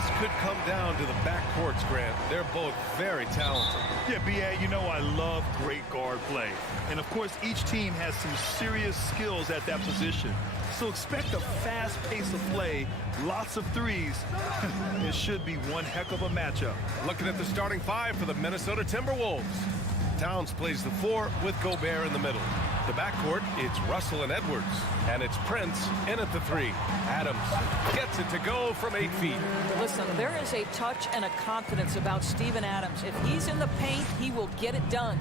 This could come down to the backcourts, Grant. They're both very talented. Yeah, B.A., you know I love great guard play. And, of course, each team has some serious skills at that position. So expect a fast pace of play, lots of threes. It should be one heck of a matchup. Looking at the starting five for the Minnesota Timberwolves. Towns plays the 4 with Gobert in the middle. The backcourt, it's Russell and Edwards. And it's Prince in at the 3. Adams gets it to go from 8 feet. Listen, there is a touch and a confidence about Steven Adams. If he's in the paint, he will get it done.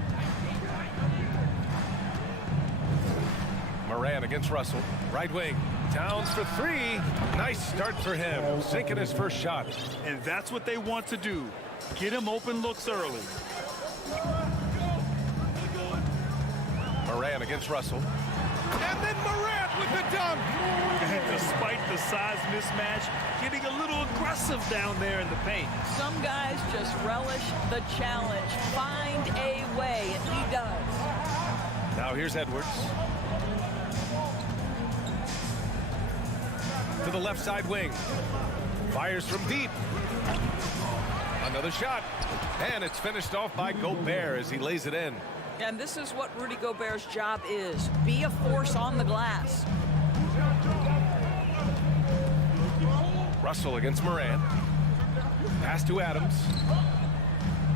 Moran against Russell. Right wing. Towns for 3. Nice start for him. Sinking his first shot. And that's what they want to do. Get him open looks early. Moran against Russell. And then Moran with the dunk. And despite the size mismatch, getting a little aggressive down there in the paint. Some guys just relish the challenge. Find a way, and he does. Now here's Edwards. To the left side wing. Fires from deep. Another shot. And it's finished off by Gobert as he lays it in. And this is what Rudy Gobert's job is. Be a force on the glass. Russell against Moran. Pass to Adams.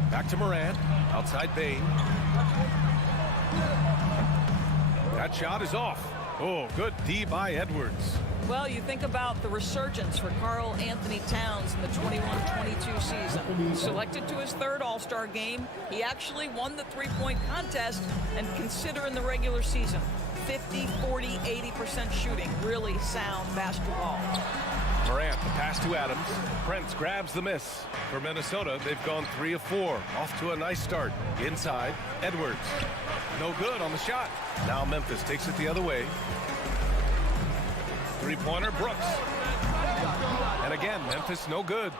Back to Moran. Outside Bain. That shot is off. Oh, good D by Edwards. Well, you think about the resurgence for Karl Anthony Towns in the 21-22 season. Selected to his 3rd All-Star game, he actually won the three-point contest, and consider in the regular season, 50, 40, 80% shooting. Really sound basketball. Morant, the pass to Adams. Prince grabs the miss. For Minnesota, they've gone 3 of 4. Off to a nice start. Inside, Edwards. No good on the shot. Now Memphis takes it the other way. Three-pointer, Brooks. And again, Memphis no good.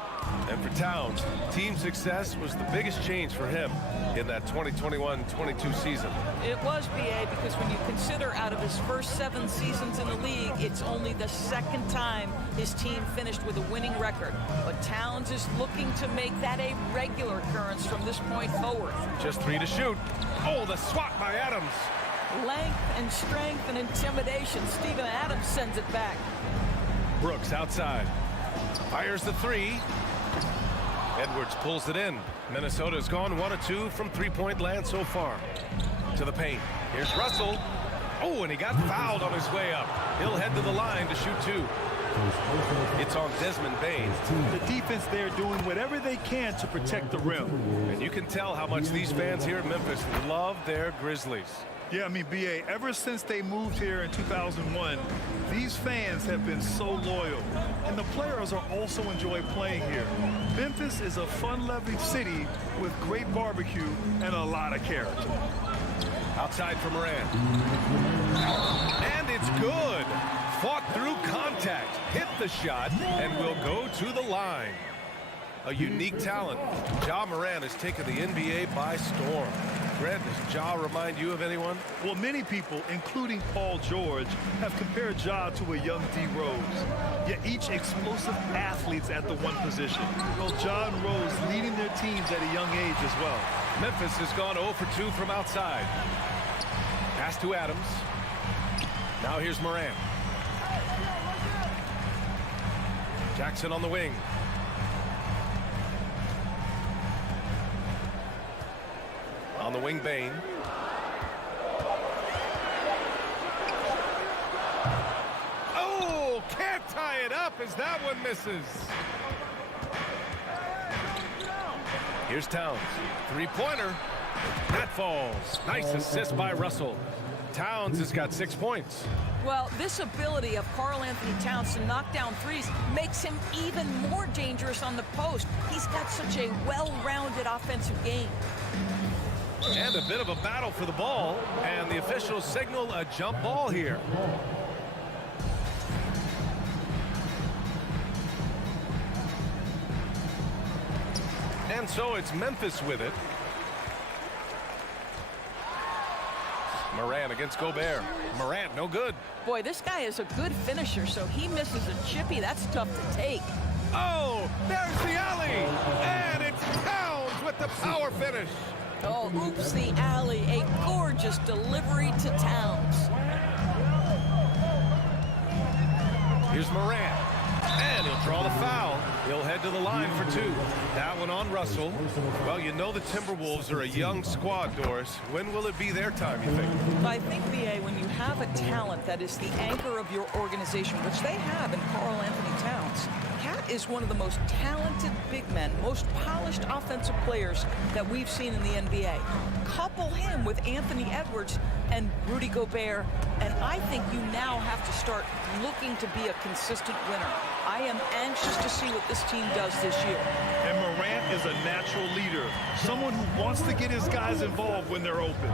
And for Towns, team success was the biggest change for him in that 2021-22 season. It was, B.A., because when you consider out of his first 7 seasons in the league, it's only the 2nd time his team finished with a winning record. But Towns is looking to make that a regular occurrence from this point forward. Just 3 to shoot. Oh, the swat by Adams. Length and strength and intimidation. Steven Adams sends it back. Brooks outside. Fires the 3. Edwards pulls it in. Minnesota's gone 1 of 2 from three-point land so far. To the paint. Here's Russell. Oh, and he got fouled on his way up. He'll head to the line to shoot 2. It's on Desmond Bain. The defense there doing whatever they can to protect the rim. And you can tell how much these fans here in Memphis love their Grizzlies. Yeah, I mean, B.A., ever since they moved here in 2001, these fans have been so loyal. And the players are also enjoy playing here. Memphis is a fun-loving city with great barbecue and a lot of character. Outside for Moran. And it's good. Fought through contact. Hit the shot and will go to the line. A unique talent. Ja Moran has taken the NBA by storm. Grant, does Ja remind you of anyone? Well, many people, including Paul George, have compared Ja to a young D. Rose. Yet each explosive athletes at the one position. Well, Ja and Rose leading their teams at a young age as well. Memphis has gone 0 for 2 from outside. Pass to Adams. Now here's Moran. Jackson on the wing. On the wing, Bain. Oh, can't tie it up as that one misses. Here's Towns. Three-pointer. That falls. Nice assist by Russell. Towns has got 6 points. Well, this ability of Karl Anthony Towns to knock down threes makes him even more dangerous on the post. He's got such a well-rounded offensive game. And a bit of a battle for the ball, and the officials signal a jump ball here. And so it's Memphis with it. Morant against Gobert. Morant, no good. Boy, this guy is a good finisher, so he misses a chippy. That's tough to take. Oh, there's the alley. And it's Towns with the power finish. Oh, oops, the alley. A gorgeous delivery to Towns. Here's Morant. And he'll draw the foul. He'll head to the line for two. That one on Russell. Well, you know the Timberwolves are a young squad, Doris. When will it be their time, you think? I think, B.A., when you have a talent that is the anchor of your organization, which they have in Karl Anthony Towns, Cat is one of the most talented big men, most polished offensive players that we've seen in the NBA. Couple him with Anthony Edwards and Rudy Gobert, and I think you now have to start looking to be a consistent winner. I am anxious to see what this team does this year. And Morant is a natural leader, someone who wants to get his guys involved when they're open.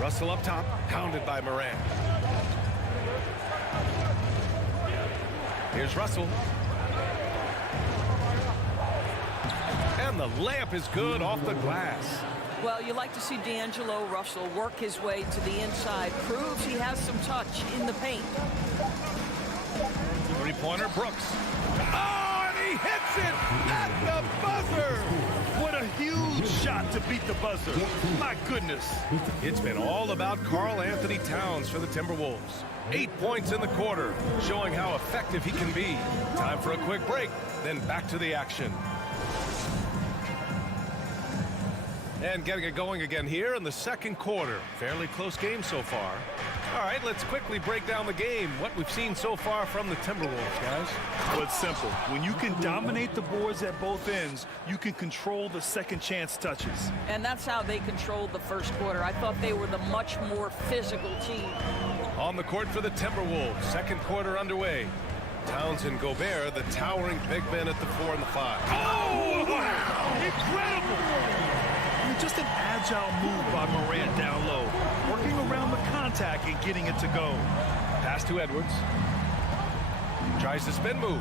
Russell up top, pounded by Morant. Here's Russell. And the layup is good off the glass. Well, you like to see D'Angelo Russell work his way to the inside. Proves he has some touch in the paint. Three-pointer, Brooks. Oh, and he hits it at the buzzer. What a huge shot to beat the buzzer. My goodness. It's been all about Karl Anthony Towns for the Timberwolves. 8 points in the quarter, showing how effective he can be. Time for a quick break, then back to the action. And getting it going again here in the second quarter. Fairly close game so far. All right, let's quickly break down the game. What we've seen so far from the Timberwolves, guys. Well, it's simple. When you can dominate the boards at both ends, you can control the second chance touches. And that's how they controlled the first quarter. I thought they were the much more physical team. On the court for the Timberwolves. Second quarter underway. Towns and Gobert, the towering big men at the 4 and the 5. Oh, wow! Incredible! Just an agile move by Morant down low, working around the contact and getting it to go. Pass to Edwards. Tries the spin move.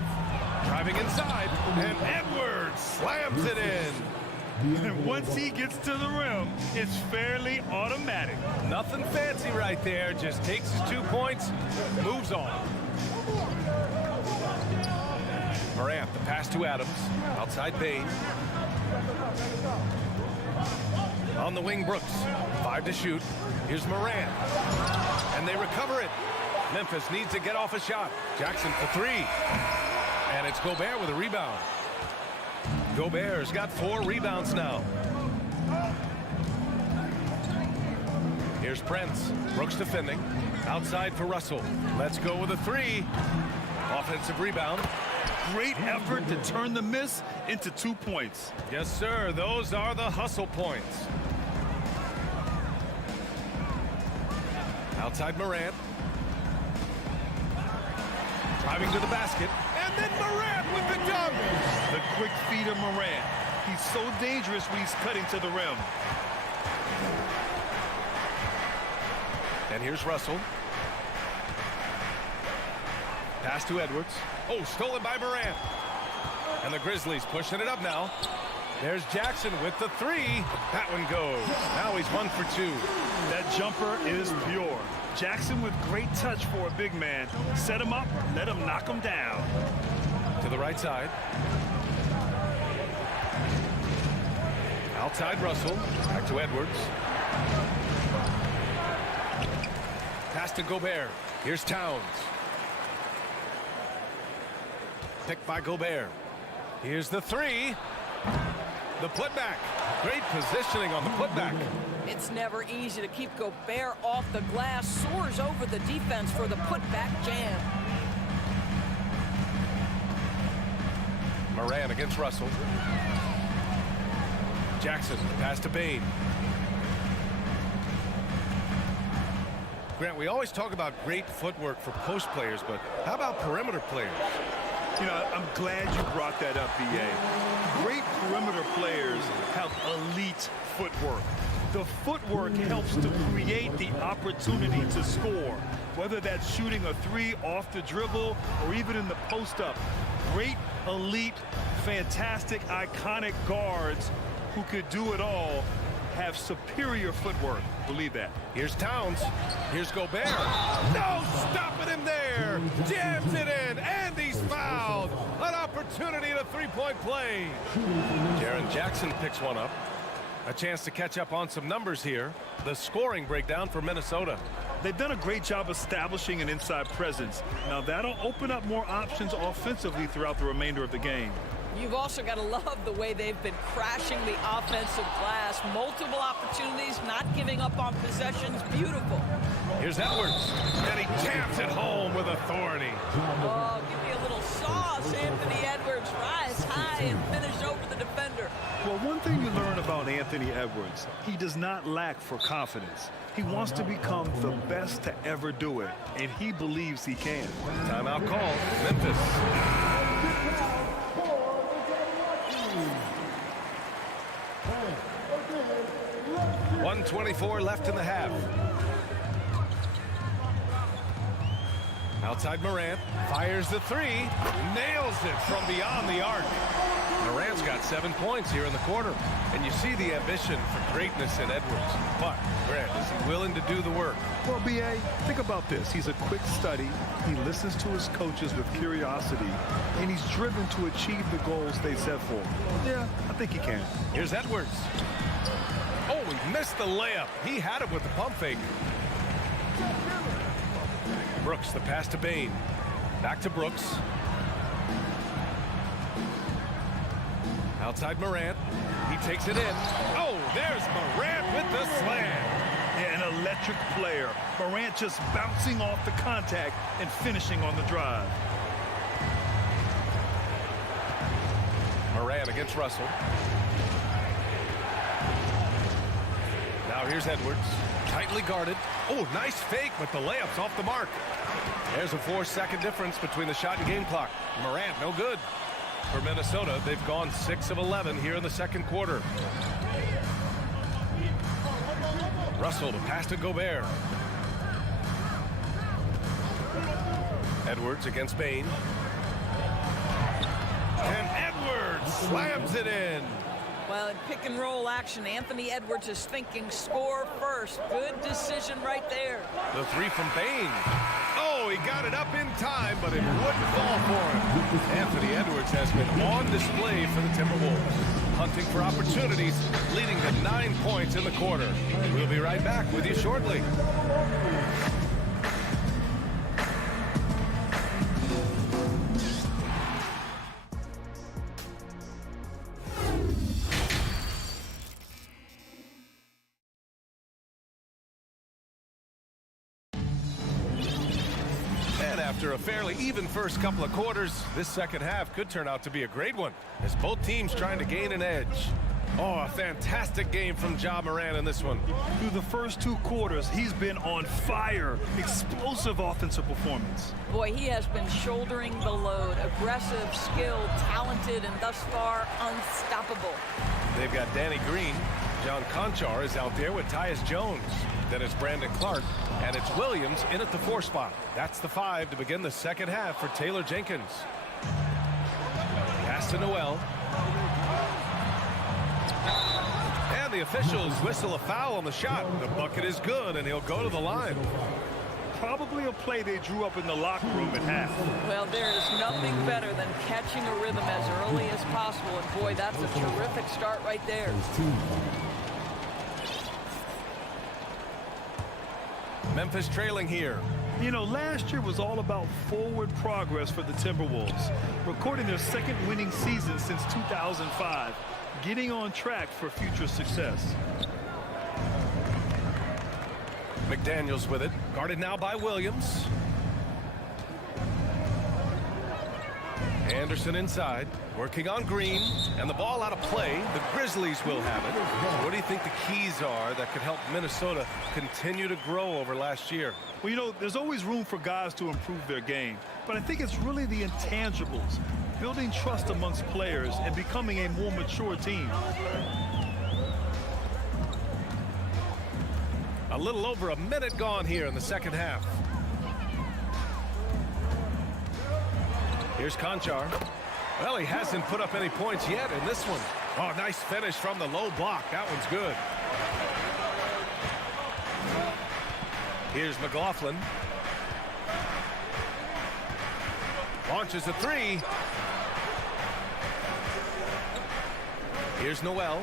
Driving inside, and Edwards slams it in. And once he gets to the rim, it's fairly automatic. Nothing fancy right there. Just takes his 2 points, moves on. Morant, the pass to Adams. Outside Bain. On the wing, Brooks. 5 to shoot. Here's Morant. And they recover it. Memphis needs to get off a shot. Jackson for 3. And it's Gobert with a rebound. Gobert's got 4 rebounds now. Here's Prince. Brooks defending. Outside for Russell. Let's go with a 3. Offensive rebound. Great effort to turn the miss into 2 points. Yes, sir. Those are the hustle points. Outside Morant. Driving to the basket. And then Morant with the dunk. The quick feed of Morant. He's so dangerous when he's cutting to the rim. And here's Russell. Pass to Edwards. Oh, stolen by Morant. And the Grizzlies pushing it up now. There's Jackson with the 3. That one goes. Now he's 1 for 2. That jumper is pure. Jackson with great touch for a big man. Set him up, let him knock him down. To the right side. Outside Russell. Back to Edwards. Pass to Gobert. Here's Towns. Picked by Gobert. Here's the 3. The putback. Great positioning on the putback. It's never easy to keep Gobert off the glass. Soars over the defense for the putback jam. Morant against Russell. Jackson, pass to Bain. Grant, we always talk about great footwork for post players, but how about perimeter players? You know, I'm glad you brought that up, B.A. Great perimeter players have elite footwork. The footwork helps to create the opportunity to score, whether that's shooting a 3 off the dribble or even in the post-up. Great, elite, fantastic, iconic guards who could do it all have superior footwork. Believe that. Here's Towns. Here's Gobert. No stopping him there. Jams it in, and he's fouled. An opportunity to three-point play. Jaren Jackson picks one up. A chance to catch up on some numbers here. The scoring breakdown for Minnesota. They've done a great job establishing an inside presence. Now that'll open up more options offensively throughout the remainder of the game. You've also got to love the way they've been crashing the offensive glass. Multiple opportunities, not giving up on possessions. Beautiful. Here's Edwards, and he jams it home with authority. Oh, give me a little sauce, Anthony Edwards. Rise high and finish over the defender. Well, one thing you learn about Anthony Edwards, he does not lack for confidence. He wants to become the best to ever do it, and he believes he can. Timeout call, Memphis. 1:24 left in the half. Outside Morant, fires the three, nails it from beyond the arc. Morant's got 7 points here in the quarter, and you see the ambition for greatness in Edwards. But, Grant, is he willing to do the work? Well, B.A., think about this. He's a quick study. He listens to his coaches with curiosity, and he's driven to achieve the goals they set for him. Yeah, I think he can. Here's Edwards. Oh, he missed the layup. He had it with the pump fake. Brooks, the pass to Bane. Back to Brooks. Outside Morant. He takes it in. Oh, there's Morant with the slam. Yeah, an electric player. Morant just bouncing off the contact and finishing on the drive. Morant against Russell. Now here's Edwards. Tightly guarded. Oh, nice fake, but the layup's off the mark. There's a 4-second difference between the shot and game clock. Morant, no good. For Minnesota, they've gone 6 of 11 here in the second quarter. Russell to pass to Gobert. Edwards against Bane. And Edwards slams it in. Well, in pick and roll action, Anthony Edwards is thinking score first. Good decision right there. The three from Bane. Oh, he got it up in time, but it wouldn't fall for him. Anthony Edwards has been on display for the Timberwolves, hunting for opportunities, leading to 9 points in the quarter. We'll be right back with you shortly. After a fairly even first couple of quarters, this second half could turn out to be a great one, as both teams trying to gain an edge. Oh, a fantastic game from Ja Morant in this one. Through the first 2 quarters, he's been on fire. Explosive offensive performance. Boy, he has been shouldering the load. Aggressive, skilled, talented, and thus far unstoppable. They've got Danny Green. John Conchar is out there with Tyus Jones. Then it's Brandon Clark, and it's Williams in at the 4 spot. That's the 5 to begin the second half for Taylor Jenkins. Pass to Noel. And the officials whistle a foul on the shot. The bucket is good, and he'll go to the line. Probably a play they drew up in the locker room at half. Well, there is nothing better than catching a rhythm as early as possible. And boy, that's a terrific start right there. Memphis trailing here. You know, last year was all about forward progress for the Timberwolves, recording their second winning season since 2005, getting on track for future success. McDaniels with it, guarded now by Williams. Anderson inside, working on Green, and the ball out of play. The Grizzlies will have it. What do you think the keys are that could help Minnesota continue to grow over last year? Well, you know, there's always room for guys to improve their game, but I think it's really the intangibles, building trust amongst players and becoming a more mature team. A little over a minute gone here in the second half. Here's Conchar. Well, he hasn't put up any points yet in this one. Oh, nice finish from the low block. That one's good. Here's McLaughlin. Launches a three. Here's Noel.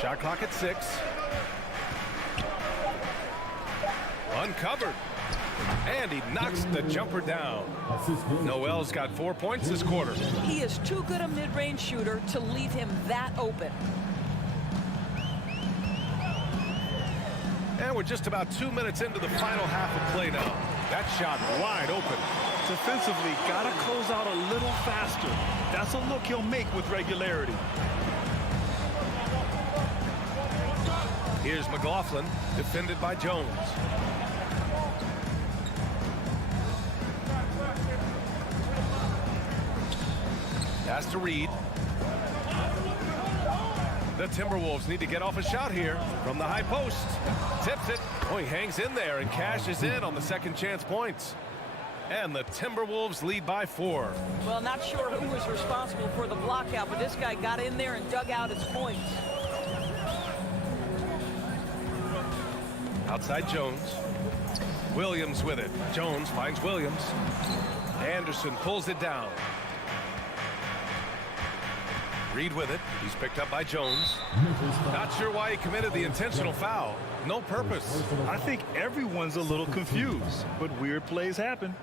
Shot clock at 6. Uncovered. And he knocks the jumper down. Noel's got 4 points this quarter. He is too good a mid-range shooter to leave him that open. And we're just about 2 minutes into the final half of play now. That shot wide open. Defensively, got to close out a little faster. That's a look he'll make with regularity. Here's McLaughlin, defended by Jones. Pass to Reed. The Timberwolves need to get off a shot here from the high post. Tips it. Oh, he hangs in there and cashes in on the second chance points. And the Timberwolves lead by 4. Well, not sure who was responsible for the block out, but this guy got in there and dug out his points. Outside Jones. Williams with it. Jones finds Williams. Anderson pulls it down. Reed with it. He's picked up by Jones. Not sure why he committed the intentional foul. No purpose. I think everyone's a little confused, but weird plays happen.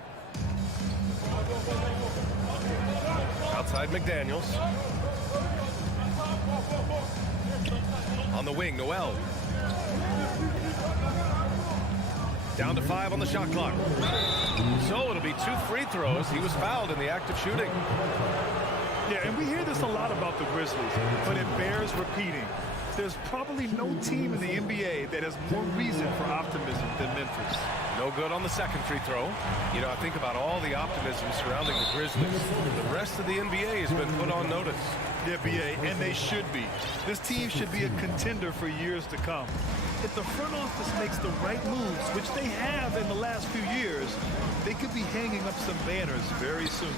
Outside McDaniels. On the wing, Noel. Down to 5 on the shot clock. So it'll be 2 free throws. He was fouled in the act of shooting. Yeah, and we hear this a lot about the Grizzlies, but it bears repeating. There's probably no team in the NBA that has more reason for optimism than Memphis. No good on the second free throw. You know, I think about all the optimism surrounding the Grizzlies. The rest of the NBA has been put on notice. The NBA, and they should be. This team should be a contender for years to come. If the front office makes the right moves, which they have in the last few years, they could be hanging up some banners very soon.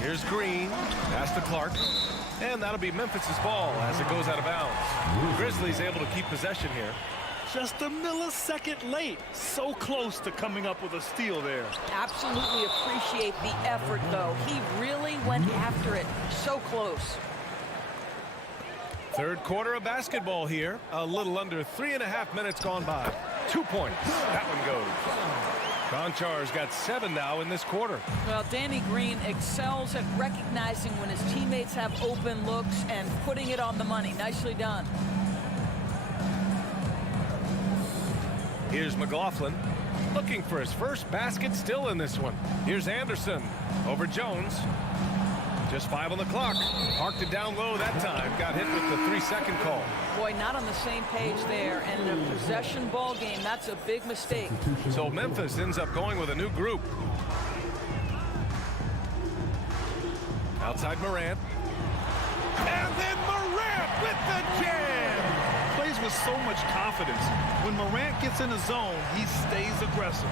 Here's Green. Pass to Clark. And that'll be Memphis's ball as it goes out of bounds. Grizzlies able to keep possession here. Just a millisecond late. So close to coming up with a steal there. Absolutely appreciate the effort, though. He really went after it. So close. Third quarter of basketball here. A little under 3.5 minutes gone by. 2 points. That one goes. Konchar's got 7 now in this quarter. Well, Danny Green excels at recognizing when his teammates have open looks and putting it on the money. Nicely done. Here's McLaughlin looking for his first basket still in this one. Here's Anderson over Jones. Just 5 on the clock. Parked it down low that time. Got hit with the 3-second call. Boy, not on the same page there. And in a possession ball game, that's a big mistake. So Memphis ends up going with a new group. Outside Morant. And then Morant with the jam. Plays with so much confidence. When Morant gets in a zone, he stays aggressive.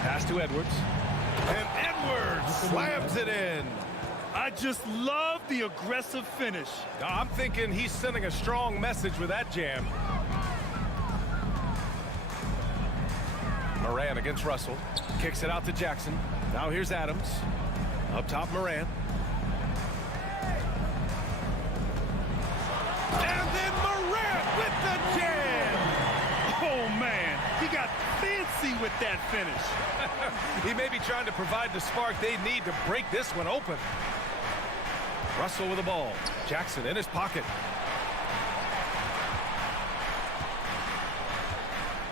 Pass to Edwards. And Edwards slams it in. I just love the aggressive finish. I'm thinking he's sending a strong message with that jam. Morant against Russell. Kicks it out to Jackson. Now here's Adams. Up top, Morant. And then Morant with the jam. Oh, man. He got fancy with that finish. He may be trying to provide the spark they need to break this one open. Russell with the ball. Jackson in his pocket.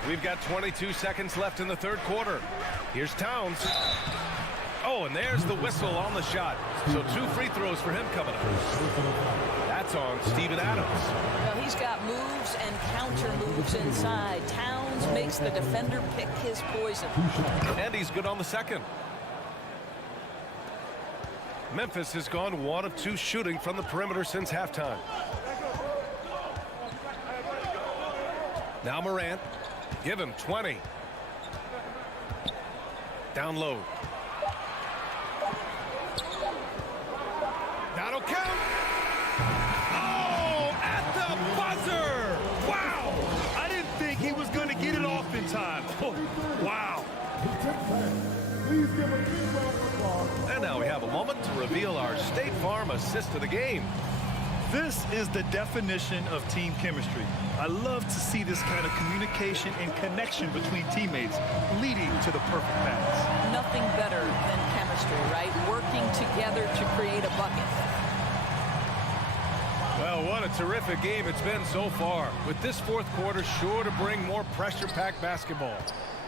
We've got 22 seconds left in the third quarter. Here's Towns. Oh, and there's the whistle on the shot. So 2 free throws for him coming up. That's on Steven Adams. Well, he's got moves and counter moves inside. Towns makes the defender pick his poison. And he's good on the second. Memphis has gone 1 of 2 shooting from the perimeter since halftime. Now Morant. Give him 20. Down low. count. Oh, at the buzzer. Wow. I didn't think he was going to get it off in time. Oh, wow. And now we have a moment to reveal our State Farm assist of the game. This is the definition of team chemistry. I love to see this kind of communication and connection between teammates leading to the perfect pass. Nothing better than chemistry, right? Working together to create a bucket. Well, what a terrific game it's been so far, with this fourth quarter sure to bring more pressure-packed basketball.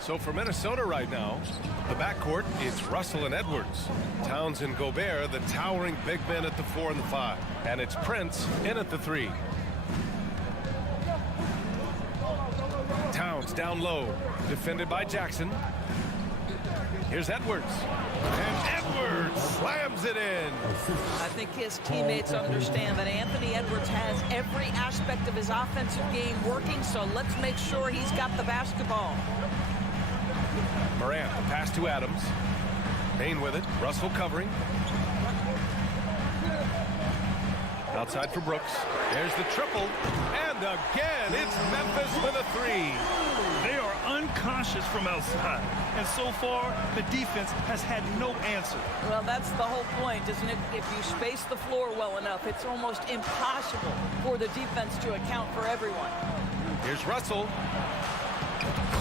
So for Minnesota right now, the backcourt, it's Russell and Edwards. Towns and Gobert, the towering big men at the 4 and the 5. And it's Prince in at the 3. Towns down low, defended by Jackson. Here's Edwards. And Edwards slams it in. I think his teammates understand that Anthony Edwards has every aspect of his offensive game working, so let's make sure he's got the basketball. Morant, the pass to Adams. Payne with it. Russell covering. Outside for Brooks. There's the triple. And again, it's Memphis with a 3. They are unconscious from outside. And so far, the defense has had no answer. Well, that's the whole point, isn't it? If you space the floor well enough, it's almost impossible for the defense to account for everyone. Here's Russell.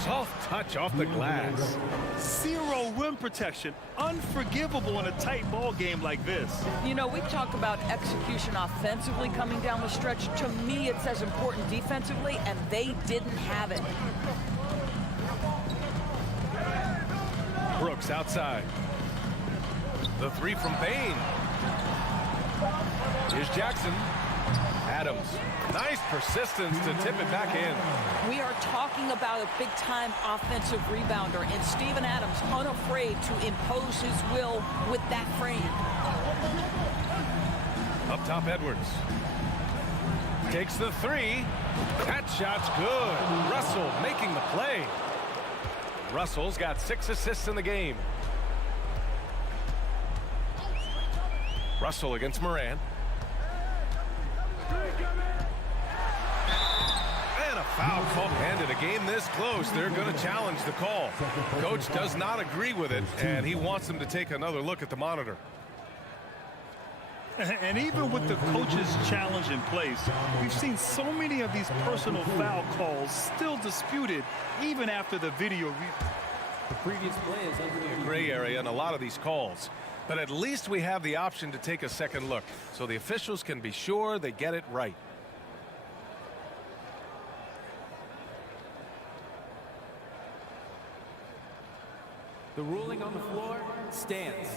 Soft touch off the glass. Zero rim protection. Unforgivable in a tight ball game like this. You know, we talk about execution offensively coming down the stretch. To me, it's as important defensively, and they didn't have it. Brooks outside. The 3 from Payne. Here's Jackson. Adams. Nice persistence to tip it back in. We are talking about a big-time offensive rebounder, and Steven Adams unafraid to impose his will with that frame. Up top, Edwards. Takes the 3. That shot's good. Russell making the play. Russell's got 6 assists in the game. Russell against Morant. And a foul call. And in a game this close, they're going to challenge the call. Coach does not agree with it, and he wants them to take another look at the monitor. And even with the coach's challenge in place, we've seen so many of these personal foul calls still disputed even after the video. The previous play is under the Gray area in a lot of these calls. But at least we have the option to take a second look, so the officials can be sure they get it right. The ruling on the floor stands.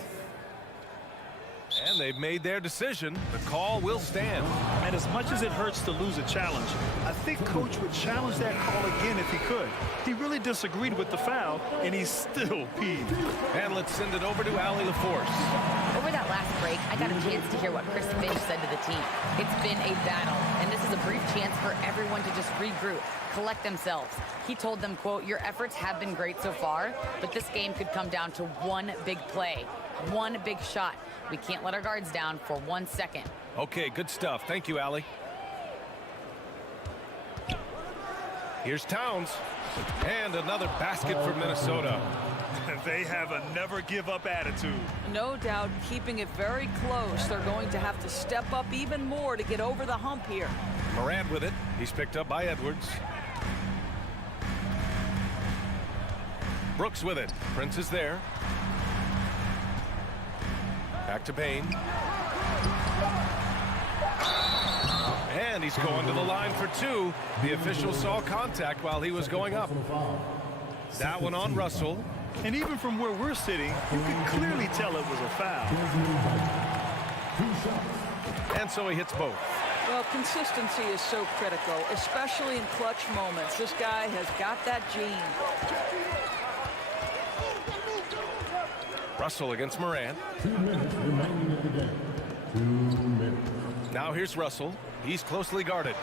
And they've made their decision. The call will stand. And as much as it hurts to lose a challenge, I think Coach would challenge that call again if he could. He really disagreed with the foul, and he's still peeved. And let's send it over to Allie LaForce. Over that last break, I got a chance to hear what Chris Finch said to the team. It's been a battle, and this is a brief chance for everyone to just regroup, collect themselves. He told them, quote, "Your efforts have been great so far, but this game could come down to one big play, one big shot. We can't let our guards down for 1 second." Okay, good stuff. Thank you, Allie. Here's Towns. And another basket for Minnesota. They have a never-give-up attitude. No doubt, keeping it very close. They're going to have to step up even more to get over the hump here. Morant with it. He's picked up by Edwards. Brooks with it. Prince is there. Back to Payne. And he's going to the line for 2. The official saw contact while he was going up. That one on Russell. And even from where we're sitting, you can clearly tell it was a foul. And so he hits both. Well, consistency is so critical, especially in clutch moments. This guy has got that gene. Russell against Morant. 2 minutes remaining in the game. 2 minutes. Now here's Russell. He's closely guarded.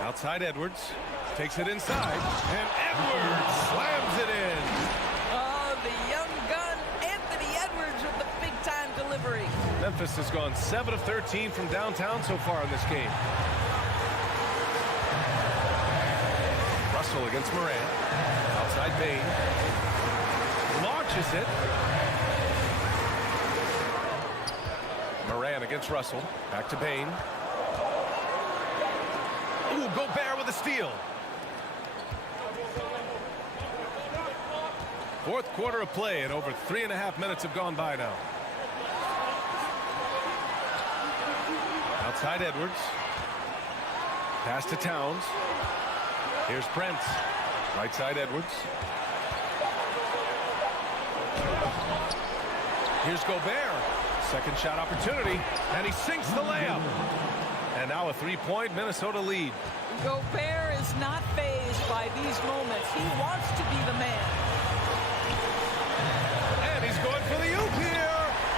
Outside Edwards. Takes it inside. And Edwards slams it in. Oh, the young gun, Anthony Edwards with the big Memphis has gone 7 of 13 from downtown so far in this game. Russell against Morant. Outside Bain. Launches it. Morant against Russell. Back to Bain. Ooh, Gobert with a steal. Fourth quarter of play, and over 3.5 minutes have gone by now. Outside Edwards. Pass to Towns. Here's Prince. Right side Edwards. Here's Gobert. Second shot opportunity, and he sinks the layup. And now a three-point Minnesota lead. Gobert is not fazed by these moments. He wants to be the man. And he's going for the oop here.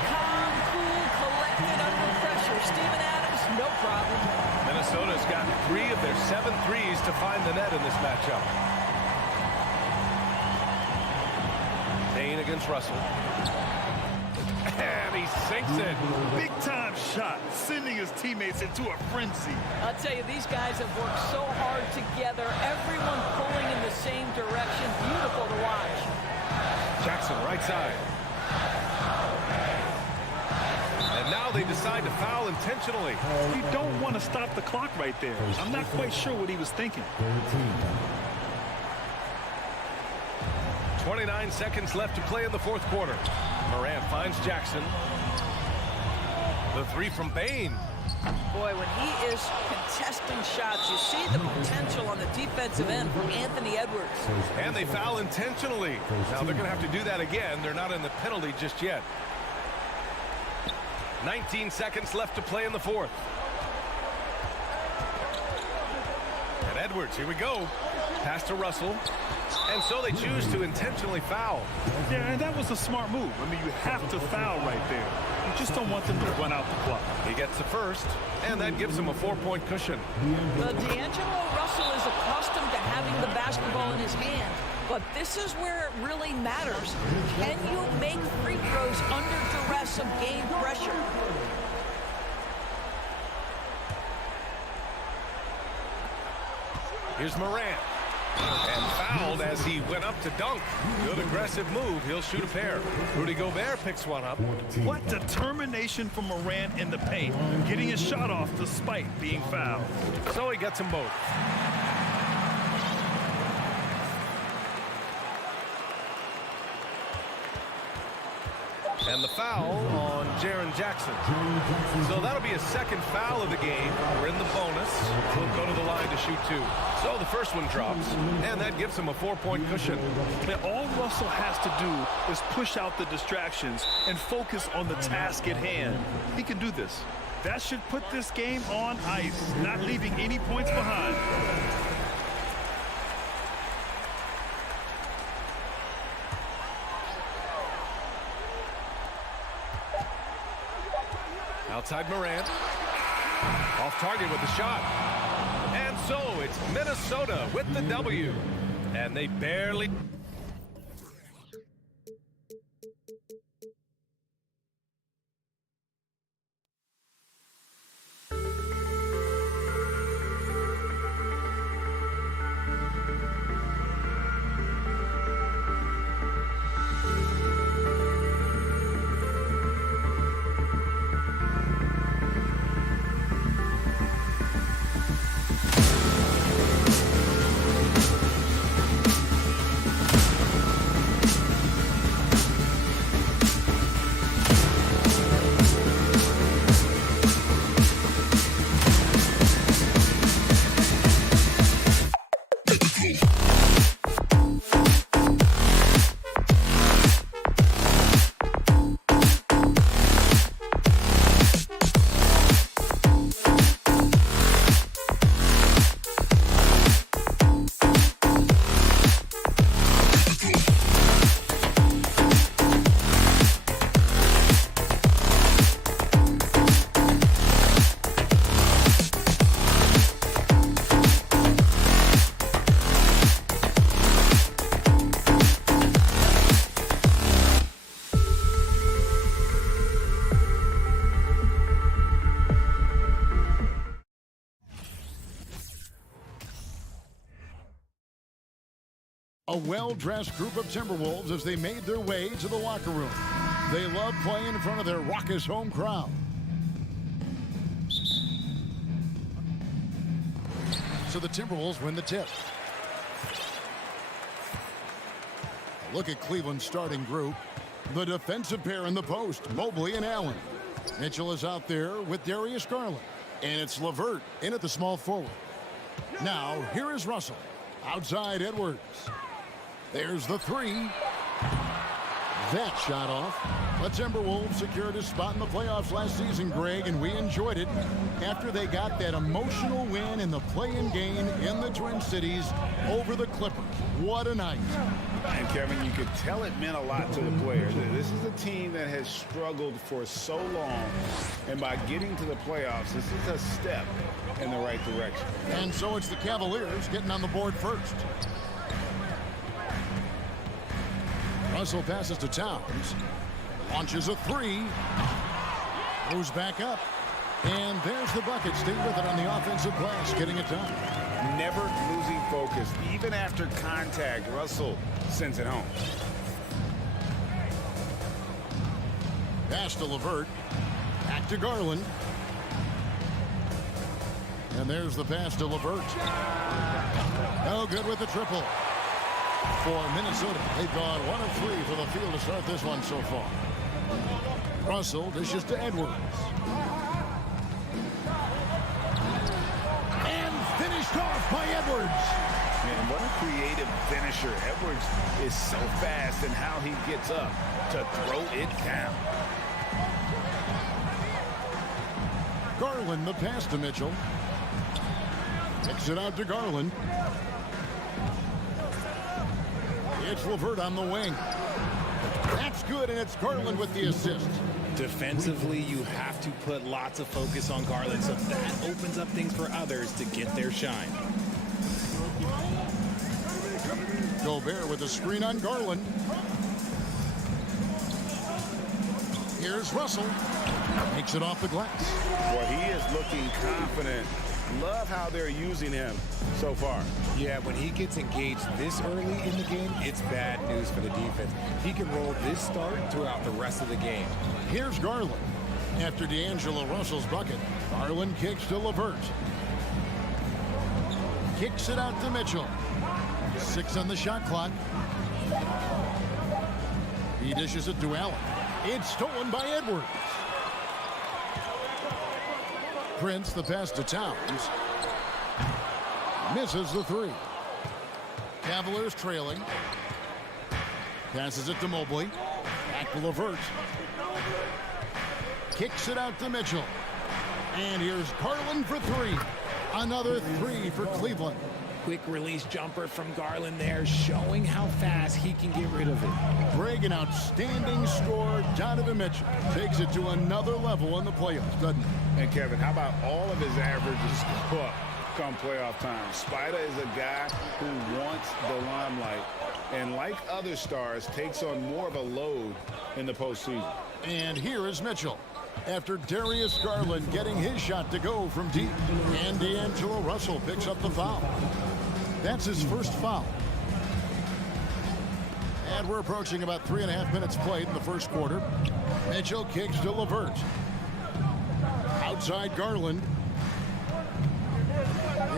Calm, cool, collected under pressure. Steven Adams, no problem. Minnesota's got 3 of their 7 threes to find the net in this matchup. Payne against Russell. And he sinks it. Big time shot, sending his teammates into a frenzy. I'll tell you, these guys have worked so hard together. Everyone pulling in the same direction. Beautiful to watch. Jackson right side. And now they decide to foul intentionally. You don't want to stop the clock right there. I'm not quite sure what he was thinking. 29 seconds left to play in the fourth quarter. Morant finds Jackson. The three from Bain. Boy, when he is contesting shots, you see the potential on the defensive end from Anthony Edwards. And they foul intentionally. Now they're going to have to do that again. They're not in the penalty just yet. 19 seconds left to play in the fourth. And Edwards, here we go. Pass to Russell. And so they choose to intentionally foul. Yeah, and that was a smart move. I mean, you have to foul right there. You just don't want them to run out the clock. He gets the first, and that gives him a 4-point cushion. Well, D'Angelo Russell is accustomed to having the basketball in his hand, but this is where it really matters. Can you make free throws under duress of game pressure? Here's Morant. And fouled as he went up to dunk. Good aggressive move. He'll shoot a pair. Rudy Gobert picks one up. What determination from Morant in the paint, getting his shot off despite being fouled. So he gets them both. And the foul on Jaren Jackson. So that'll be a second foul of the game. We're in the bonus. He'll go to the line to shoot 2. So the first one drops, and that gives him a 4-point cushion. And all Russell has to do is push out the distractions and focus on the task at hand. He can do this. That should put this game on ice, not leaving any points behind. Outside Morant. Off target with the shot. And so it's Minnesota with the W. And they barely... A well-dressed group of Timberwolves as they made their way to the locker room. They love playing in front of their raucous home crowd. So the Timberwolves win the tip. A look at Cleveland's starting group. The defensive pair in the post, Mobley and Allen. Mitchell is out there with Darius Garland. And it's LeVert in at the small forward. Now, here is Russell. Outside Edwards. There's the three. That shot off. The Timberwolves secured a spot in the playoffs last season, Greg, and we enjoyed it after they got that emotional win in the play-in game in the Twin Cities over the Clippers. What a night. And Kevin, you could tell it meant a lot to the players. This is a team that has struggled for so long, and by getting to the playoffs, this is a step in the right direction. And so it's the Cavaliers getting on the board first. Russell passes to Towns. Launches a three. Goes back up. And there's the bucket. Stay with it on the offensive glass, getting it done. Never losing focus. Even after contact, Russell sends it home. Pass to LeVert. Back to Garland. And there's the pass to LeVert. No good with the triple. For Minnesota, they've gone 1 of 3 for the field to start this one so far. Russell dishes to Edwards. And finished off by Edwards. Man, what a creative finisher. Edwards is so fast in how he gets up to throw it down. Garland, the pass to Mitchell. Kicks it out to Garland. It's LeVert on the wing. That's good, and it's Garland with the assist. Defensively, you have to put lots of focus on Garland, so that opens up things for others to get their shine. Gobert with a screen on Garland. Here's Russell. Makes it off the glass. Boy, he is looking confident. Love how they're using him so far. Yeah, when he gets engaged this early in the game, it's bad news for the defense. He can roll this start throughout the rest of the game. Here's Garland. After D'Angelo Russell's bucket, Garland kicks to LeVert. Kicks it out to Mitchell. 6 on the shot clock. He dishes it to Allen. It's stolen by Edwards. Prince, the pass to Towns. Misses the three. Cavaliers trailing. Passes it to Mobley. Back to LeVert. Kicks it out to Mitchell. And here's Garland for three. Another three for Cleveland. Quick release jumper from Garland there, showing how fast he can get rid of it. Greg, an outstanding scorer. Donovan Mitchell takes it to another level in the playoffs, doesn't he? And Kevin, how about all of his averages come playoff time? Spider is a guy who wants the limelight, and like other stars, takes on more of a load in the postseason. And here is Mitchell. After Darius Garland getting his shot to go from deep. And D'Angelo Russell picks up the foul. That's his first foul. And we're approaching about 3.5 minutes played in the first quarter. Mitchell kicks to LeVert. Outside Garland.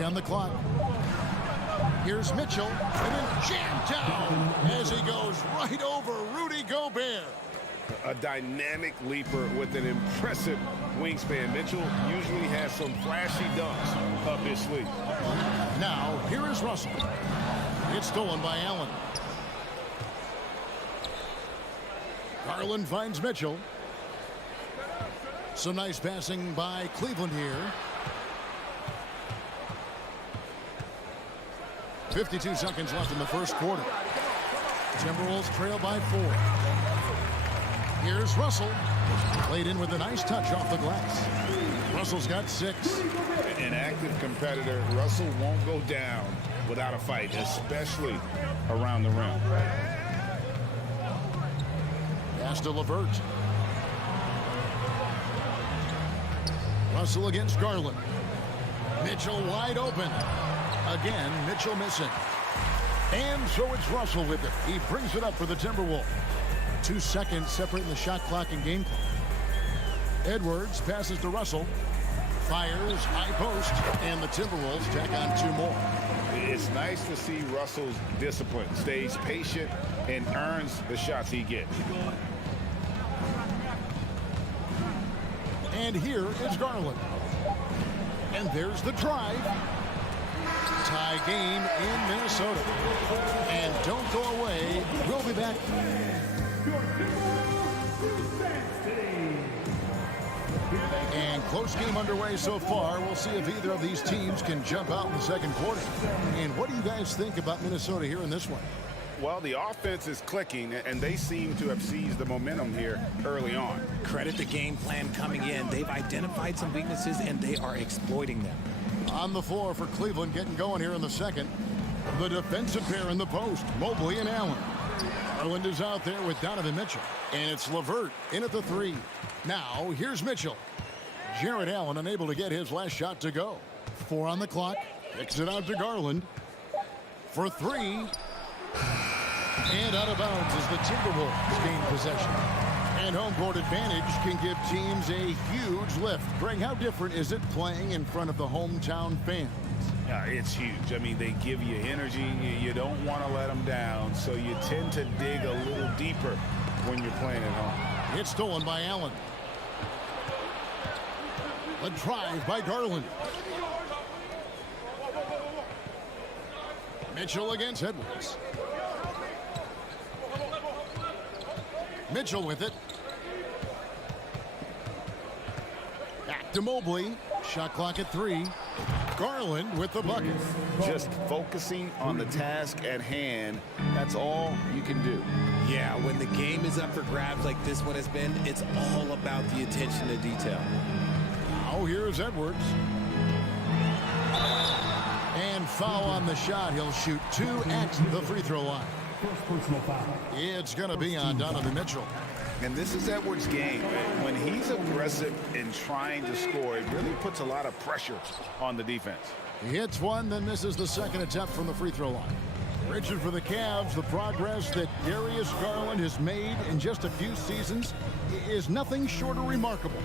On the clock. Here's Mitchell. And then jammed down as he goes right over Rudy Gobert. A dynamic leaper with an impressive wingspan. Mitchell usually has some flashy dunks up his sleeve. Now, here is Russell. It's stolen by Allen. Garland finds Mitchell. Some nice passing by Cleveland here. 52 seconds left in the first quarter. Timberwolves trail by 4. Here's Russell. Played in with a nice touch off the glass. Russell's got 6. An active competitor, Russell won't go down without a fight, especially around the rim. Pass to LeVert. Russell against Garland. Mitchell wide open. Again, Mitchell missing. And so it's Russell with it. He brings it up for the Timberwolves. 2 seconds separating the shot clock and game clock. Edwards passes to Russell. Fires, high post, and the Timberwolves tack on 2 more. It's nice to see Russell's discipline. Stays patient and earns the shots he gets. And here is Garland. And there's the drive. Tie game in Minnesota. And don't go away. We'll be back. And close game underway so far. We'll see if either of these teams can jump out in the second quarter. And what do you guys think about Minnesota here in this one? Well, the offense is clicking, and they seem to have seized the momentum here early on. Credit the game plan coming in. They've identified some weaknesses, and they are exploiting them. On the floor for Cleveland, getting going here in the second. The defensive pair in the post, Mobley and Allen. Garland is out there with Donovan Mitchell. And it's LeVert in at the 3. Now, here's Mitchell. Jarrett Allen unable to get his last shot to go. 4 on the clock. Kicks it out to Garland. For 3. And out of bounds as the Timberwolves gain possession. And home court advantage can give teams a huge lift. Greg, how different is it playing in front of the hometown fans? It's huge. I mean, they give you energy. You don't want to let them down, so you tend to dig a little deeper when you're playing at home. It's stolen by Allen. A drive by Garland. Mitchell against Edwards. Mitchell with it. Back to Mobley. Shot clock at 3. Garland with the bucket. Just focusing on the task at hand. That's all you can do. Yeah, when the game is up for grabs like this one has been, it's all about the attention to detail. Now here's Edwards. And foul on the shot. He'll shoot 2 at the free throw line. First personal foul. It's going to be on Donovan Mitchell. And this is Edwards' game. When he's aggressive in trying to score, it really puts a lot of pressure on the defense. He hits one, then misses the second attempt from the free throw line. Richard, for the Cavs, the progress that Darius Garland has made in just a few seasons is nothing short of remarkable.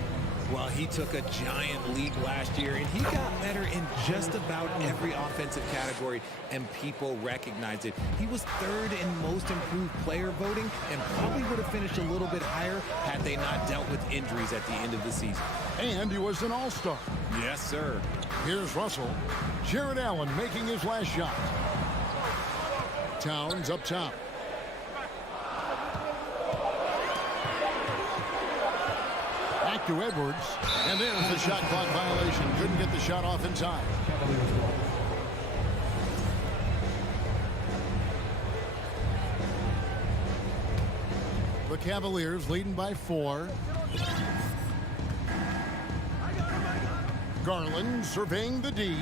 Well, he took a giant leap last year, and he got better in just about every offensive category, and people recognize it. He was 3rd in most improved player voting and probably would have finished a little bit higher had they not dealt with injuries at the end of the season. And he was an all-star. Yes, sir. Here's Russell. Jarrett Allen making his last shot. Towns up top. Back to Edwards. And there's the shot clock violation. Couldn't get the shot off in time. The Cavaliers leading by 4. Garland surveying the D.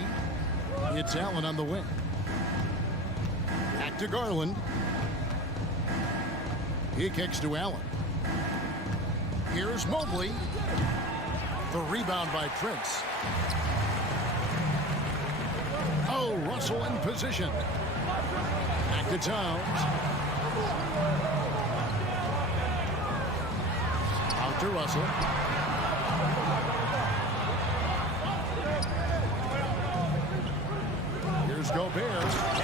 It's Allen on the wing. Back to Garland. He kicks to Allen. Here's Mobley. The rebound by Prince. Oh, Russell in position. Back to Towns. Out to Russell. Here's Gobert.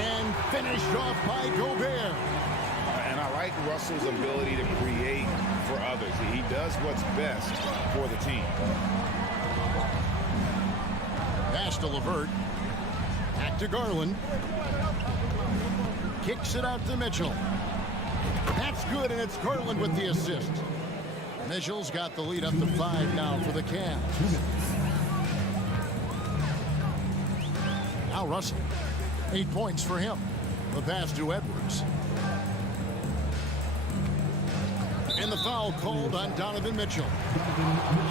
And finished off by Gobert. And I like Russell's ability to create for others. He does what's best for the team. Pass to LeVert. Back to Garland. Kicks it out to Mitchell. That's good, and it's Garland with the assist. Mitchell's got the lead up to 5 now for the Cavs. Now Russell. 8 points for him. The pass to Edwards. And the foul called on Donovan Mitchell.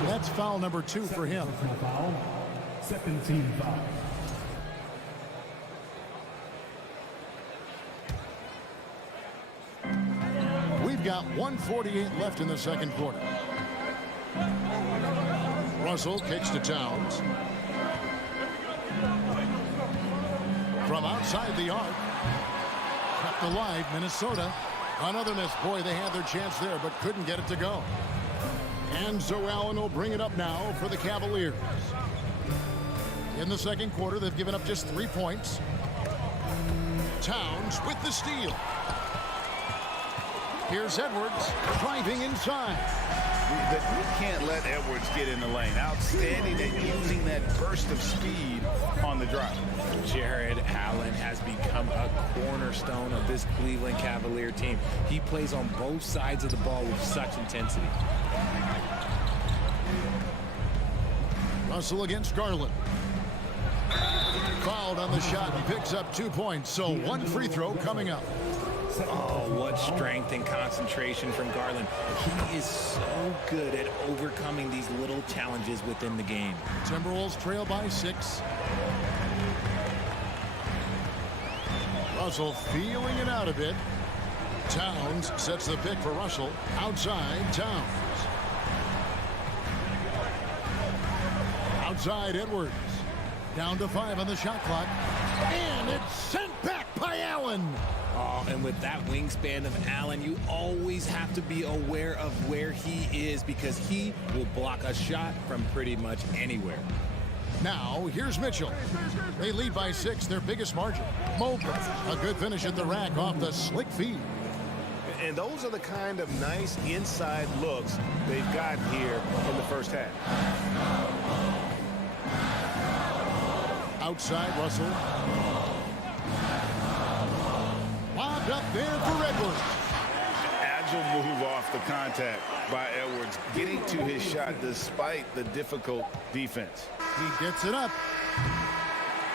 That's foul number 2 for him. Foul. Second team foul. We've got 1:48 left in the second quarter. Russell kicks to Towns. From outside the arc. kept alive, Minnesota. Another miss. Boy, they had their chance there, but couldn't get it to go. And so Allen will bring it up now for the Cavaliers. In the second quarter, they've given up just 3 points. Towns with the steal. Here's Edwards driving inside. You can't let Edwards get in the lane. Outstanding at using that burst of speed on the drive. Jared Allen has become a cornerstone of this Cleveland Cavalier team. He plays on both sides of the ball with such intensity. Russell against Garland. Fouled on the shot and picks up 2 points. So one free throw coming up. Oh, what strength and concentration from Garland. He is so good at overcoming these little challenges within the game. Timberwolves trail by 6. Russell feeling it out a bit. Towns sets the pick for Russell. Outside, Towns. Outside, Edwards. Down to 5 on the shot clock. And it's sent back by Allen. Oh, and with that wingspan of Allen, you always have to be aware of where he is because he will block a shot from pretty much anywhere. Now, here's Mitchell. They lead by 6, their biggest margin. Mobley, a good finish at the rack off the slick feed. And those are the kind of nice inside looks they've gotten here in the first half. Outside, Russell. Bobbed up there for Edwards. Agile move off the contact by Edwards, getting to his shot despite the difficult defense. He gets it up.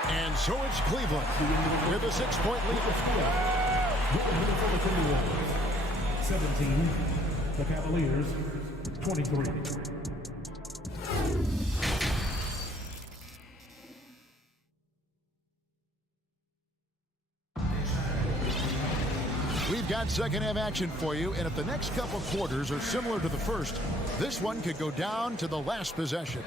And so it's Cleveland with a 6-point lead. 17, the Cavaliers, 23. We've got second half action for you, and if the next couple quarters are similar to the first, this one could go down to the last possession.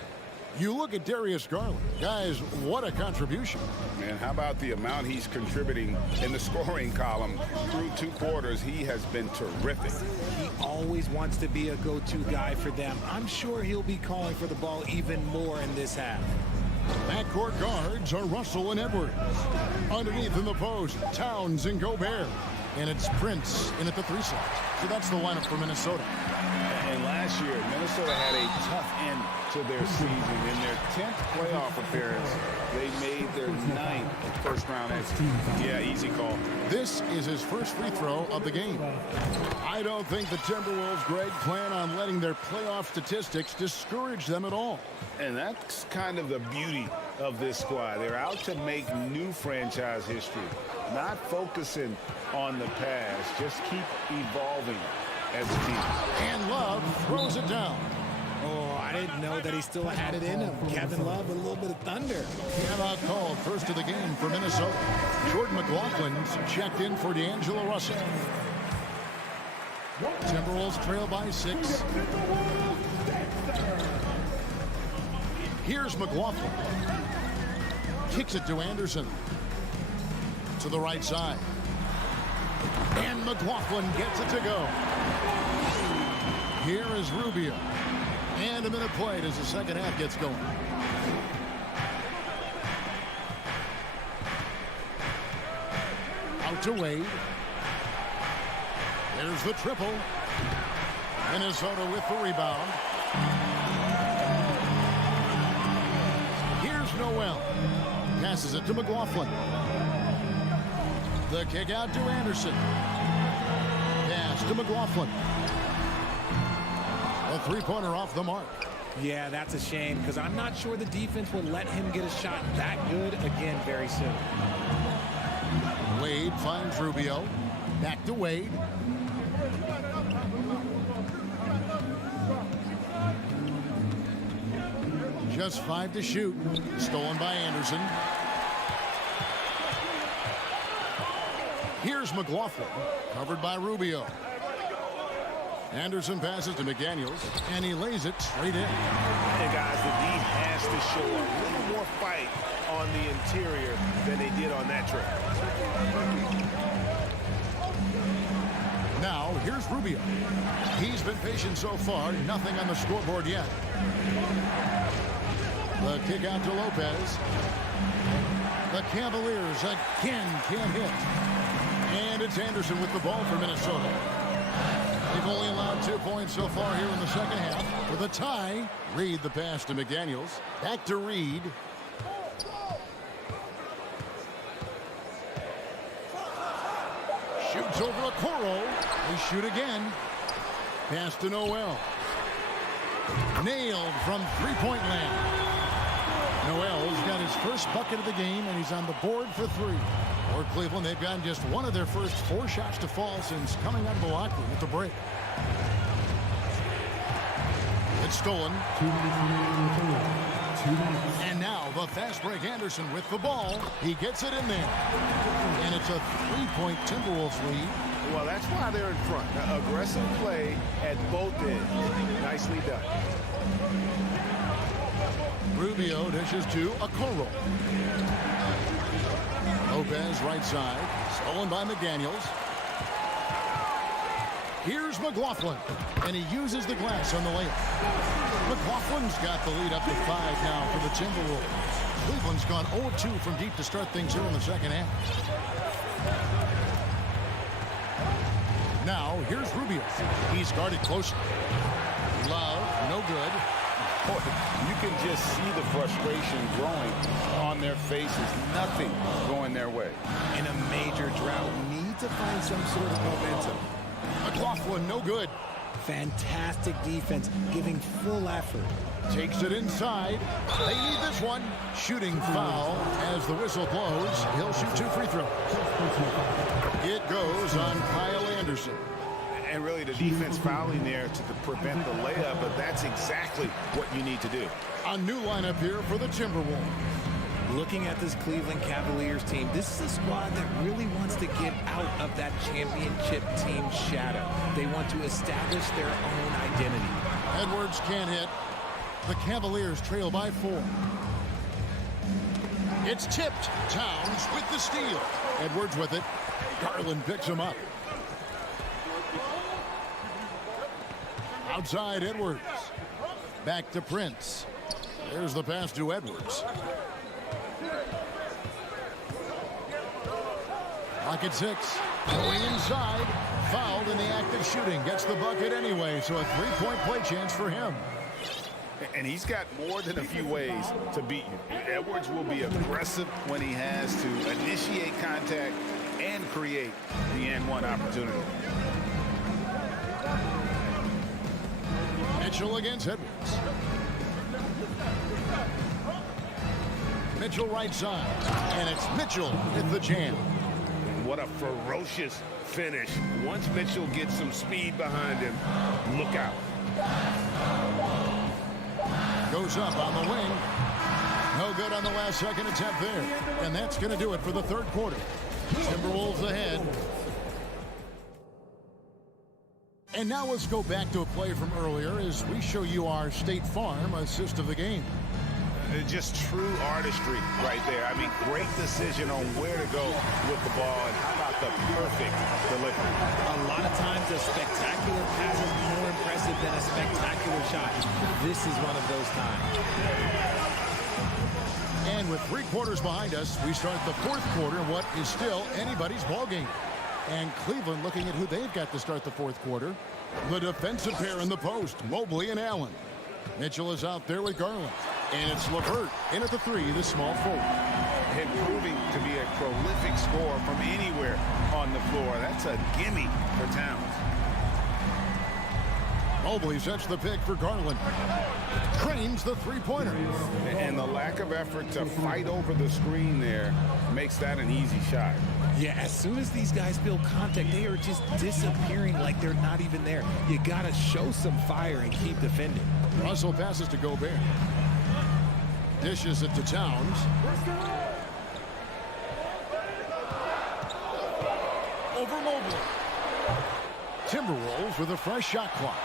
You look at Darius Garland. Guys, what a contribution. Man, how about the amount he's contributing in the scoring column? Through 2 quarters, he has been terrific. He always wants to be a go-to guy for them. I'm sure he'll be calling for the ball even more in this half. Backcourt guards are Russell and Edwards. Underneath in the post, Towns and Gobert. And it's Prince in at the 3 slot. So that's the lineup for Minnesota. And last year, Minnesota had a tough end to their season. In their 10th playoff appearance, they made their 9th first-round exit. Yeah, easy call. This is his first free throw of the game. I don't think the Timberwolves, Greg, plan on letting their playoff statistics discourage them at all. And that's kind of the beauty of this squad. They're out to make new franchise history, not focusing on the past. Just keep evolving as a team. And Love throws it down. Oh, I didn't know that he still had it in him. Kevin Love with a little bit of thunder. Timeout called first of the game for Minnesota. Jordan McLaughlin's checked in for D'Angelo Russell. Timberwolves trail by 6. Here's McLaughlin. Kicks it to Anderson. To the right side. And McLaughlin gets it to go. Here is Rubio. And a minute played as the second half gets going. Out to Wade. There's the triple. Minnesota with the rebound. Here's Noel. Passes it to McLaughlin. The kick out to Anderson. Pass to McLaughlin. A three-pointer off the mark. Yeah, that's a shame because I'm not sure the defense will let him get a shot that good again very soon. Wade finds Rubio. Back to Wade. Just 5 to shoot. Stolen by Anderson. Here's McLaughlin. Covered by Rubio. Anderson passes to McDaniels, and he lays it straight in. And guys, the D has to show a little more fight on the interior than they did on that trip. Now, here's Rubio. He's been patient so far. Nothing on the scoreboard yet. The kick out to Lopez. The Cavaliers again can't hit. And it's Anderson with the ball for Minnesota. They've only allowed 2 points so far here in the second half. With a tie, Reed the pass to McDaniels. Back to Reed. Shoots over a Okoro. They shoot again. Pass to Noel. Nailed from three-point land. Noel's got his first bucket of the game, and he's on the board for 3. For Cleveland, they've gotten just one of their first 4 shots to fall since coming out of the locker room at the break. It's stolen. And now the fast break Anderson with the ball. He gets it in there. And it's a 3-point Timberwolves lead. Well, that's why they're in front. Aggressive play at both ends. Nicely done. Rubio dishes to Okoro. Lopez right side. Stolen by McDaniels. Here's McLaughlin. And he uses the glass on the layup. McLaughlin's got the lead up to 5 now for the Timberwolves. Cleveland's gone 0-2 from deep to start things here in the second half. Now, here's Rubio. He's guarded closely. Love, no good. You can just see the frustration growing on their faces. Nothing going their way. In a major drought, need to find some sort of momentum. McLaughlin, no good. Fantastic defense, giving full effort. Takes it inside. They need this one. Shooting foul as the whistle blows. He'll shoot 2 free throws. It goes on Kyle Anderson. And really the defense fouling there to prevent the layup, but that's exactly what you need to do. A new lineup here for the Timberwolves. Looking at this Cleveland Cavaliers team, this is a squad that really wants to get out of that championship team shadow. They want to establish their own identity. Edwards can't hit. The Cavaliers trail by 4. It's tipped. Towns with the steal. Edwards with it. Garland picks him up. Outside Edwards. Back to Prince. There's the pass to Edwards. Clock at 6. Going inside. Fouled in the act of shooting. Gets the bucket anyway, so a 3-point play chance for him. And he's got more than a few ways to beat you. Edwards will be aggressive when he has to initiate contact and create the and-one opportunity. Mitchell against Edwards. Mitchell right side. And it's Mitchell with the jam. What a ferocious finish. Once Mitchell gets some speed behind him, look out. Goes up on the wing. No good on the last second attempt there. And that's going to do it for the third quarter. Timberwolves ahead. And now let's go back to a play from earlier as we show you our State Farm assist of the game. Just true artistry right there. I mean, great decision on where to go with the ball, and how about the perfect delivery. A lot of times a spectacular pass is more impressive than a spectacular shot. This is one of those times. And with 3 quarters behind us, we start the fourth quarter, what is still anybody's ball game. And Cleveland looking at who they've got to start the fourth quarter. The defensive pair in the post, Mobley and Allen. Mitchell is out there with Garland. And it's LeVert in at the 3, the small forward. And proving to be a prolific scorer from anywhere on the floor. That's a gimme for Towns. Mobley sets the pick for Garland. Cranes the 3-pointer. And the lack of effort to fight over the screen there makes that an easy shot. Yeah, as soon as these guys feel contact, they are just disappearing like they're not even there. You got to show some fire and keep defending. Russell passes to Gobert. Dishes it to Towns. Over Mobley. Timberwolves with a fresh shot clock.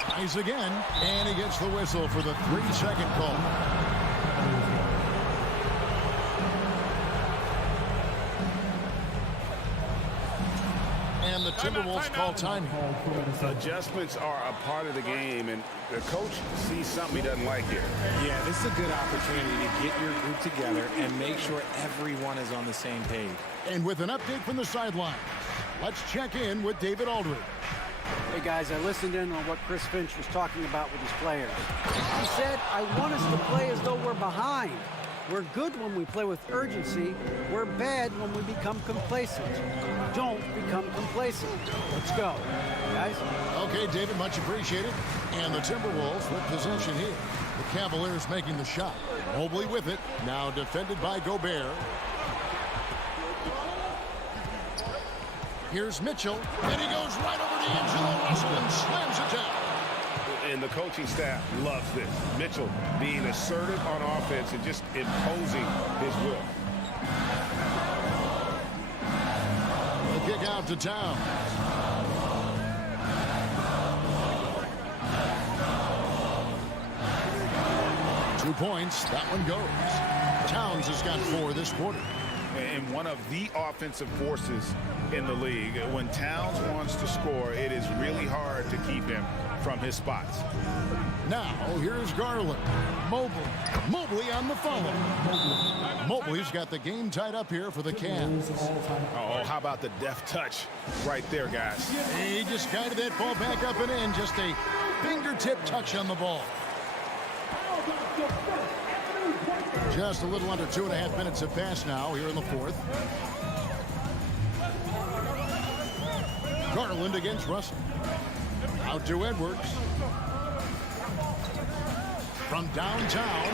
Tries again, and he gets the whistle for the 3-second call. And the Timberwolves call time. Adjustments are a part of the game, and the coach sees something he doesn't like here. Yeah, this is a good opportunity to get your group together and make sure everyone is on the same page. And with an update from the sideline, let's check in with David Aldridge. Hey guys, I listened in on what Chris Finch was talking about with his players. He said, I want us to play as though we're behind. We're good when we play with urgency. We're bad when we become complacent. Don't become complacent. Let's go, guys. Okay, David, much appreciated. And the Timberwolves with possession here. The Cavaliers making the shot. Mobley with it. Now defended by Gobert. Here's Mitchell. And he goes right over to D'Angelo Russell and slams it down. And the coaching staff loves this. Mitchell being assertive on offense and just imposing his will. The kick out to Towns. Two points. That one goes. Towns has got 4 this quarter. And one of the offensive forces in the league. When Towns wants to score, it is really hard to keep him from his spots. Now, here's Garland. Mobley on the follow. Mobley's got the game tied up here for the Cavs. Oh, how about the deft touch right there, guys? He just guided that ball back up and in. Just a fingertip touch on the ball. Just a little under 2.5 minutes have passed now here in the fourth. Garland against Russell. Out to Edwards. From downtown,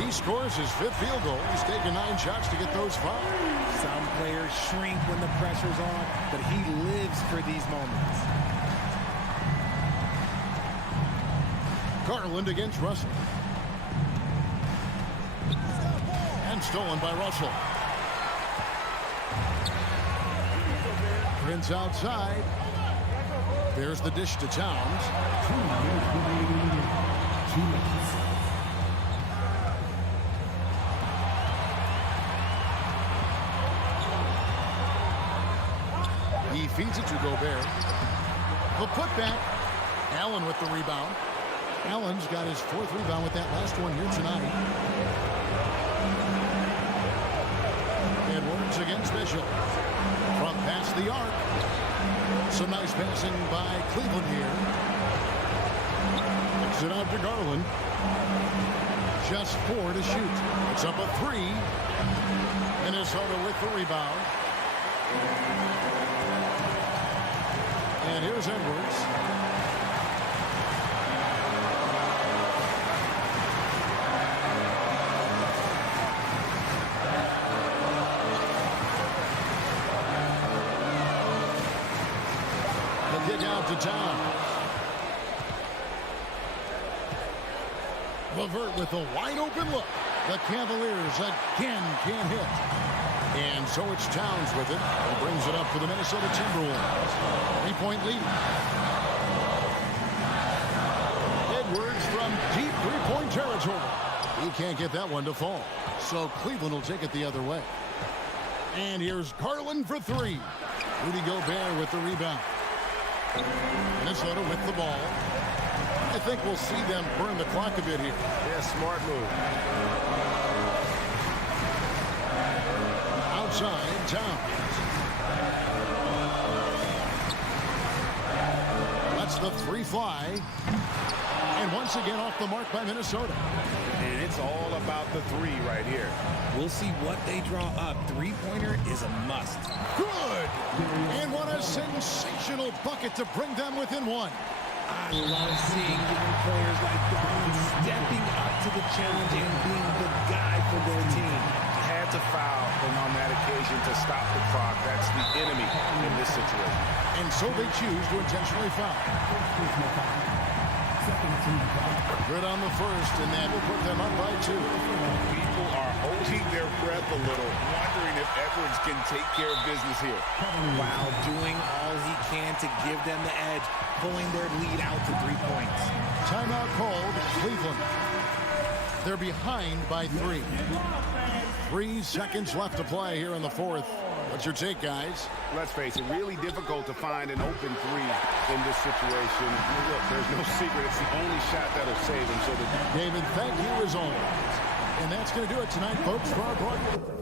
he scores his 5th field goal. He's taken 9 shots to get those 5. Some players shrink when the pressure's on, but he lives for these moments. Garland against Russell. And stolen by Russell. Prince outside. There's the dish to Towns. He feeds it to Gobert. The putback. Allen with the rebound. Allen's got his 4th rebound with that last one here tonight. Edwards against Mitchell. From past the arc. Some nice passing by Cleveland here. Kicks it out to Garland. Just 4 to shoot. It's up a 3. Minnesota with the rebound. And here's Edwards. The kick out to Towns. LeVert with a wide open look. The Cavaliers again can't hit. And so it's Towns with it. He brings it up for the Minnesota Timberwolves. 3-point lead. Edwards from deep 3-point territory. He can't get that one to fall. So Cleveland will take it the other way. And here's Garland for 3. Rudy Gobert with the rebound. Minnesota with the ball. I think we'll see them burn the clock a bit here. Yeah, smart move. Outside, Towns. Lets the 3 fly. And once again off the mark by Minnesota. And it's all about the 3 right here. We'll see what they draw up. 3-pointer is a must. Good! And what a sensational bucket to bring them within 1. I love seeing young players like Garland stepping up to the challenge and being the guy for their team. Had to foul, and on that occasion to stop the clock. That's the enemy in this situation. And so they choose to intentionally foul. Good on the first, and that will put them up by 2. People are holding their breath a little, wondering if Edwards can take care of business here. While doing all he can to give them the edge, pulling their lead out to 3 points. Timeout called, Cleveland. They're behind by 3. 3 seconds left to play here in the fourth. What's your take, guys? Let's face it, really difficult to find an open three in this situation. Look, there's no secret. It's the only shot that'll save him. So David, thank you as always. And that's going to do it tonight, folks, for our broadcast.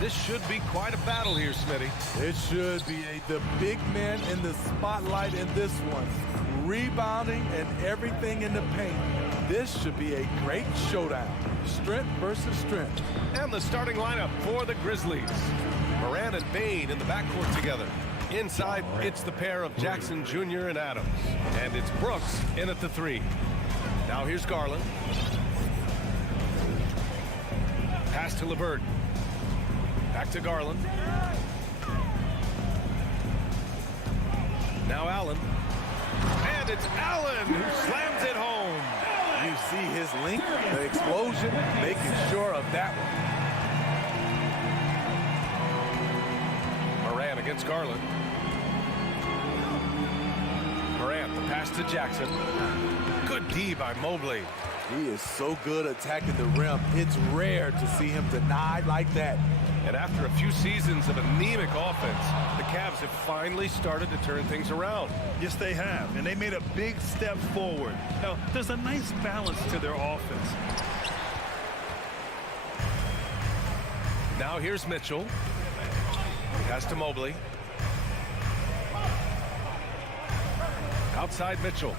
This should be quite a battle here, Smitty. It should be. The big man in the spotlight in this one. Rebounding and everything in the paint. This should be a great showdown. Strength versus strength. And the starting lineup for the Grizzlies. Moran and Bain in the backcourt together. Inside, it's the pair of Jackson Jr. and Adams. And it's Brooks in at the 3. Now here's Garland. Pass to LeVert. Back to Garland. Now Allen. And it's Allen who slams it home. You see his length, the explosion, making sure of that one. Moran against Garland. Morant, the pass to Jackson. Good D by Mobley. He is so good attacking the rim. It's rare to see him denied like that. And after a few seasons of anemic offense, the Cavs have finally started to turn things around. Yes, they have, and they made a big step forward. Now, there's a nice balance to their offense. Now here's Mitchell. Pass to Mobley. Outside Mitchell.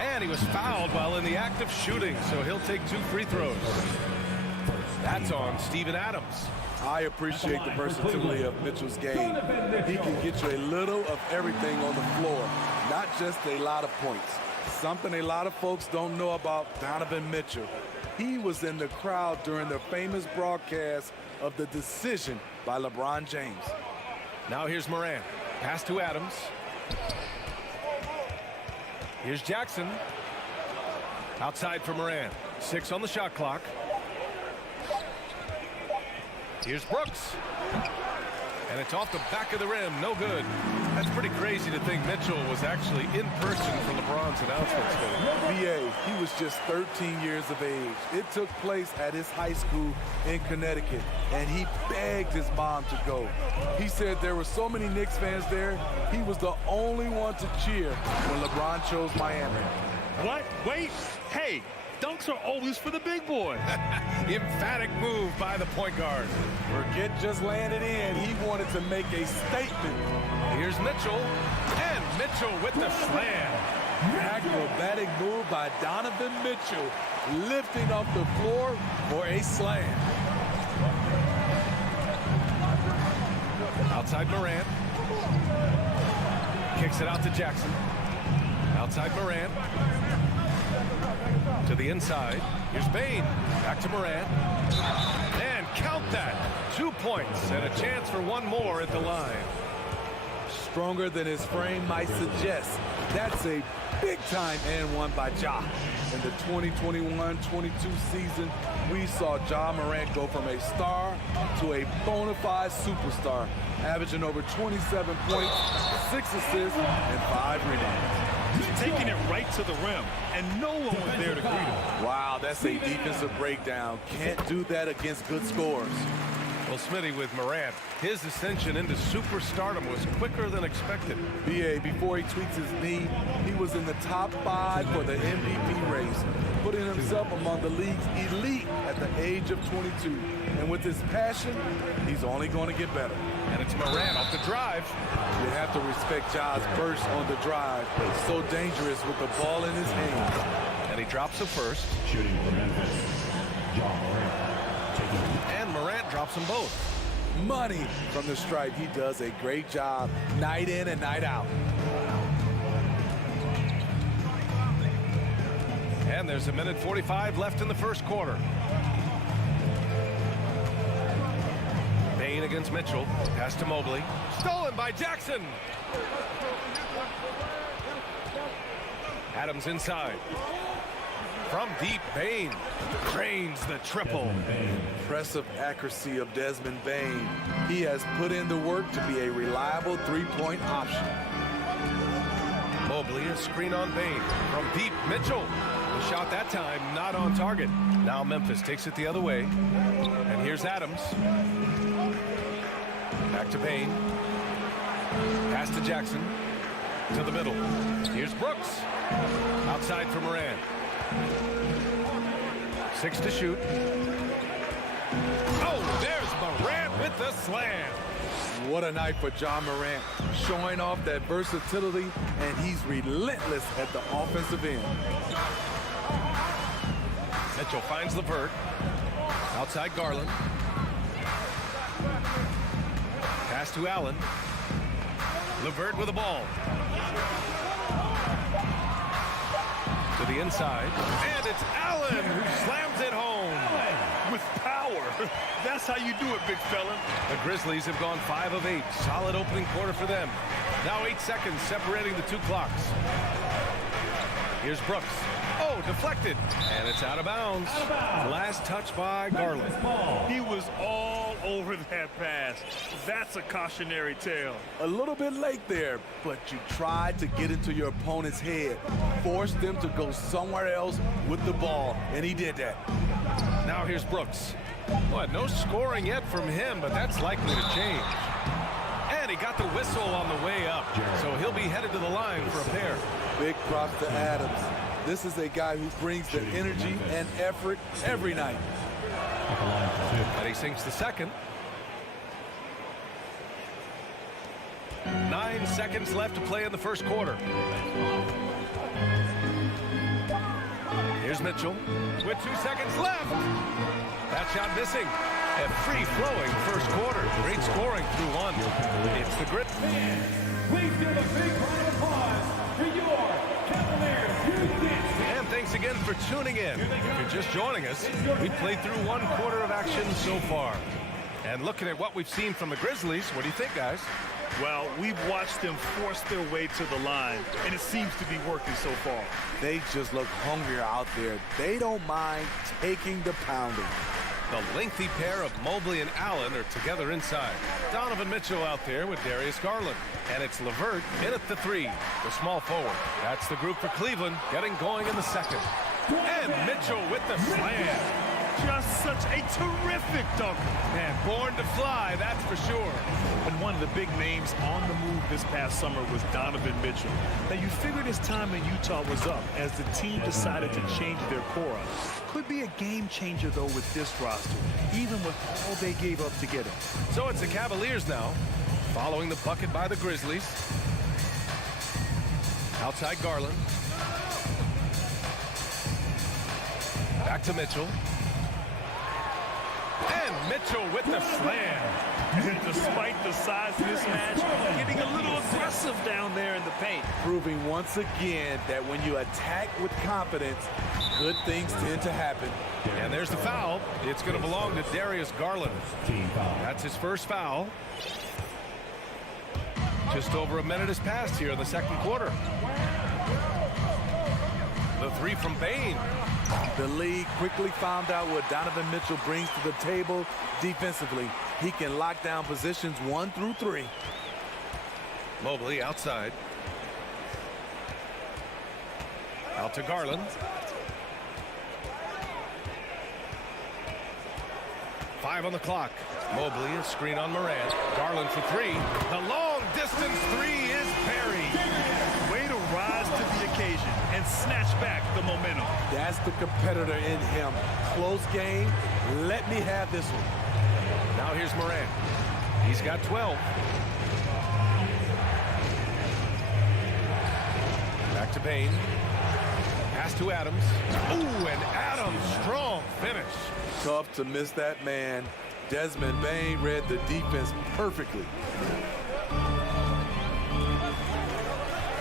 And he was fouled while in the act of shooting, so he'll take 2 free throws. That's on Steven Adams. I appreciate the versatility of Mitchell's game. He can get you a little of everything on the floor, not just a lot of points. Something a lot of folks don't know about Donovan Mitchell. He was in the crowd during the famous broadcast of the decision by LeBron James. Now here's Moran. Pass to Adams. Here's Jackson. Outside for Moran. 6 on the shot clock. Here's Brooks. And it's off the back of the rim. No good. That's pretty crazy to think Mitchell was actually in person for LeBron's announcements. BA, he was just 13 years of age. It took place at his high school in Connecticut, and he begged his mom to go. He said there were so many Knicks fans there, he was the only one to cheer when LeBron chose Miami. What? Wait. Hey, dunks are always for the big boy. Emphatic move by the point guard. Forget just laying it in. He wanted to make a statement. Here's Mitchell. And Mitchell with the slam. Acrobatic move by Donovan Mitchell, lifting off the floor for a slam. Outside Morant. Kicks it out to Jackson. Outside Morant. To the inside. Here's Bain. Back to Morant. And count that. 2 points and a chance for one more at the line. Stronger than his frame might suggest. That's a big-time and one by Ja. In the 2021-22 season, we saw Ja Morant go from a star to a bona fide superstar, averaging over 27 points, 6 assists, and 5 rebounds. He's taking it right to the rim, and no one was there to greet him. Wow, that's a defensive breakdown. Can't do that against good scores. Well, Smitty, with Morant, his ascension into superstardom was quicker than expected. BA, before he tweaks his knee, he was in the top 5 for the MVP race, putting himself among the league's elite at the age of 22. And with his passion, he's only going to get better. And it's Morant off the drive. You have to respect Ja's burst on the drive. So dangerous with the ball in his hands. And he drops the first. Shooting for Memphis, Ja Morant. And Morant drops them both. Money from the stripe. He does a great job night in and night out. And there's 1:45 left in the first quarter. Bain against Mitchell. Pass to Mobley. Stolen by Jackson. Adams inside. From deep, Bain drains the triple. Impressive accuracy of Desmond Bain. He has put in the work to be a reliable three-point option. Mobley, a screen on Bain. From deep, Mitchell. The shot that time not on target. Now Memphis takes it the other way. And here's Adams. Back to Bain. Pass to Jackson. To the middle. Here's Brooks. Outside for Moran. 6 to shoot. Oh, there's Morant with the slam. What a night for John Morant, showing off that versatility, and he's relentless at the offensive end. Mitchell finds LeVert. Outside Garland. Pass to Allen. LeVert with the ball. To the inside. And it's Allen who slams it home. With power. That's how you do it, big fella. The Grizzlies have gone 5 of 8. Solid opening quarter for them. Now 8 seconds separating the 2 clocks. Here's Brooks. Oh, deflected. And it's out of bounds. Last touch by Garland. He was all over that pass. That's a cautionary tale. A little bit late there, but you tried to get into your opponent's head. Forced them to go somewhere else with the ball, and he did that. Now here's Brooks. What, no scoring yet from him, but that's likely to change. And he got the whistle on the way up, so he'll be headed to the line for a pair. Big props to Adams. This is a guy who brings the energy and effort every night. And he sinks the second. 9 seconds left to play in the first quarter. Here's Mitchell with 2 seconds left. That shot missing. A free-flowing first quarter. Great scoring through one. It's the Grizzlies. Please give a big round of applause for your Cavaliers. And thanks again for tuning in. If you're just joining us, we played through 1 quarter of action so far. And looking at what we've seen from the Grizzlies, what do you think, guys? Well, we've watched them force their way to the line, and it seems to be working so far. They just look hungrier out there. They don't mind taking the pounding. The lengthy pair of Mobley and Allen are together inside. Donovan Mitchell out there with Darius Garland. And it's LeVert in at the 3, the small forward. That's the group for Cleveland, getting going in the second. And Mitchell with the slam. Just such a terrific dunker. Man, born to fly, that's for sure. And one of the big names on the move this past summer was Donovan Mitchell. Now, you figured his time in Utah was up as the team decided to change their core up. Could be a game changer, though, with this roster, even with all they gave up to get him. So it's the Cavaliers now, following the bucket by the Grizzlies. Outside Garland. Back to Mitchell. And Mitchell with the slam. And despite the size mismatch, getting a little aggressive down there in the paint. Proving once again that when you attack with confidence, good things tend to happen. And there's the foul. It's going to belong to Darius Garland. That's his first foul. Just over a minute has passed here in the second quarter. The 3 from Bain. The league quickly found out what Donovan Mitchell brings to the table defensively. He can lock down positions 1 through 3. Mobley outside. Out to Garland. 5 on the clock. Mobley, a screen on Morant. Garland for 3. The long distance 3 is buried. Way to rise to the occasion and snatch back the momentum. That's the competitor in him. Close game. Let me have this one. Now here's Morant. He's got 12. Back to Bain. Pass to Adams. Ooh, and Adams, strong finish. Tough to miss that man. Desmond Bain read the defense perfectly.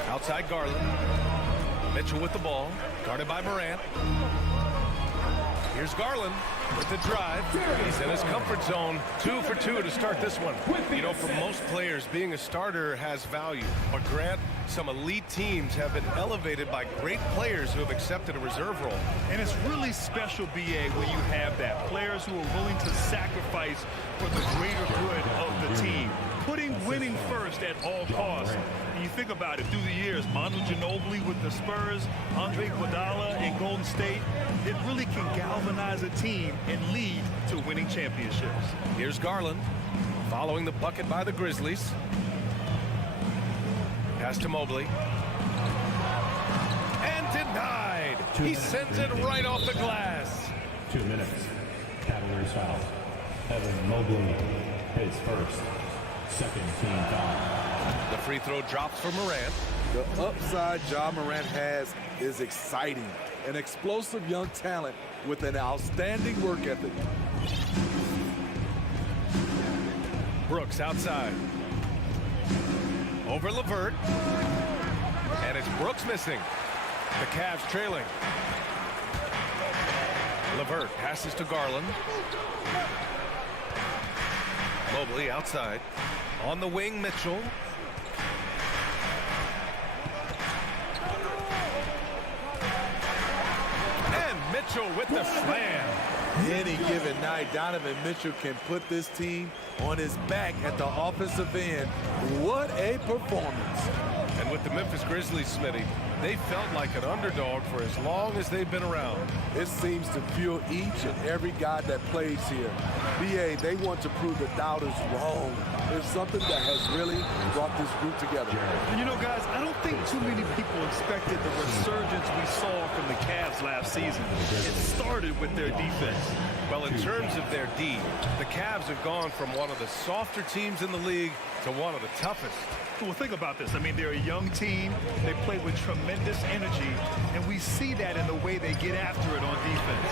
Outside Garland. Mitchell with the ball. Guarded by Morant. Here's Garland with the drive. He's in his comfort zone. 2 for 2 to start this one. You know, for most players, being a starter has value. But Grant, some elite teams have been elevated by great players who have accepted a reserve role. And it's really special, BA, when you have that. Players who are willing to sacrifice for the greater good of the team. Putting winning first at all costs. And you think about it, through the years, Manu Ginobili with the Spurs, Andre Iguodala in Golden State, it really can galvanize a team and lead to winning championships. Here's Garland, following the bucket by the Grizzlies. Pass to Mobley. And denied. He sends it right off the glass. 2 minutes. Cavaliers foul. Evan Mobley, his first. Second team foul. The free throw drops for Morant. The upside Ja Morant has is exciting. An explosive young talent with an outstanding work ethic. Brooks outside. Over LeVert. And it's Brooks missing. The Cavs trailing. LeVert passes to Garland. Mobley outside. On the wing, Mitchell. And Mitchell with the slam. Any given night, Donovan Mitchell can put this team on his back at the offensive end. What a performance. And with the Memphis Grizzlies, Smitty, they felt like an underdog for as long as they've been around. It seems to fuel each and every guy that plays here. BA, they want to prove the doubters wrong. There's something that has really brought this group together. And you know, guys, I don't think too many people expected the resurgence we saw from the Cavs last season. It started with their defense. Well, in terms of their D, the Cavs have gone from one of the softer teams in the league to one of the toughest. Well, think about this. I mean, they're a young team. They play with tremendous energy, and we see that in the way they get after it on defense.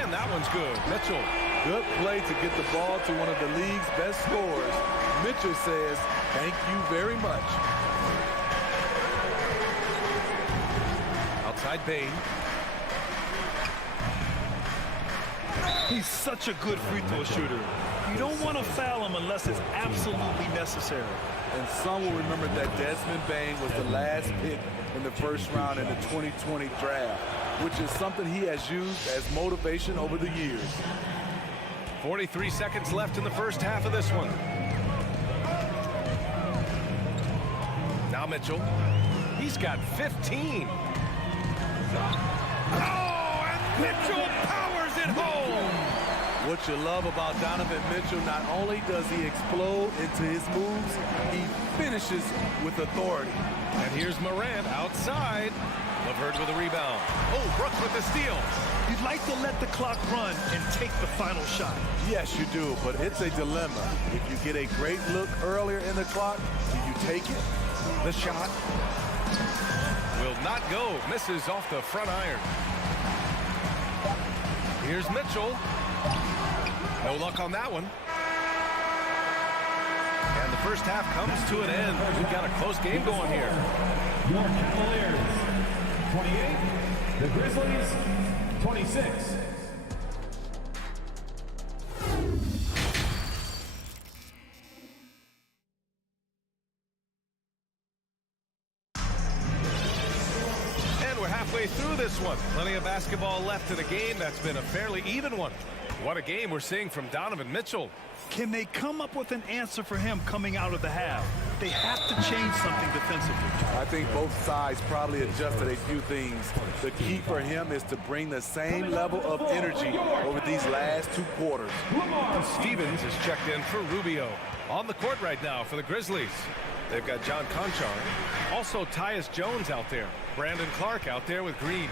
And that one's good. Mitchell. Good play to get the ball to one of the league's best scorers. Mitchell says, thank you very much. Outside Bain. He's such a good free throw shooter. You don't want to foul him unless it's absolutely necessary. And some will remember that Desmond Bain was the last pick in the first round in the 2020 draft, which is something he has used as motivation over the years. 43 seconds left in the first half of this one. Now Mitchell. He's got 15. Oh, and Mitchell powers it home. What you love about Donovan Mitchell, not only does he explode into his moves, he finishes with authority. And here's Morant outside. LeVert with a rebound. Oh, Brooks with the steal. You'd like to let the clock run and take the final shot. Yes, you do, but it's a dilemma. If you get a great look earlier in the clock, do you take it? The shot will not go. Misses off the front iron. Here's Mitchell. No luck on that one. And the first half comes to an end. We've got a close game going here. Your Cavaliers, 28. The Grizzlies, 26. And we're halfway through this one. Plenty of basketball left in a game that's been a fairly even one. What a game we're seeing from Donovan Mitchell. Can they come up with an answer for him coming out of the half? They have to change something defensively. I think both sides probably adjusted a few things. The key for him is to bring the same level of energy over these last 2 quarters. Stevens is checked in for Rubio. On the court right now for the Grizzlies. They've got John Conchar. Also Tyus Jones out there. Brandon Clark out there with Green.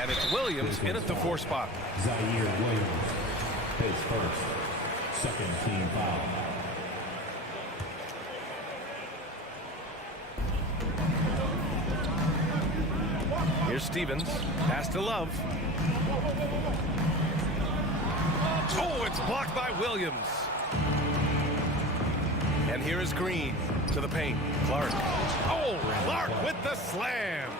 And it's Williams in at the 4 spot. Zaire Williams, his first. Second team foul. Here's Stevens. Pass to Love. Oh, it's blocked by Williams. And here is Green to the paint. Clark. Oh, Clark with the slam.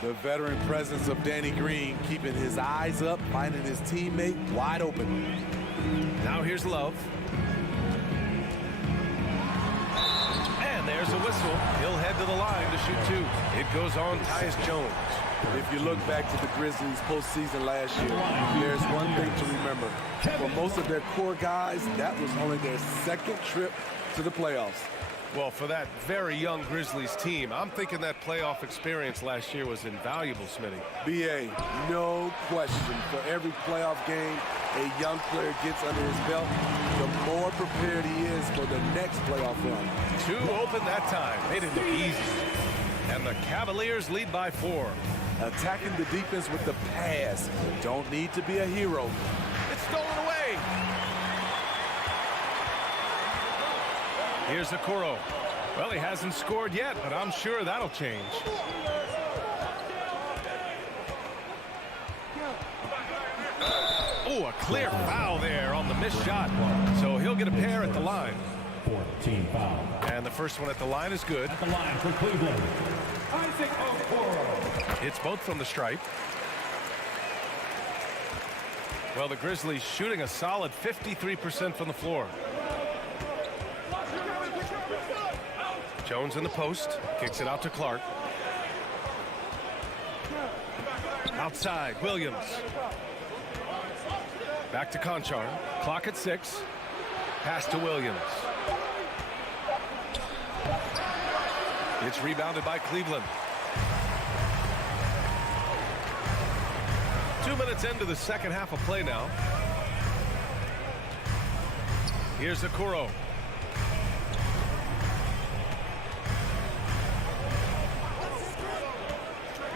The veteran presence of Danny Green keeping his eyes up, finding his teammate wide open. Now here's Love. And there's a whistle. He'll head to the line to shoot 2. It goes on Tyus Jones. If you look back to the Grizzlies postseason last year, there's one thing to remember. For most of their core guys, that was only their second trip to the playoffs. Well, for that very young Grizzlies team, I'm thinking that playoff experience last year was invaluable, Smitty. BA, no question. For every playoff game a young player gets under his belt, the more prepared he is for the next playoff run. 2 open that time. Made it look easy. And And the Cavaliers lead by 4. Attacking the defense with the pass. Don't need to be a hero. It's stolen away. Here's Okoro. Well, he hasn't scored yet, but I'm sure that'll change. Oh, a clear foul there on the missed shot. So he'll get a pair at the line. 14 foul. And the first one at the line is good. At the line for Cleveland, Isaac Okoro. It's both from the stripe. Well, the Grizzlies shooting a solid 53% from the floor. Jones in the post, kicks it out to Clark. Outside, Williams. Back to Conchar. Clock at 6. Pass to Williams. It's rebounded by Cleveland. 2 minutes into the second half of play now. Here's Okoro.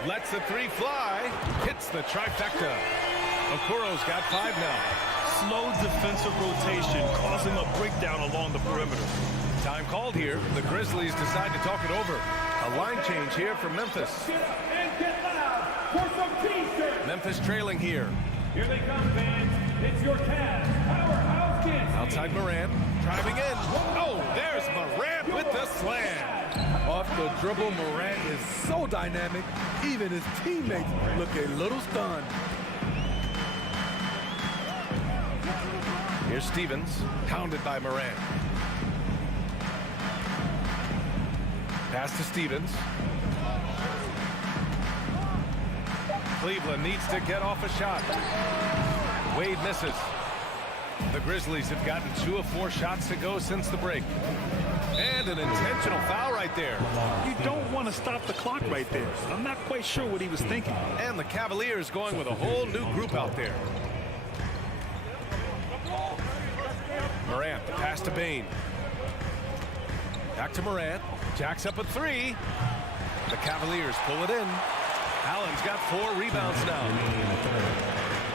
Lets the 3 fly. Hits the trifecta. Okoro's got 5 now. Slow defensive rotation causing a breakdown along the perimeter. Time called here. The Grizzlies decide to talk it over. A line change here from Memphis. Get up and get loud for some T-shirts. Memphis trailing here. Here they come, fans. It's your Cavs powerhouse kids. Outside Morant. Driving in. Oh, there's Morant with the slam. Off the dribble, Morant is so dynamic. Even his teammates look a little stunned. Here's Stevens, pounded by Morant. Pass to Stevens. Cleveland needs to get off a shot. Wade misses. The Grizzlies have gotten 2 of 4 shots to go since the break. And an intentional foul right there. You don't want to stop the clock right there. I'm not quite sure what he was thinking. And the Cavaliers going with a whole new group out there. Morant, the pass to Bain. Back to Morant. Jacks up a 3. The Cavaliers pull it in. Allen's got 4 rebounds now.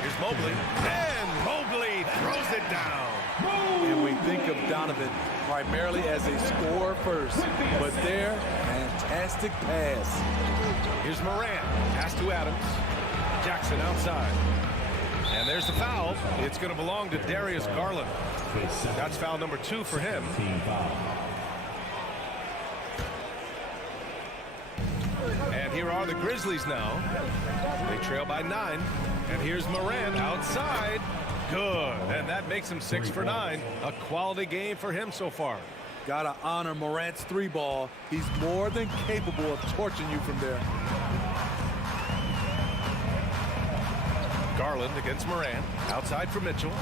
Here's Mobley. And Mobley throws it down. And we think of Donovan primarily as a scorer first, but their fantastic pass. Here's Morant. Pass to Adams. Jackson outside. And there's the foul. It's going to belong to Darius Garland. That's foul number 2 for him. And here are the Grizzlies now. They trail by 9. And here's Morant outside. Good. And that makes him 6 for 9. A quality game for him so far. Gotta honor Morant's 3 ball. He's more than capable of torching you from there. Garland against Morant. Outside for Mitchell.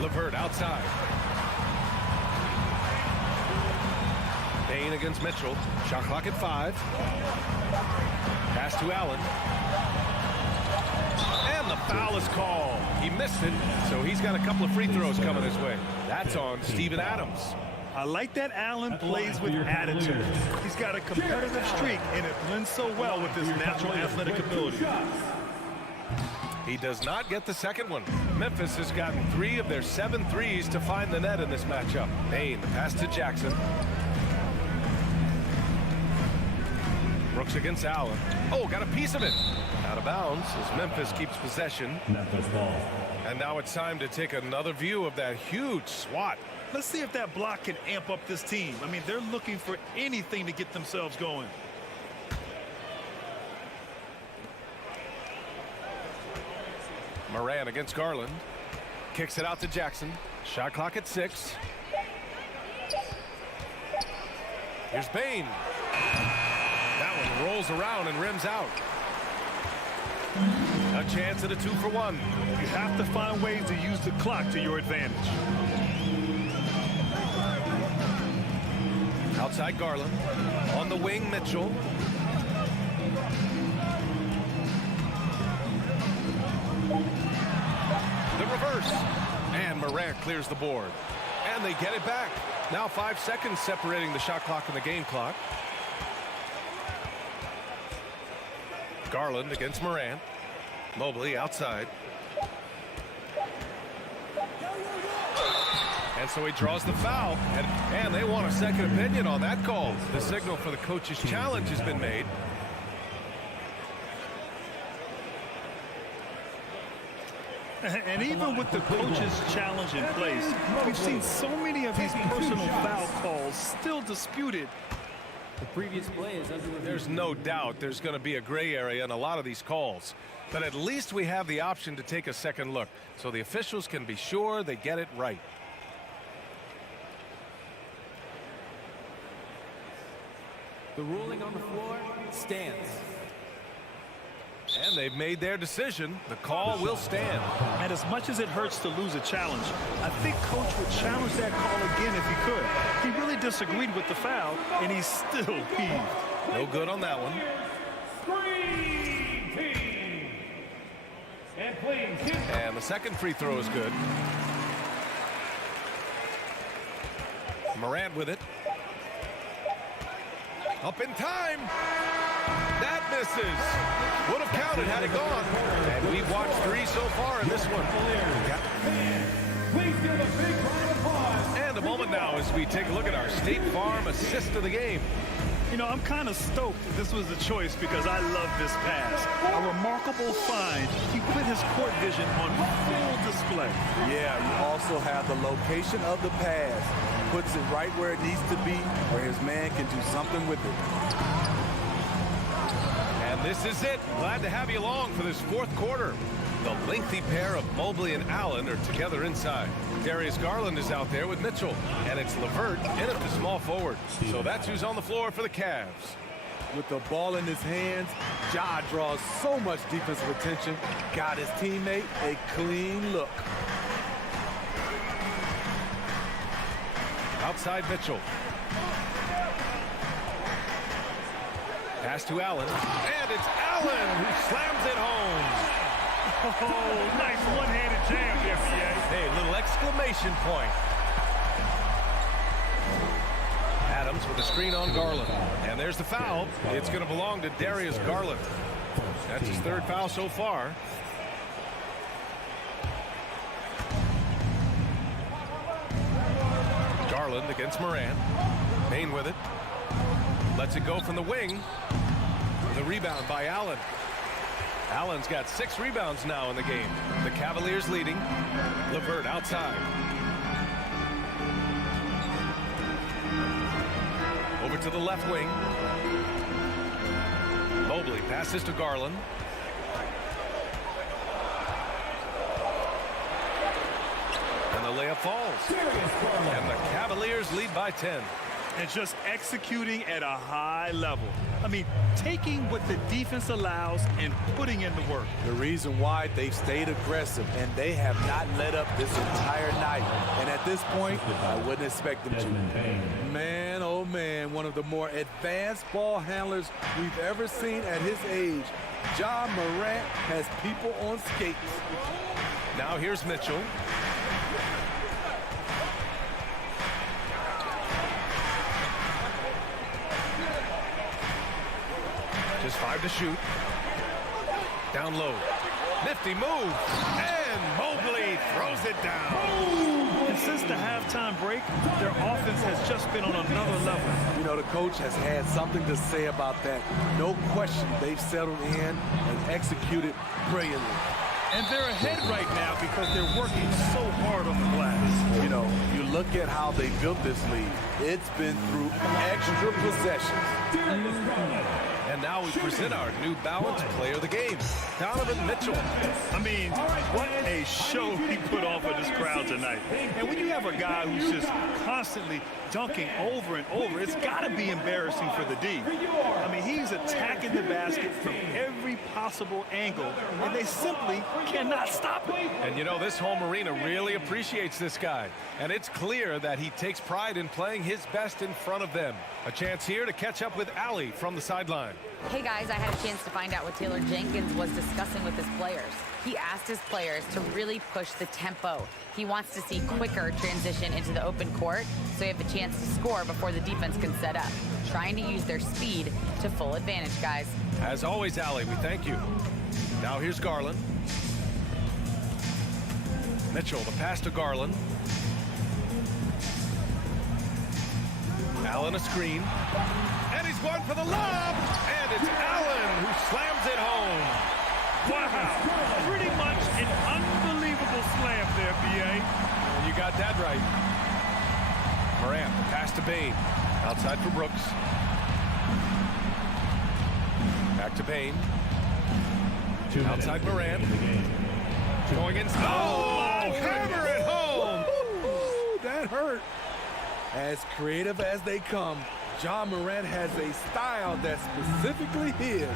LeVert outside. Bain against Mitchell. Shot clock at 5. Pass to Allen. And the foul is called. He missed it, so he's got a couple of free throws coming his way. That's on Steven Adams. I like that Allen plays with attitude. He's got a competitive streak, and it blends so well with his natural athletic ability. He does not get the second one. Memphis has gotten 3 of their 7 threes to find the net in this matchup. Bain, the pass to Jackson. Brooks against Allen. Oh, got a piece of it. Out of bounds as Memphis keeps possession. Memphis ball. And now it's time to take another view of that huge swat. Let's see if that block can amp up this team. I mean, they're looking for anything to get themselves going. Morant against Garland. Kicks it out to Jackson. Shot clock at 6. Here's Bain. That one rolls around and rims out. A chance at a 2 for 1. You have to find ways to use the clock to your advantage. Outside Garland. On the wing, Mitchell. The reverse. And Morant clears the board. And they get it back. Now 5 seconds separating the shot clock and the game clock. Garland against Morant. Mobley outside. And so he draws the foul. And they want a second opinion on that call. The signal for the coach's challenge has been made. And even with the coach's challenge in place, we've seen so many of these personal foul calls still disputed. The previous play is under review. There's no doubt there's going to be a gray area in a lot of these calls. But at least we have the option to take a second look, so the officials can be sure they get it right. The ruling on the floor stands. And they've made their decision. The call will stand. And as much as it hurts to lose a challenge, I think Coach would challenge that call again if he could. He really disagreed with the foul, and he's still peeved. No good on that one. Screen team. And please. And the second free throw is good. Morant with it. Up in time. That misses. Would have counted had it gone. And we've watched 3 so far in this one. Please give a big round of applause. And a moment now as we take a look at our State Farm assist of the game. You know, I'm kind of stoked this was the choice because I love this pass. A remarkable find. He put his court vision on full display. Yeah, you also have the location of the pass. Puts it right where it needs to be, where his man can do something with it. And this is it. Glad to have you along for this fourth quarter. The lengthy pair of Mobley and Allen are together inside. Darius Garland is out there with Mitchell. And it's LeVert in at the small forward. So that's who's on the floor for the Cavs. With the ball in his hands, Ja draws so much defensive attention. Got his teammate a clean look. Outside Mitchell. Pass to Allen. And it's Allen who slams it home. Oh, nice one-handed jam there, PA. Hey, little exclamation point. Adams with a screen on Garland. And there's the foul. It's going to belong to Darius Garland. That's his 3rd foul so far. Garland against Morant. Payne with it. Lets it go from the wing. The rebound by Allen. Allen's got 6 rebounds now in the game. The Cavaliers leading. LeVert outside. Over to the left wing. Mobley passes to Garland. And the layup falls. And the Cavaliers lead by 10. And just executing at a high level. I mean, taking what the defense allows and putting in the work. The reason why they've stayed aggressive and they have not let up this entire night. And at this point, I wouldn't expect them to. Man, oh man, one of the more advanced ball handlers we've ever seen at his age. Ja Morant has people on skates. Now here's Mitchell. Just 5 to shoot. Down low. Nifty move. And Mobley throws it down. And since the halftime break, their offense has just been on another level. You know, the coach has had something to say about that. No question, they've settled in and executed brilliantly. And they're ahead right now because they're working so hard on the glass. You know, you look at how they built this lead. It's been through extra possessions. And now we present our new balanced player of the game, Donovan Mitchell. I mean, what a show he put on for this crowd tonight. And when you have a guy who's just constantly dunking over and over, it's got to be embarrassing for the D. I mean, he's attacking the basket from every possible angle, and they simply cannot stop him. And you know, this home arena really appreciates this guy. And it's clear that he takes pride in playing his best in front of them. A chance here to catch up with Allie from the sideline. Hey guys, I had a chance to find out what Taylor Jenkins was discussing with his players. He asked his players to really push the tempo. He wants to see quicker transition into the open court so they have a chance to score before the defense can set up. Trying to use their speed to full advantage, guys. As always, Allie, we thank you. Now here's Garland. Mitchell, the pass to Garland. Allen a screen. And he's going for the lob. And it's Allen who slams it home. Wow. Pretty much an unbelievable slam there, B.A. And you got that right. Morant, the pass to Bain. Outside for Brooks. Back to Bain. Outside Morant. Going in. Oh, hammer it home. Woo, that hurt. As creative as they come, Ja Morant has a style that's specifically his.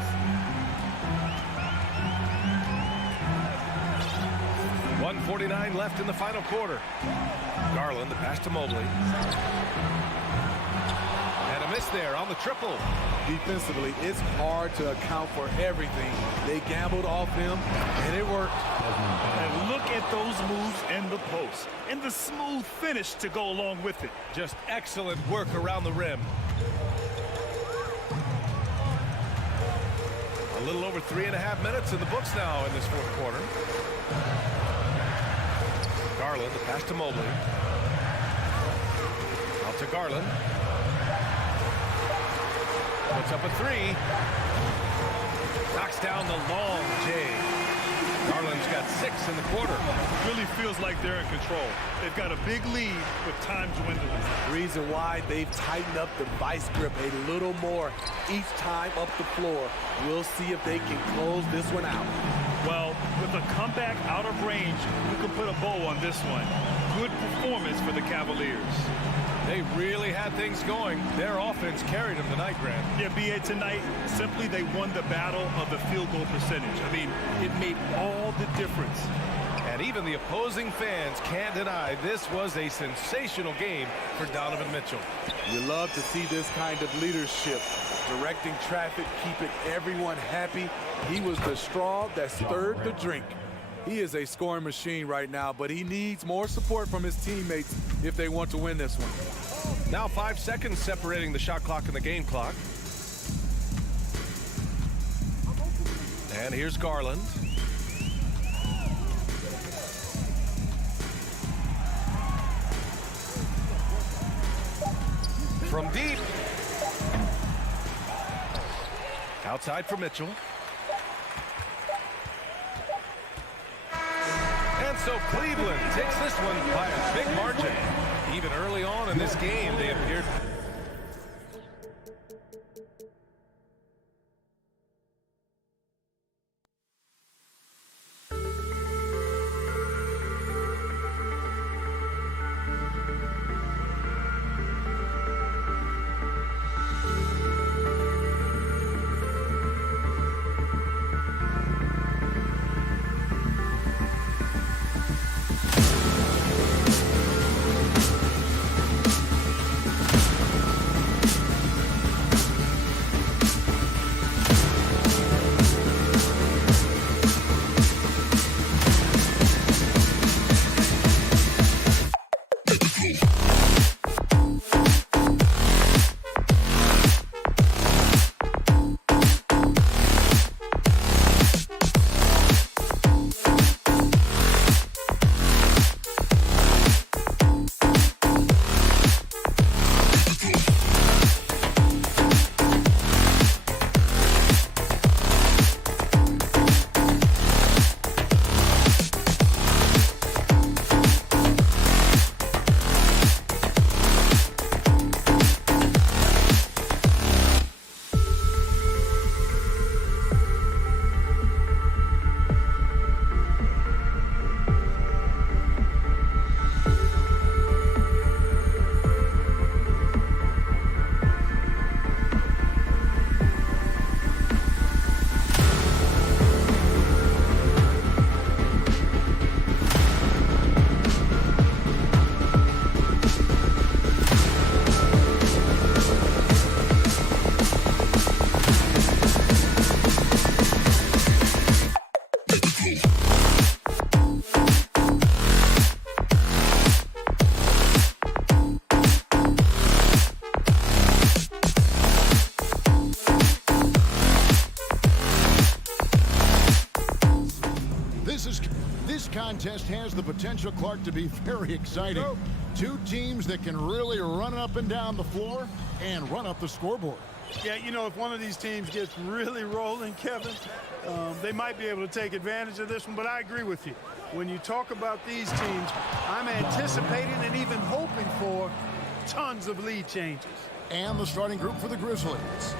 .149 left in the final quarter. Garland, the pass to Mobley. And a miss there on the triple. Defensively, it's hard to account for everything. They gambled off him, and it worked. And look at those moves in the post. And the smooth finish to go along with it. Just excellent work around the rim. A little over 3.5 minutes in the books now in this fourth quarter. Garland, the pass to Mobley. Out to Garland. Puts up a three. Knocks down the long J. Garland's got 6 in the quarter. Really feels like they're in control. They've got a big lead with time dwindling. Reason why they've tightened up the vice grip a little more each time up the floor. We'll see if they can close this one out. Well, with a comeback out of range, we can put a bow on this one. Good performance for the Cavaliers. They really had things going. Their offense carried them tonight, Grant. Yeah, B.A., tonight, simply they won the battle of the field goal percentage. I mean, it made all the difference. And even the opposing fans can't deny this was a sensational game for Donovan Mitchell. You love to see this kind of leadership, directing traffic, keeping everyone happy. He was the straw that stirred the drink. He is a scoring machine right now, but he needs more support from his teammates if they want to win this one. Now 5 seconds separating the shot clock and the game clock. And here's Garland. From deep. Outside for Mitchell. And so Cleveland takes this one by a big margin. Even early on in this game, they appeared contest has the potential, Clark, to be very exciting. Two teams that can really run up and down the floor and run up the scoreboard. Yeah, you know, if one of these teams gets really rolling, Kevin, they might be able to take advantage of this one, but I agree with you. When you talk about these teams, I'm anticipating and even hoping for tons of lead changes. And the starting group for the Grizzlies.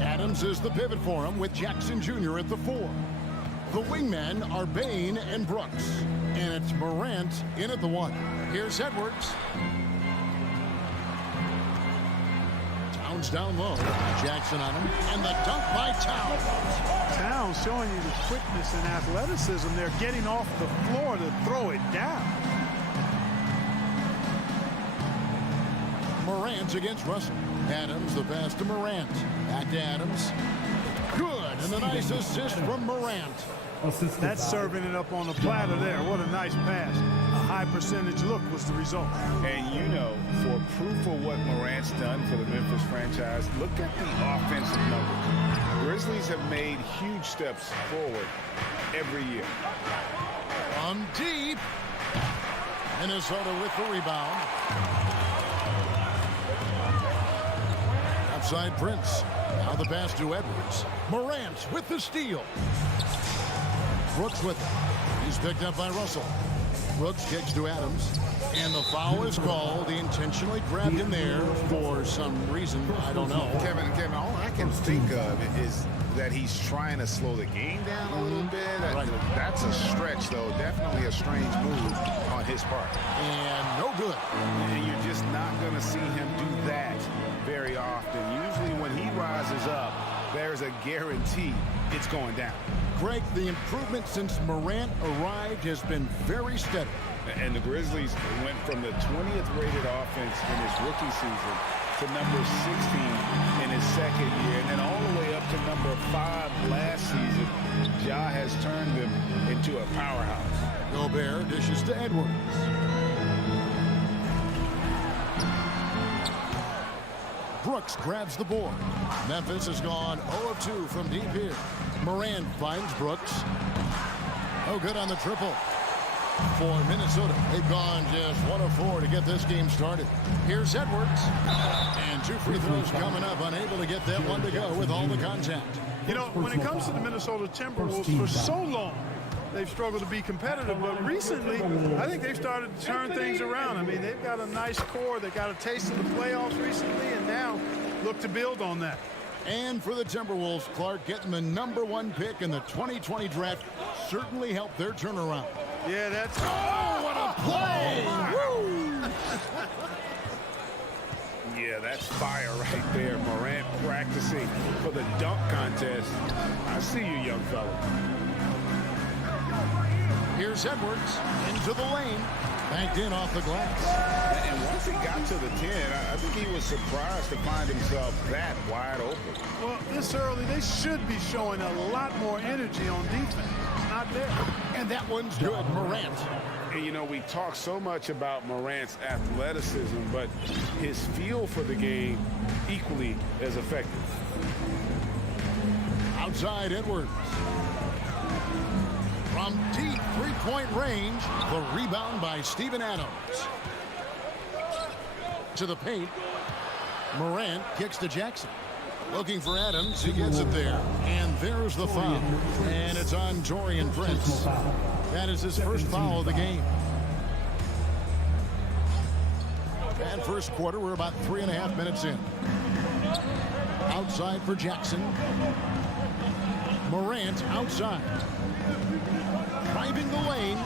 Adams is the pivot for him with Jackson Jr. at the 4. The wingmen are Bain and Brooks. And it's Morant in at the 1. Here's Edwards. Towns down low. Jackson on him. And the dunk by Towns. Towns showing you the quickness and athleticism. They're getting off the floor to throw it down. Morant against Russell. Adams, the pass to Morant. Back to Adams. Good. And a nice assist from Morant. That's serving it up on the platter there. What a nice pass. A high percentage look was the result. And you know, for proof of what Morant's done for the Memphis franchise, look at the offensive numbers. Grizzlies have made huge steps forward every year. From deep. Minnesota with the rebound. Outside Prince. Now the pass to Edwards. Morant with the steal. Brooks with it. He's picked up by Russell. Brooks kicks to Adams. And the foul is called. He intentionally grabbed him there for some reason. I don't know. Kevin, all I can think of is that he's trying to slow the game down a little bit. Right. That's a stretch, though. Definitely a strange move on his part. And no good. And you're just not going to see him do that very often. Usually when he rises up, there's a guarantee it's going down. Greg, the improvement since Morant arrived has been very steady. And the Grizzlies went from the 20th rated offense in his rookie season to number 16 in his second year, and then all the way up to number 5 last season. Ja has turned them into a powerhouse. Gobert dishes to Edwards. Brooks grabs the board. Memphis has gone 0 of 2 from deep here. Morant finds Brooks. Oh, good on the triple. For Minnesota, they've gone just 1 of 4 to get this game started. Here's Edwards. And 2 free throws coming up, unable to get that one to go with all the contact. You know, when it comes to the Minnesota Timberwolves, for so long, they've struggled to be competitive, but recently, I think they've started to turn things around. I mean, they've got a nice core. They got a taste of the playoffs recently, and now look to build on that. And for the Timberwolves, Clark, getting the #1 pick in the 2020 draft certainly helped their turnaround. Yeah, that's... Oh, what a play! Woo! Yeah, that's fire right there. Morant practicing for the dunk contest. I see you, young fella. Here's Edwards into the lane. Banked in off the glass. And once he got to the 10, I think he was surprised to find himself that wide open. Well, this early, they should be showing a lot more energy on defense. It's not there. And that one's good, Morant. And, you know, we talk so much about Morant's athleticism, but his feel for the game equally as effective. Outside Edwards. From deep three-point range, the rebound by Steven Adams. To the paint. Morant kicks to Jackson. Looking for Adams. He gets it there. And there's the foul. And it's on Taurean Prince. That is his first foul of the game. And first quarter, we're about 3.5 minutes in. Outside for Jackson. Morant outside. Driving the lane.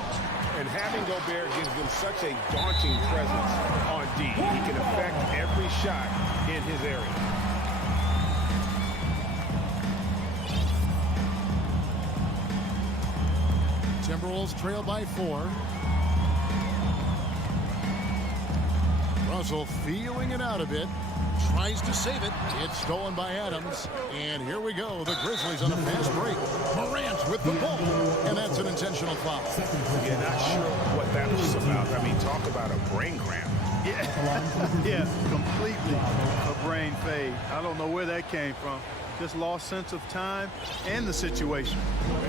And having Gobert gives them such a daunting presence on D. He can affect every shot in his area. Timberwolves trail by 4. Russell feeling it out a bit. Tries to save it. It's stolen by Adams. And here we go. The Grizzlies on a fast break. Morant with the ball. And that's an intentional foul. Yeah, not sure what that was about. I mean, talk about a brain cramp. Yeah, completely a brain fade. I don't know where that came from. just lost sense of time and the situation.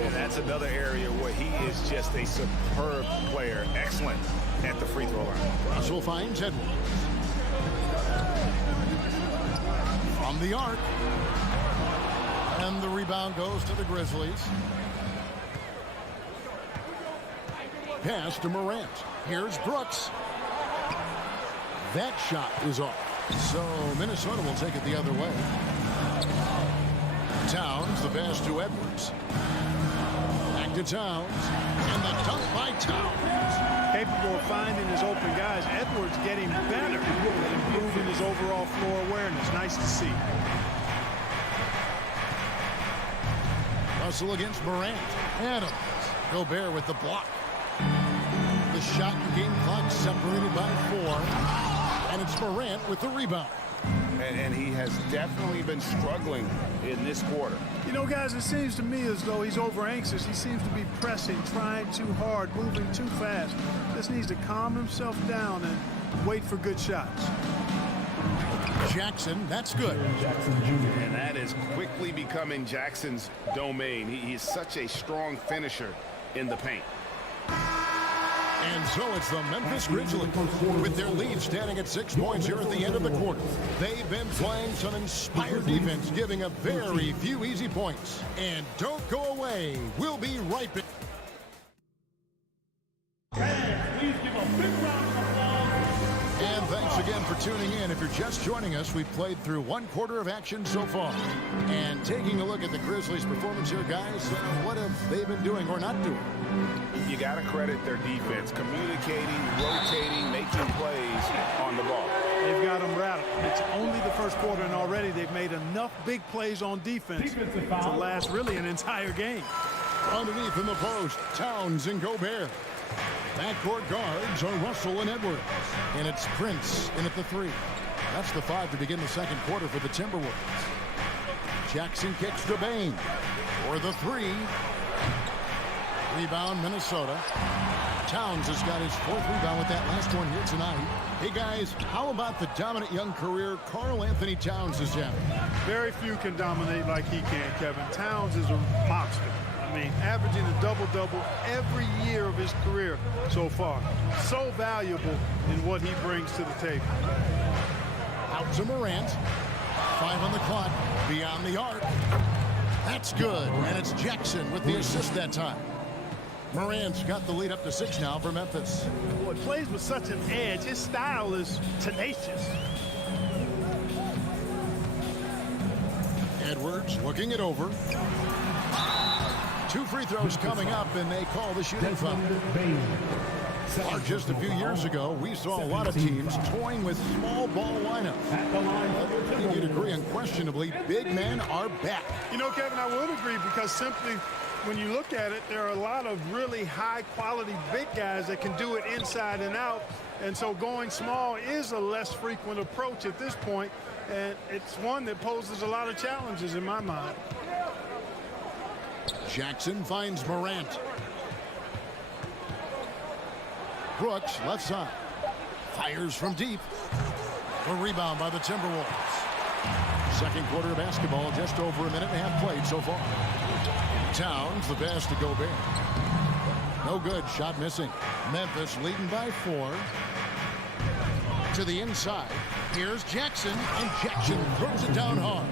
And that's another area where he is just a superb player. Excellent at the free throw line. Russell finds Edwards. From the arc. And the rebound goes to the Grizzlies. Pass to Morant. Here's Brooks. That shot is off. So Minnesota will take it the other way. Towns, the pass to Edwards. Back to Towns. And the dunk by Towns. Capable of finding his open guys. Edwards getting better at improving his overall floor awareness. Nice to see. Russell against Morant. Adams. Gobert with the block. The shot and game clock separated by 4. And it's Morant with the rebound. And he has definitely been struggling in this quarter. You know, guys, it seems to me as though he's over anxious. He seems to be pressing, trying too hard, moving too fast. Just needs to calm himself down and wait for good shots. Jackson, that's good. And that is quickly becoming Jackson's domain. He's such a strong finisher in the paint. And so it's the Memphis Grizzlies with their lead standing at 6 points here at the end of the quarter. They've been playing some inspired defense, giving up very few easy points. And don't go away. We'll be right back. Please give a big round of applause. And thanks again for tuning in. If you're just joining us, we've played through 1 quarter of action so far. And taking a look at the Grizzlies' performance here, guys, what have they been doing or not doing? You got to credit their defense, communicating, rotating, making plays on the ball. They've got them rattled. It's only the first quarter, and already they've made enough big plays on defense to last really an entire game. Underneath in the post, Towns and Gobert. Backcourt guards are Russell and Edwards. And it's Prince in at the 3. That's the 5 to begin the second quarter for the Timberwolves. Jackson kicks to Bain for the 3. Rebound, Minnesota. Towns has got his 4th rebound with that last one here tonight. Hey, guys, how about the dominant young career Karl Anthony Towns is having? Very few can dominate like he can, Kevin. Towns is a monster. I mean, averaging a double-double every year of his career so far. So valuable in what he brings to the table. Out to Morant. 5 on the clock. Beyond the arc. That's good. And it's Jackson with the assist that time. Morant's got the lead up to 6 now for Memphis. Boy, plays with such an edge. His style is tenacious. Edwards looking it over. 2 free throws coming up, and they call the shooting foul. Or just a few years ago, we saw a lot of teams toying with small ball lineups. I think you'd agree unquestionably, big men are back. You know, Kevin, I would agree because simply when you look at it, there are a lot of really high-quality big guys that can do it inside and out. And so going small is a less frequent approach at this point, and it's one that poses a lot of challenges in my mind. Jackson finds Morant. Brooks, left side. Fires from deep. A rebound by the Timberwolves. Second quarter of basketball, just over a minute and a half played so far. Towns, the pass to Gobert. No good, shot missing. Memphis leading by 4. To the inside. Here's Jackson, and Jackson throws it down hard.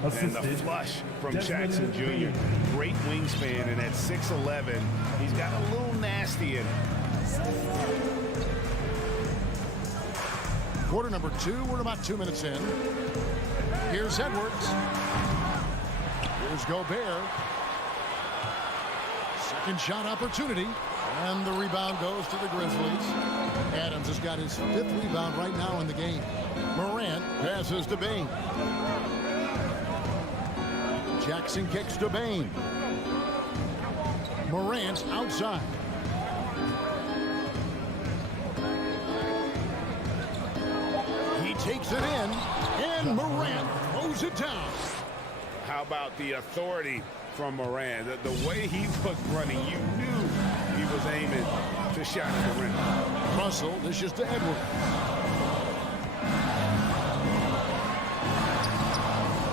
And the flush from Jackson Jr. Great wingspan, and at 6'11", he's got a little nasty in him. Quarter number 2, we're about 2 minutes in. Here's Edwards. Here's Gobert. Second shot opportunity. And the rebound goes to the Grizzlies. Adams has got his 5th rebound right now in the game. Morant passes to Bain. Jackson kicks to Bain. Morant outside. He takes it in, and Morant throws it down. How about the authority from Morant? The way he was running, you knew he was aiming to shot the rim. Russell dishes to Edwards.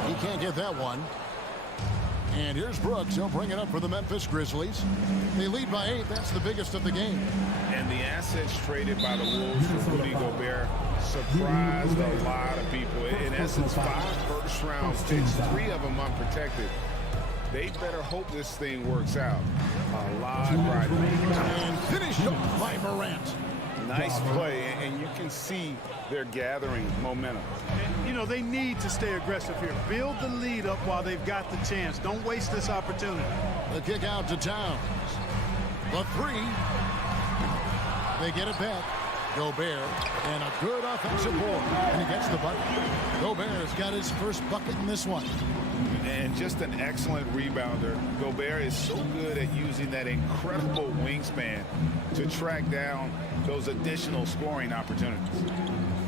He can't get that one. And here's Brooks. He'll bring it up for the Memphis Grizzlies. They lead by 8. That's the biggest of the game. And the assets traded by the Wolves for Rudy Gobert surprised a lot of people. In essence, 5 first-round picks, 3 of them unprotected. They better hope this thing works out. A lot right. And finished off by Morant. Nice play, and you can see they're gathering momentum. And, you know, they need to stay aggressive here. Build the lead up while they've got the chance. Don't waste this opportunity. The kick out to Towns. The 3. They get it back. Gobert, and a good offensive board, and he gets the bucket. Gobert's got his first bucket in this one. And just an excellent rebounder. Gobert is so good at using that incredible wingspan to track down those additional scoring opportunities.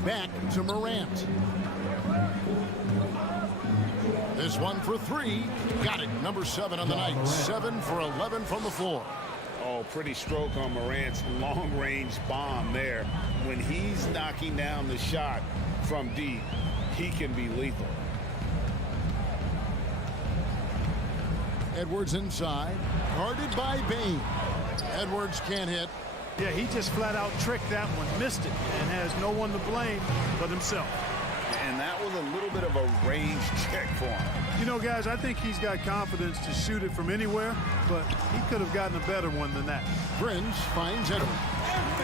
Back to Morant. This one for 3. Got it. Number 7 on the night. 7 for 11 from the floor. Oh, pretty stroke on Morant's long-range bomb there. When he's knocking down the shot from deep, he can be lethal. Edwards inside, guarded by Bain. Edwards can't hit. Yeah, he just flat out tricked that one, missed it, and has no one to blame but himself. And that was a little bit of a range check for him. You know, guys, I think he's got confidence to shoot it from anywhere, but he could have gotten a better one than that. Prince finds Edwards.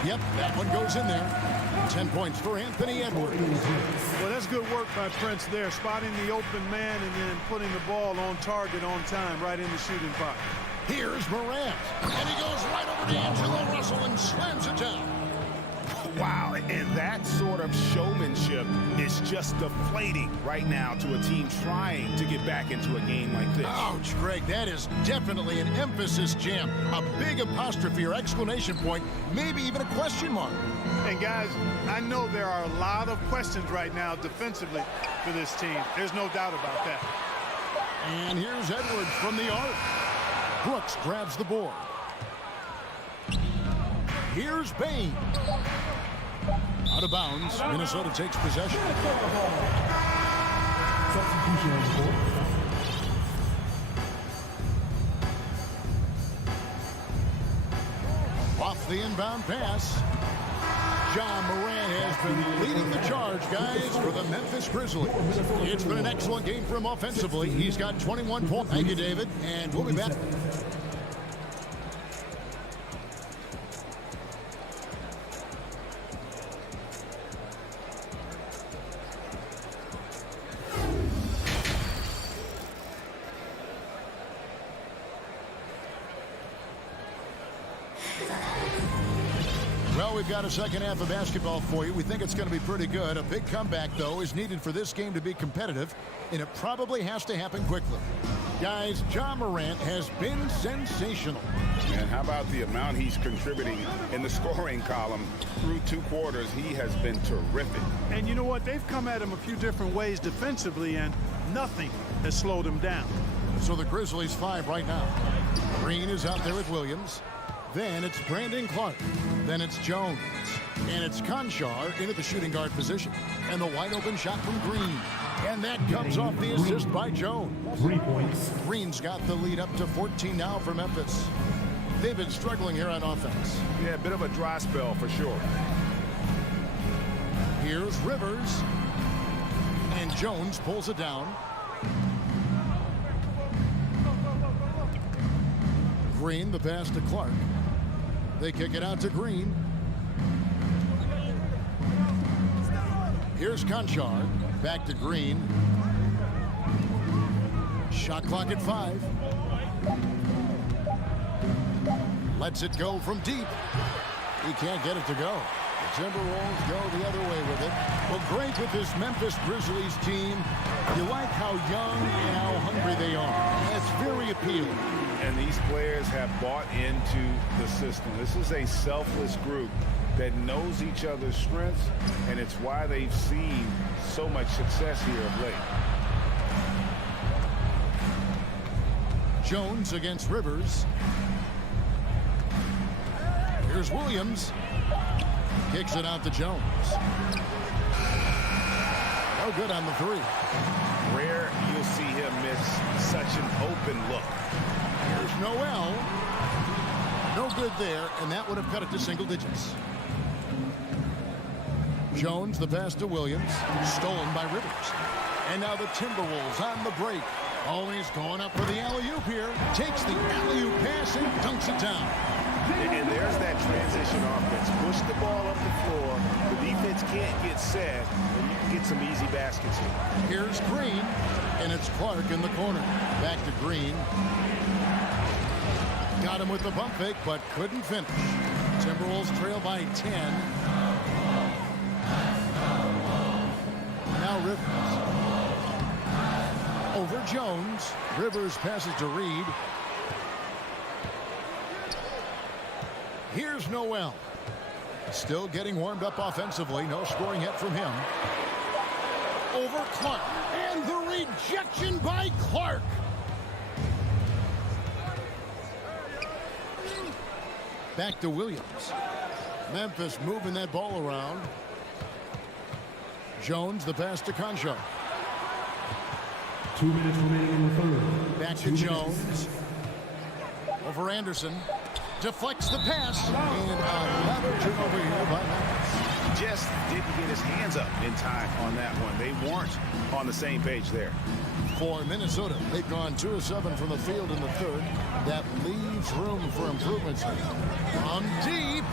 Yep, that one goes in there. 10 points for Anthony Edwards. Well, that's good work by Prince there, spotting the open man and then putting the ball on target on time right in the shooting pot. Here's Morant, and he goes right over to Angelo Russell and slams it down. Wow, and that sort of showmanship is just deflating right now to a team trying to get back into a game like this. Ouch, Greg, that is definitely an emphasis jam. A big apostrophe or exclamation point, maybe even a question mark. And guys, I know there are a lot of questions right now defensively for this team. There's no doubt about that. And here's Edwards from the arc. Brooks grabs the board. Here's Bain. Out of bounds. Minnesota takes possession. Off the inbound pass. John Morant has been leading the charge, guys, for the Memphis Grizzlies. It's been an excellent game for him offensively. He's got 21 points. Thank you, David. And we'll be back. Well, we've got a second half of basketball for you. We think it's going to be pretty good. A big comeback, though, is needed for this game to be competitive, and it probably has to happen quickly. Guys, John Morant has been sensational. And how about the amount he's contributing in the scoring column through 2 quarters? He has been terrific. And you know what? They've come at him a few different ways defensively, and nothing has slowed him down. So the Grizzlies 5 right now. Green is out there with Williams. Then it's Brandon Clark. Then it's Jones. And it's Conchar into the shooting guard position. And the wide open shot from Green. And that comes off the assist by Jones. 3 points. Green's got the lead up to 14 now for Memphis. They've been struggling here on offense. Yeah, a bit of a dry spell for sure. Here's Rivers. And Jones pulls it down. Green, the pass to Clark. They kick it out to Green. Here's Conchar. Back to Green. Shot clock at 5. Lets it go from deep. He can't get it to go. The Timberwolves go the other way with it. Well, great with this Memphis Grizzlies team. You like how young and how hungry they are. It's very appealing. And these players have bought into the system. This is a selfless group that knows each other's strengths, and it's why they've seen so much success here of late. Jones against Rivers. Here's Williams. Kicks it out to Jones. No good on the 3. Rare you'll see him miss such an open look. Here's Noel. No good there, and that would have cut it to single digits. Jones, the pass to Williams, stolen by Rivers. And now the Timberwolves on the break. Always going up for the alley-oop here. Takes the alley-oop pass and dunks it down. And there's that transition offense. Push the ball up the floor. The defense can't get set, and you can get some easy baskets here. Here's Green, and it's Clark in the corner. Back to Green. Got him with the pump fake, but couldn't finish. Timberwolves trail by 10. Now Rivers. Over Jones. Rivers passes to Reed. Here's Noel. Still getting warmed up offensively. No scoring yet from him. Over Clark. And the rejection by Clark. Back to Williams. Memphis moving that ball around. Jones, the pass to Concho. 2 minutes remaining in the third. Back to Jones. Over Anderson. Deflects the pass. And another turnover here by Memphis. Just didn't get his hands up in time on that one. They weren't on the same page there. For Minnesota, they've gone 2 of 7 from the field in the third. That leaves room for improvements. On deep.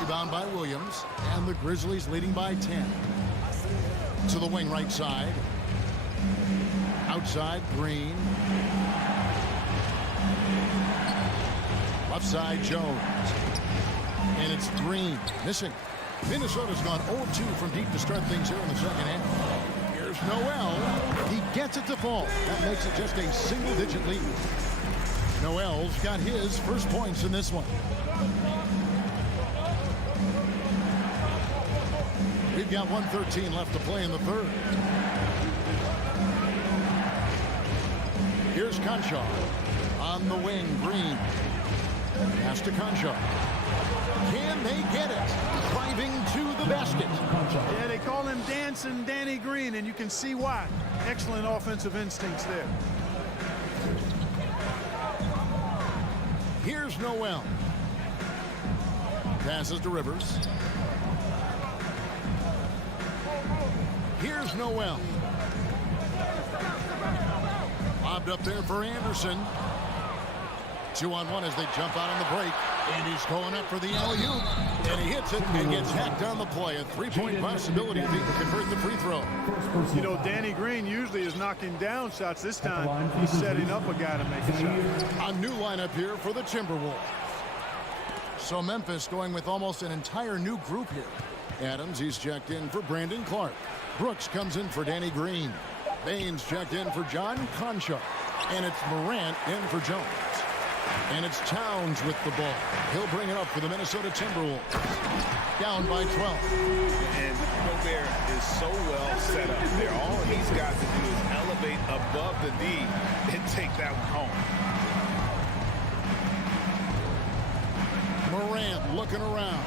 Rebound by Williams. And the Grizzlies leading by 10. To the wing right side. Outside, Green. Left side, Jones. And it's Green missing. Minnesota's gone 0-2 from deep to start things here in the second half. Here's Noel. He gets it to fall. That makes it just a single-digit lead. Noel's got his first points in this one. We've got 1:13 left to play in the third. Here's Concho. On the wing, Green. Pass to Concho. Can they get it? Driving to the basket. Yeah, they call him Dancing Danny Green, and you can see why. Excellent offensive instincts there. Here's Noel. Passes to Rivers. Here's Noel. Lobbed up there for Anderson. 2-on-1 as they jump out on the break. And he's going up for the alley-oop. And he hits it and gets hacked on the play. A three-point possibility if he can convert the free throw. You know, Danny Green usually is knocking down shots. This time, he's setting up a guy to make a shot. A new lineup here for the Timberwolves. So Memphis going with almost an entire new group here. Adams, he's checked in for Brandon Clark. Brooks comes in for Danny Green. Baines checked in for John Concho. And it's Morant in for Jones. And it's Towns with the ball. He'll bring it up for the Minnesota Timberwolves. Down by 12. And Gobert is so well set up there. All he's got to do is elevate above the D and take that one home. Morant looking around.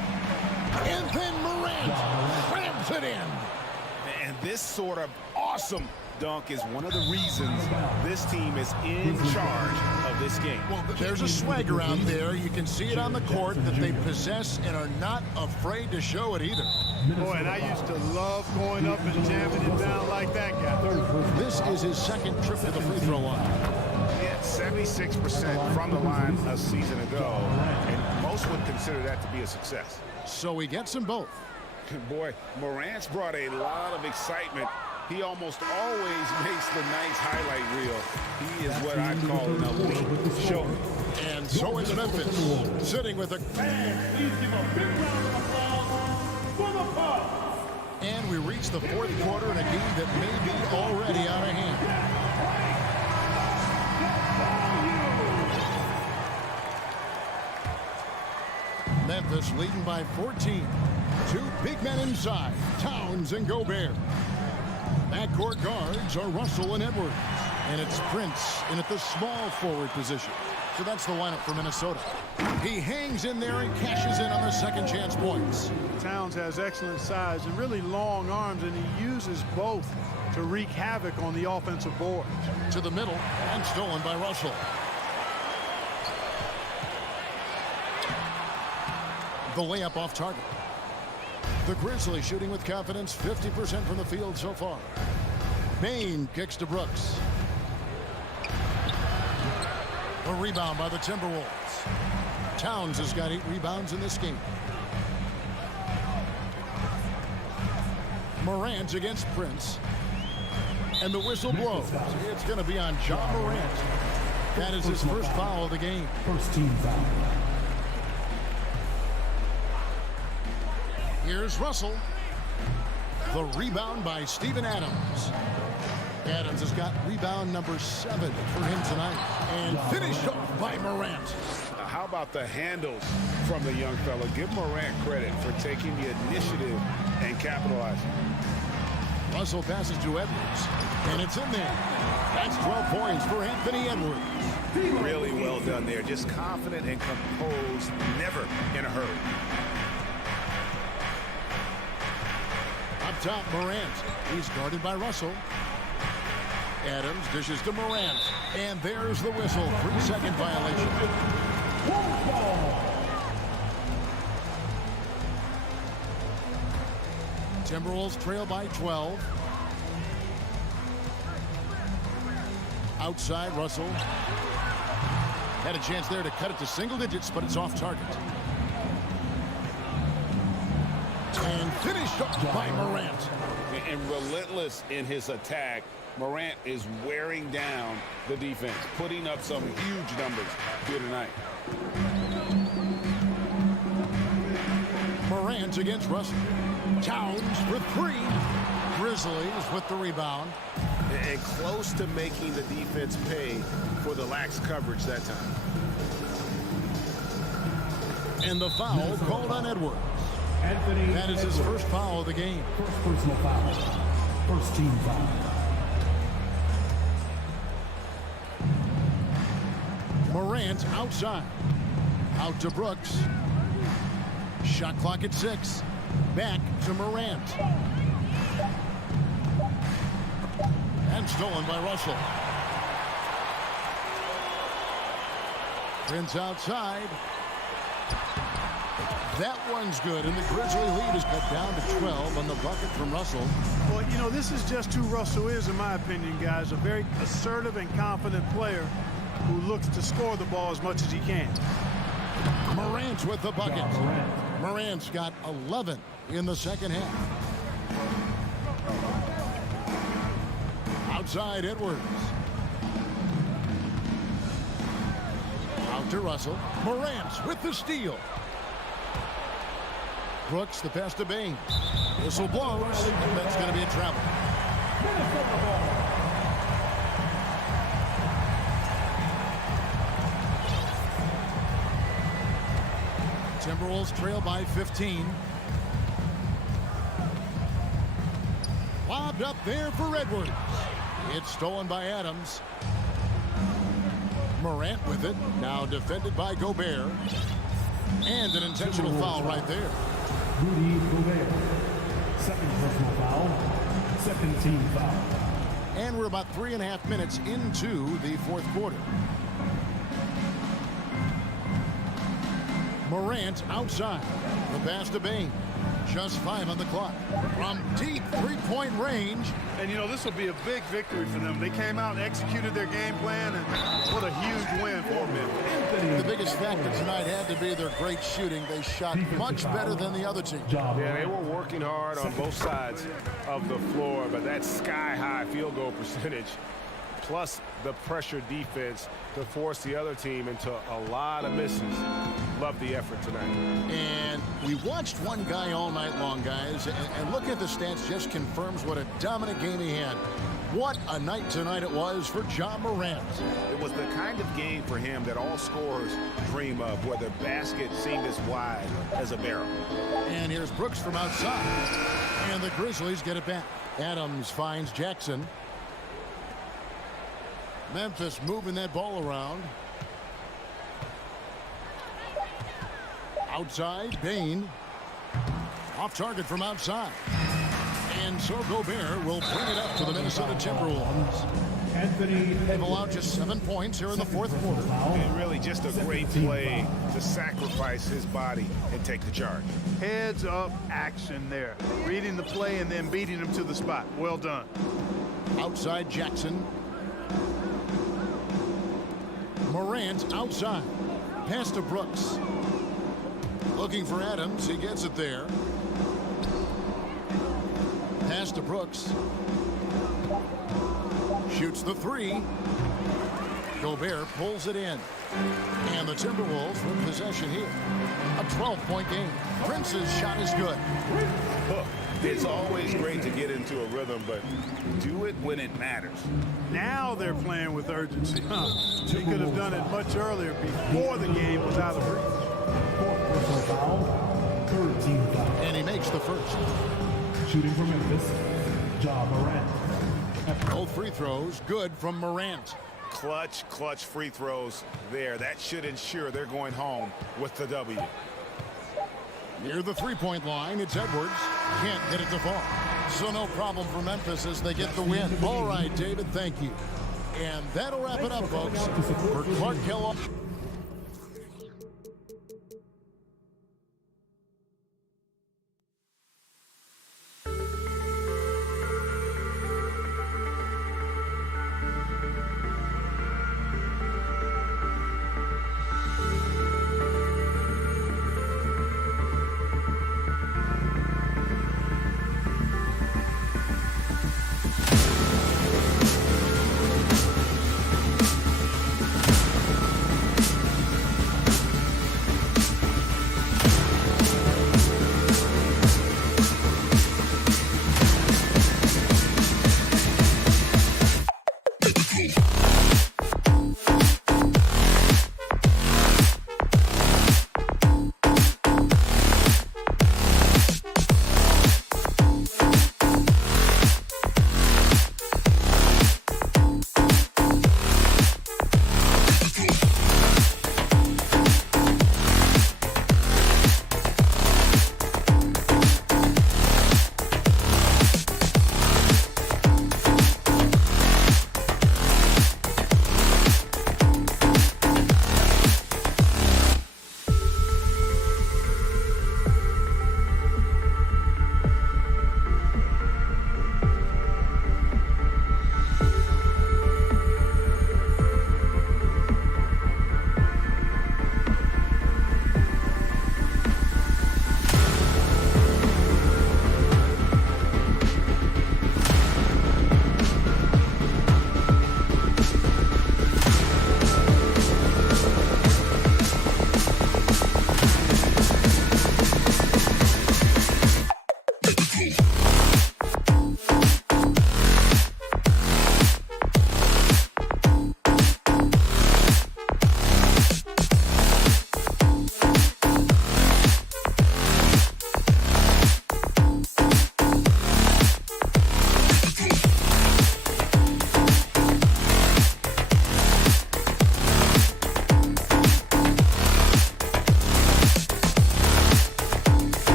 And then Morant slams it in. And this sort of awesome dunk is one of the reasons this team is in charge of this game. Well, there's a swagger out there. You can see it on the court that they possess and are not afraid to show it either. Boy, and I used to love going up and jamming it down like that guy. This is his second trip to the free throw line. He had 76% from the line a season ago, and most would consider that to be a success. So he gets them both. Boy, Morant's brought a lot of excitement. He almost always makes the nice highlight reel. He is what I call an elite show. And so is Memphis, sitting with a... Please give a big round of applause for the Bucks. And we reach the fourth quarter in a game that may be already out of hand. Memphis leading by 14. Two big men inside, Towns and Gobert. Backcourt guards are Russell and Edwards. And it's Prince in at the small forward position. So that's the lineup for Minnesota. He hangs in there and cashes in on the second chance points. Towns has excellent size and really long arms, and he uses both to wreak havoc on the offensive board. To the middle and stolen by Russell. The layup off target. The Grizzlies shooting with confidence, 50% from the field so far. Bain kicks to Brooks. A rebound by the Timberwolves. Towns has got 8 rebounds in this game. Morant against Prince. And the whistle blows. It's going to be on Ja Morant. That is his first foul of the game. First team foul. Here's Russell. The rebound by Steven Adams. Adams has got rebound number 7 for him tonight. And finished off by Morant. How about the handles from the young fella? Give Morant credit for taking the initiative and capitalizing. Russell passes to Edwards. And it's in there. That's 12 points for Anthony Edwards. Really well done there. Just confident and composed. Never in a hurry. Up top, Morant. He's guarded by Russell. Adams dishes to Morant. And there's the whistle. 3-second violation. Timberwolves trail by 12. Outside, Russell. Had a chance there to cut it to single digits, but it's off target. And finished up by Morant. And relentless in his attack. Morant is wearing down the defense, putting up some huge numbers here tonight. Morant against Russell. Towns for 3. Grizzlies with the rebound. And close to making the defense pay for the lax coverage that time. And the foul called on Edwards. That is his first foul of the game. First personal foul. First team foul. Morant outside. Out to Brooks. Shot clock at 6. Back to Morant. And stolen by Russell. Prince outside. That one's good, and the Grizzly lead is cut down to 12 on the bucket from Russell. Well, you know, this is just who Russell is, in my opinion, guys. A very assertive and confident player who looks to score the ball as much as he can. Morant with the bucket. Morant's got 11 in the second half. Outside, Edwards. Out to Russell. Morant with the steal. Brooks, the pass to Bain. Whistle blows, and that's going to be a travel. Timberwolves trail by 15. Lobbed up there for Edwards. It's stolen by Adams. Morant with it. Now defended by Gobert. And an intentional foul right there. Rudy Gobert. Second personal foul. Second team foul. And we're about 3.5 minutes into the fourth quarter. Morant outside. The pass to Bain. Just 5 on the clock. From deep 3-point range. And, you know, this will be a big victory for them. They came out and executed their game plan, and what a huge win for them. The biggest factor tonight had to be their great shooting. They shot much better than the other team. Yeah, they were working hard on both sides of the floor, but that sky-high field goal percentage plus the pressure defense to force the other team into a lot of misses. Love the effort tonight. And we watched one guy all night long, guys, and looking at the stats just confirms what a dominant game he had. What a night tonight it was for Ja Morant. It was the kind of game for him that all scorers dream of, where the basket seemed as wide as a barrel. And here's Brooks from outside. And the Grizzlies get it back. Adams finds Jackson. Memphis moving that ball around. Outside, Bain. Off target from outside. And so Gobert will bring it up to the Minnesota Timberwolves. They've allowed just 7 points here in the fourth quarter. And really just a great play to sacrifice his body and take the charge. Heads up action there. Reading the play and then beating him to the spot. Well done. Outside Jackson. Morant outside. Pass to Brooks. Looking for Adams. He gets it there. Pass to Brooks. Shoots the three. Gobert pulls it in. And the Timberwolves with possession here. A 12-point game. Prince's shot is good. It's always great to get into a rhythm, but do it when it matters. Now they're playing with urgency. They could have done it much earlier before the game was out of reach. And he makes the first. Shooting for Memphis, Ja Morant. Both free throws good from Morant. Clutch free throws there. That should ensure they're going home with the W. Near the three-point line, it's Edwards. Can't get it to fall. So no problem for Memphis as they get the win. All right, David, thank you. And that'll wrap it up, folks. For Clark Kellogg.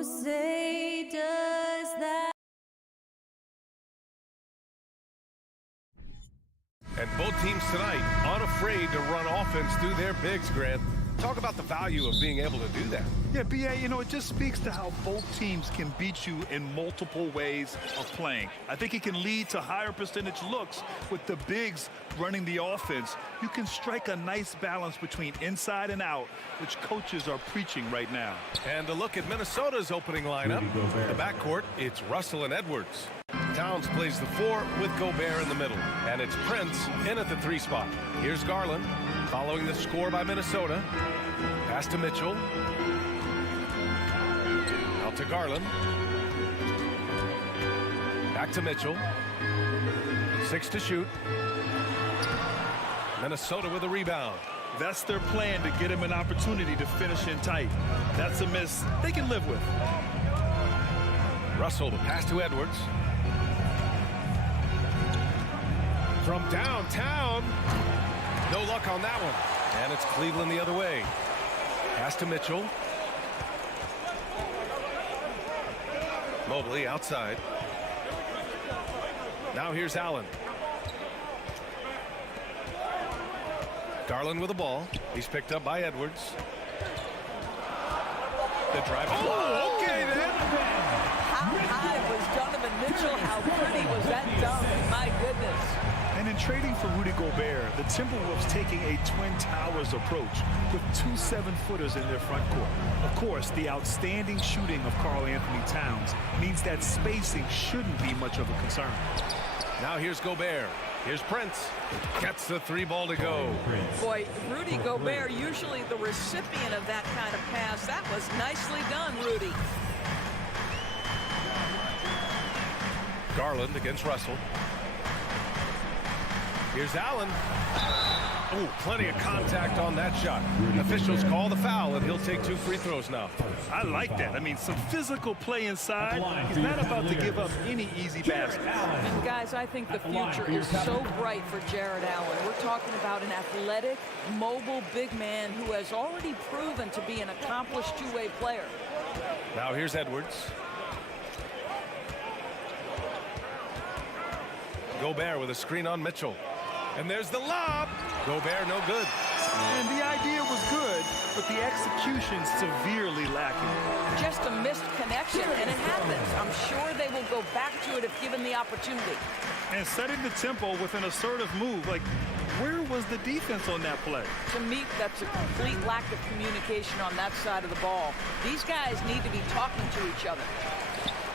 Oh, say does that. And both teams tonight unafraid to run offense through their bigs, Grant. Talk about the value of being able to do that. Yeah, B.A., you know, it just speaks to how both teams can beat you in multiple ways of playing. I think it can lead to higher percentage looks with the bigs running the offense. You can strike a nice balance between inside and out, which coaches are preaching right now. And a look at Minnesota's opening lineup. The backcourt, it's Russell and Edwards. Towns plays the 4 with Gobert in the middle. And it's Prince in at the 3 spot. Here's Garland following the score by Minnesota. Pass to Mitchell. Out to Garland. Back to Mitchell. 6 to shoot. Minnesota with a rebound. That's their plan, to get him an opportunity to finish in tight. That's a miss they can live with. Russell, the pass to Edwards. From downtown. No luck on that one. And it's Cleveland the other way. Pass to Mitchell. Mobley outside. Now here's Allen. Garland with the ball. He's picked up by Edwards. The drive. Oh, okay then. How high was Donovan Mitchell? How pretty was that dunk? My goodness. And in trading for Rudy Gobert, the Timberwolves taking a Twin Towers approach with 2 7-footers in their front court. Of course, the outstanding shooting of Karl Anthony Towns means that spacing shouldn't be much of a concern. Now here's Gobert. Here's Prince. Gets the 3 ball to go. Boy, Rudy Gobert, usually the recipient of that kind of pass. That was nicely done, Rudy. Garland against Russell. Here's Allen. Oh, plenty of contact on that shot. Officials call the foul, and he'll take 2 free throws now. I like that. I mean, some physical play inside. He's not about to give up any easy basket. And guys, I think the future is so bright for Jared Allen. We're talking about an athletic, mobile big man who has already proven to be an accomplished two-way player. Now here's Edwards. Gobert with a screen on Mitchell. And there's the lob. Gobert no good. And the idea was good, but the execution severely lacking. Just a missed connection, and it happens. I'm sure they will go back to it if given the opportunity. And setting the tempo with an assertive move. Like, where was the defense on that play? To me, that's a complete lack of communication on that side of the ball. These guys need to be talking to each other.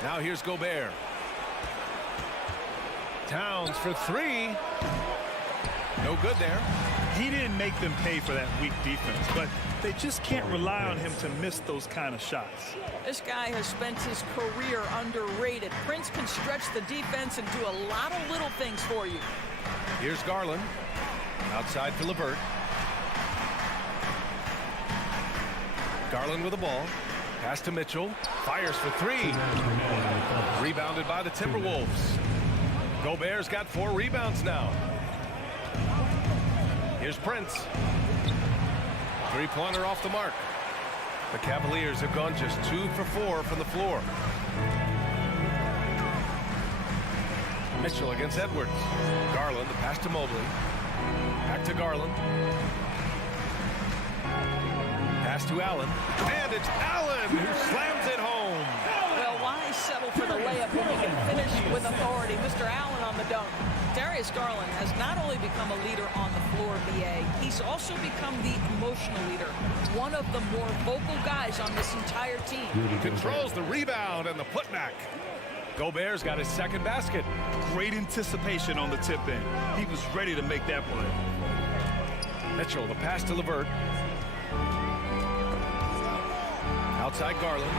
Now here's Gobert. Towns for 3. No good there. He didn't make them pay for that weak defense, but they just can't rely on him to miss those kind of shots. This guy has spent his career underrated. Prince can stretch the defense and do a lot of little things for you. Here's Garland. Outside to LeVert. Garland with the ball. Pass to Mitchell. Fires for 3. Rebounded by the Timberwolves. Gobert's got 4 rebounds now. Here's Prince. 3-pointer off the mark. The Cavaliers have gone just 2 for 4 from the floor. Mitchell against Edwards. Garland, the pass to Mobley. Back to Garland. Pass to Allen. And it's Allen who slams it home. Well, why settle for the layup when you can finish with authority? Mr. Allen on the dunk. Darius Garland has not only become a leader on the floor, BA, he's also become the emotional leader. One of the more vocal guys on this entire team. Controls the rebound and the putback. Gobert's got his 2nd basket. Great anticipation on the tip in. He was ready to make that play. Mitchell, the pass to LeVert. Outside Garland.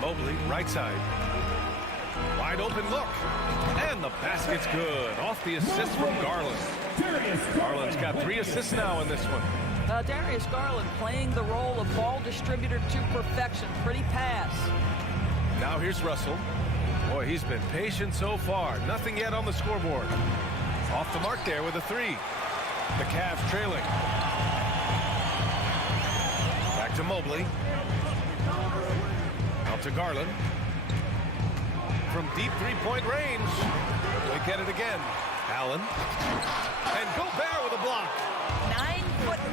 Mobley, right side. Wide open look. And the basket's good. Off the assist from Garland. Garland's got 3 assists now in this one. Darius Garland playing the role of ball distributor to perfection. Pretty pass. Now here's Russell. Boy, he's been patient so far. Nothing yet on the scoreboard. Off the mark there with a 3. The Cavs trailing. Back to Mobley. Out to Garland. From deep three-point range. They get it again. Allen. And Gobert with a block.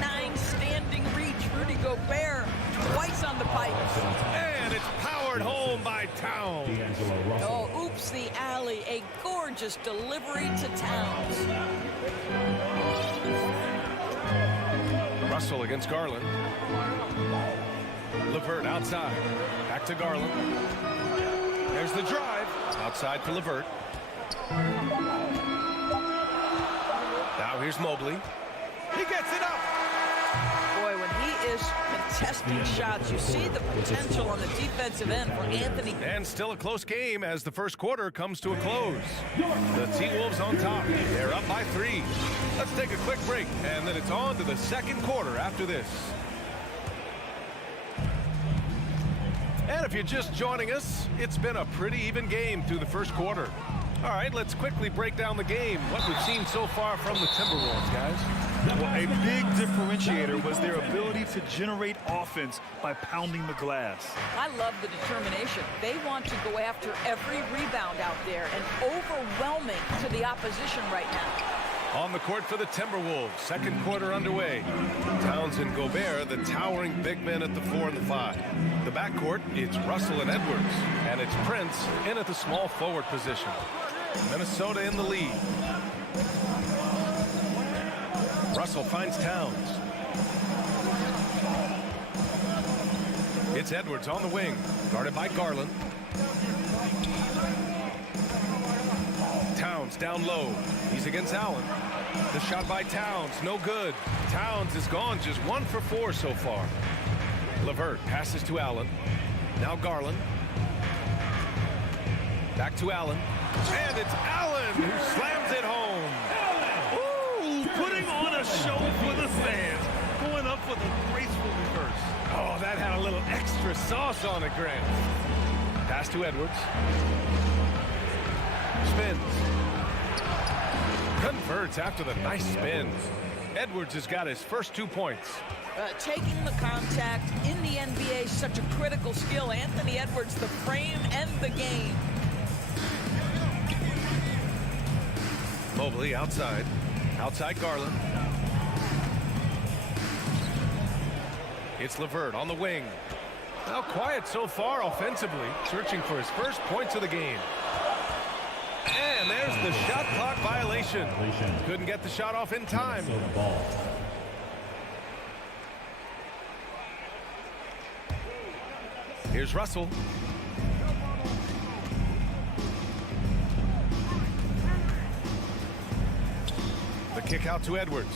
9'9" standing reach. Rudy Gobert twice on the pipe. And it's powered home by Towns. Oh, oops, the alley. A gorgeous delivery to Towns. Russell against Garland. LeVert outside. Back to Garland. There's the drive. Outside for LeVert. Now here's Mobley. He gets it up. Boy, when he is contesting shots, you see the potential on the defensive end for Anthony. And still a close game as the first quarter comes to a close. The T-Wolves on top. They're up by 3. Let's take a quick break, and then it's on to the second quarter after this. And if you're just joining us, it's been a pretty even game through the first quarter. All right, let's quickly break down the game. What we've seen so far from the Timberwolves, guys. Well, a big differentiator was their ability to generate offense by pounding the glass. I love the determination. They want to go after every rebound out there and overwhelming to the opposition right now. On the court for the Timberwolves, second quarter underway. Towns and Gobert, the towering big men at the 4 and the 5. The backcourt, it's Russell and Edwards, and it's Prince in at the small forward position. Minnesota in the lead. Russell finds Towns. It's Edwards on the wing, guarded by Garland. Towns down low. He's against Allen. The shot by Towns, no good. Towns is gone, just 1 for 4 so far. LeVert passes to Allen. Now Garland. Back to Allen. And it's Allen who slams it home. Ooh, putting on a show for the fans. Going up with a graceful reverse. Oh, that had a little extra sauce on it, Grant. Pass to Edwards. Spins. Converts after the nice spin. Edwards has got his first 2 points. Taking the contact in the NBA, such a critical skill. Anthony Edwards, the frame and the game. Mobley outside. Outside Garland. It's LeVert on the wing. Now quiet so far offensively. Searching for his first points of the game. And there's the shot clock violation. Couldn't get the shot off in time. Here's Russell. The kick out to Edwards.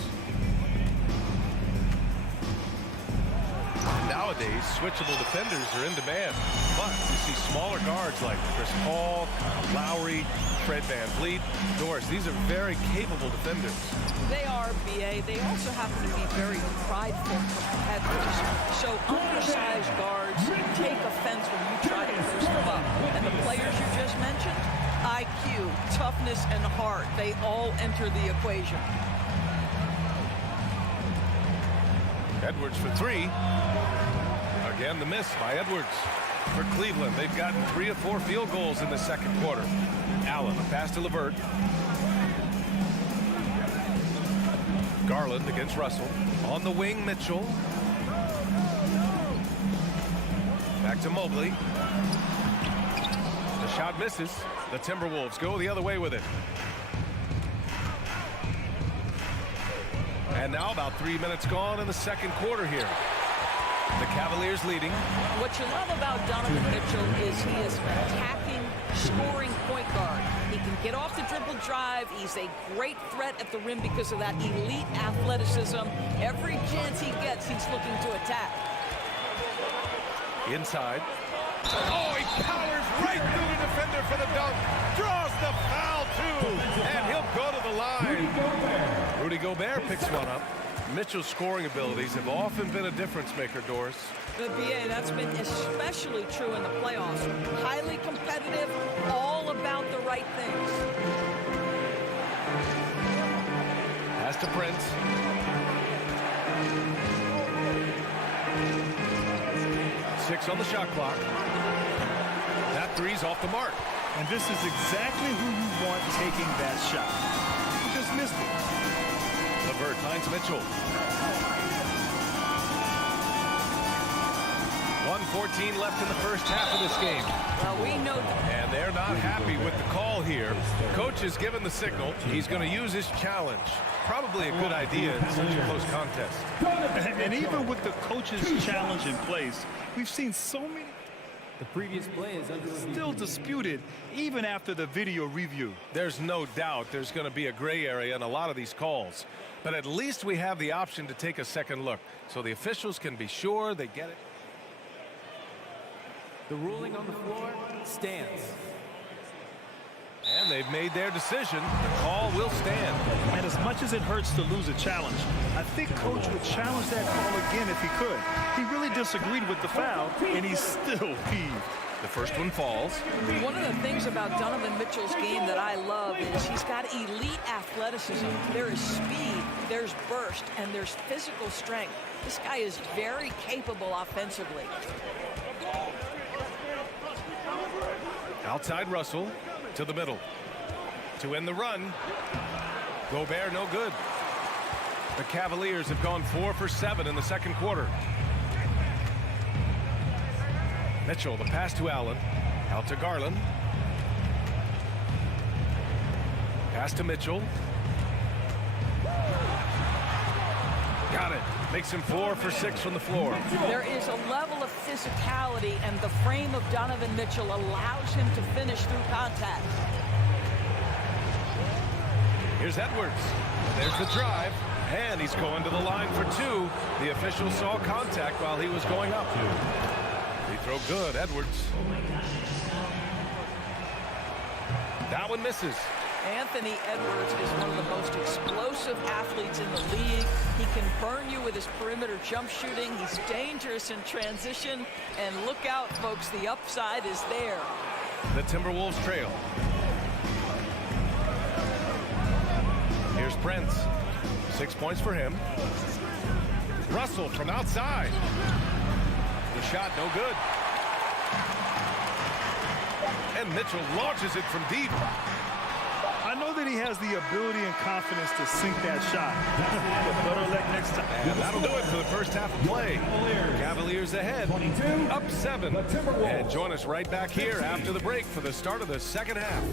Nowadays, switchable defenders are in demand, but you see smaller guards like Chris Paul, Lowry, Fred VanVleet, Doris. These are very capable defenders. They are, B.A. They also happen to be very prideful competitors. So undersized guards take offense when you try to post them up. And the players you just mentioned, IQ, toughness, and heart, they all enter the equation. Edwards for 3. Again, the miss by Edwards. For Cleveland, they've gotten 3 of 4 field goals in the second quarter. Allen, a pass to LeVert. Garland against Russell. On the wing, Mitchell. Back to Mobley. The shot misses. The Timberwolves go the other way with it. And now about 3 minutes gone in the second quarter here. The Cavaliers leading. What you love about Donovan Mitchell is he is an attacking, scoring point guard. He can get off the dribble drive. He's a great threat at the rim because of that elite athleticism. Every chance he gets, he's looking to attack. Inside. Oh, he powers right through the defender for the dunk. Draws the foul, too. And he'll go to the line. Rudy Gobert picks one up. Mitchell's scoring abilities have often been a difference maker, Doris. The BA, that's been especially true in the playoffs. Highly competitive, all about the right things. Pass to Prince. 6 on the shot clock. That three's off the mark. And this is exactly who you want taking that shot. He just missed it. LeVert finds Mitchell. 1:14 left in the first half of this game. Well, we know that. And they're not happy with the call here. Coach has given the signal. He's going to use his challenge. Probably a good idea in such a close contest. And even with the coach's challenge in place, we've seen so many. The previous play is Still disputed even after the video review. There's no doubt there's going to be a gray area in a lot of these calls. But at least we have the option to take a second look so the officials can be sure they get it. The ruling on the floor stands. And they've made their decision. The call will stand. And as much as it hurts to lose a challenge, I think Coach would challenge that call again if he could. He really disagreed with the foul, and he's still peeved. The first one falls. One of the things about Donovan Mitchell's game that I love is he's got elite athleticism. There is speed, there's burst, and there's physical strength. This guy is very capable offensively. Outside Russell to the middle to end the run. Gobert no good. The Cavaliers have gone 4 for 7 in the second quarter. Mitchell, the pass to Allen. Out to Garland. Pass to Mitchell. Got it. Makes him 4 for 6 from the floor. There is a level of physicality, and the frame of Donovan Mitchell allows him to finish through contact. Here's Edwards. There's the drive, and he's going to the line for 2. The official saw contact while he was going up. Free throw good, Edwards. That one misses. Anthony Edwards is one of the most explosive athletes in the league. He can burn you with his perimeter jump shooting. He's dangerous in transition. And look out, folks, the upside is there. The Timberwolves trail. Here's Prince. 6 points for him. Russell from outside. The shot no good. And Mitchell launches it from deep. I know that he has the ability and confidence to sink that shot. But better luck next time. And that'll do it for the first half of play. Cavaliers ahead, up 7. And join us right back here after the break for the start of the second half.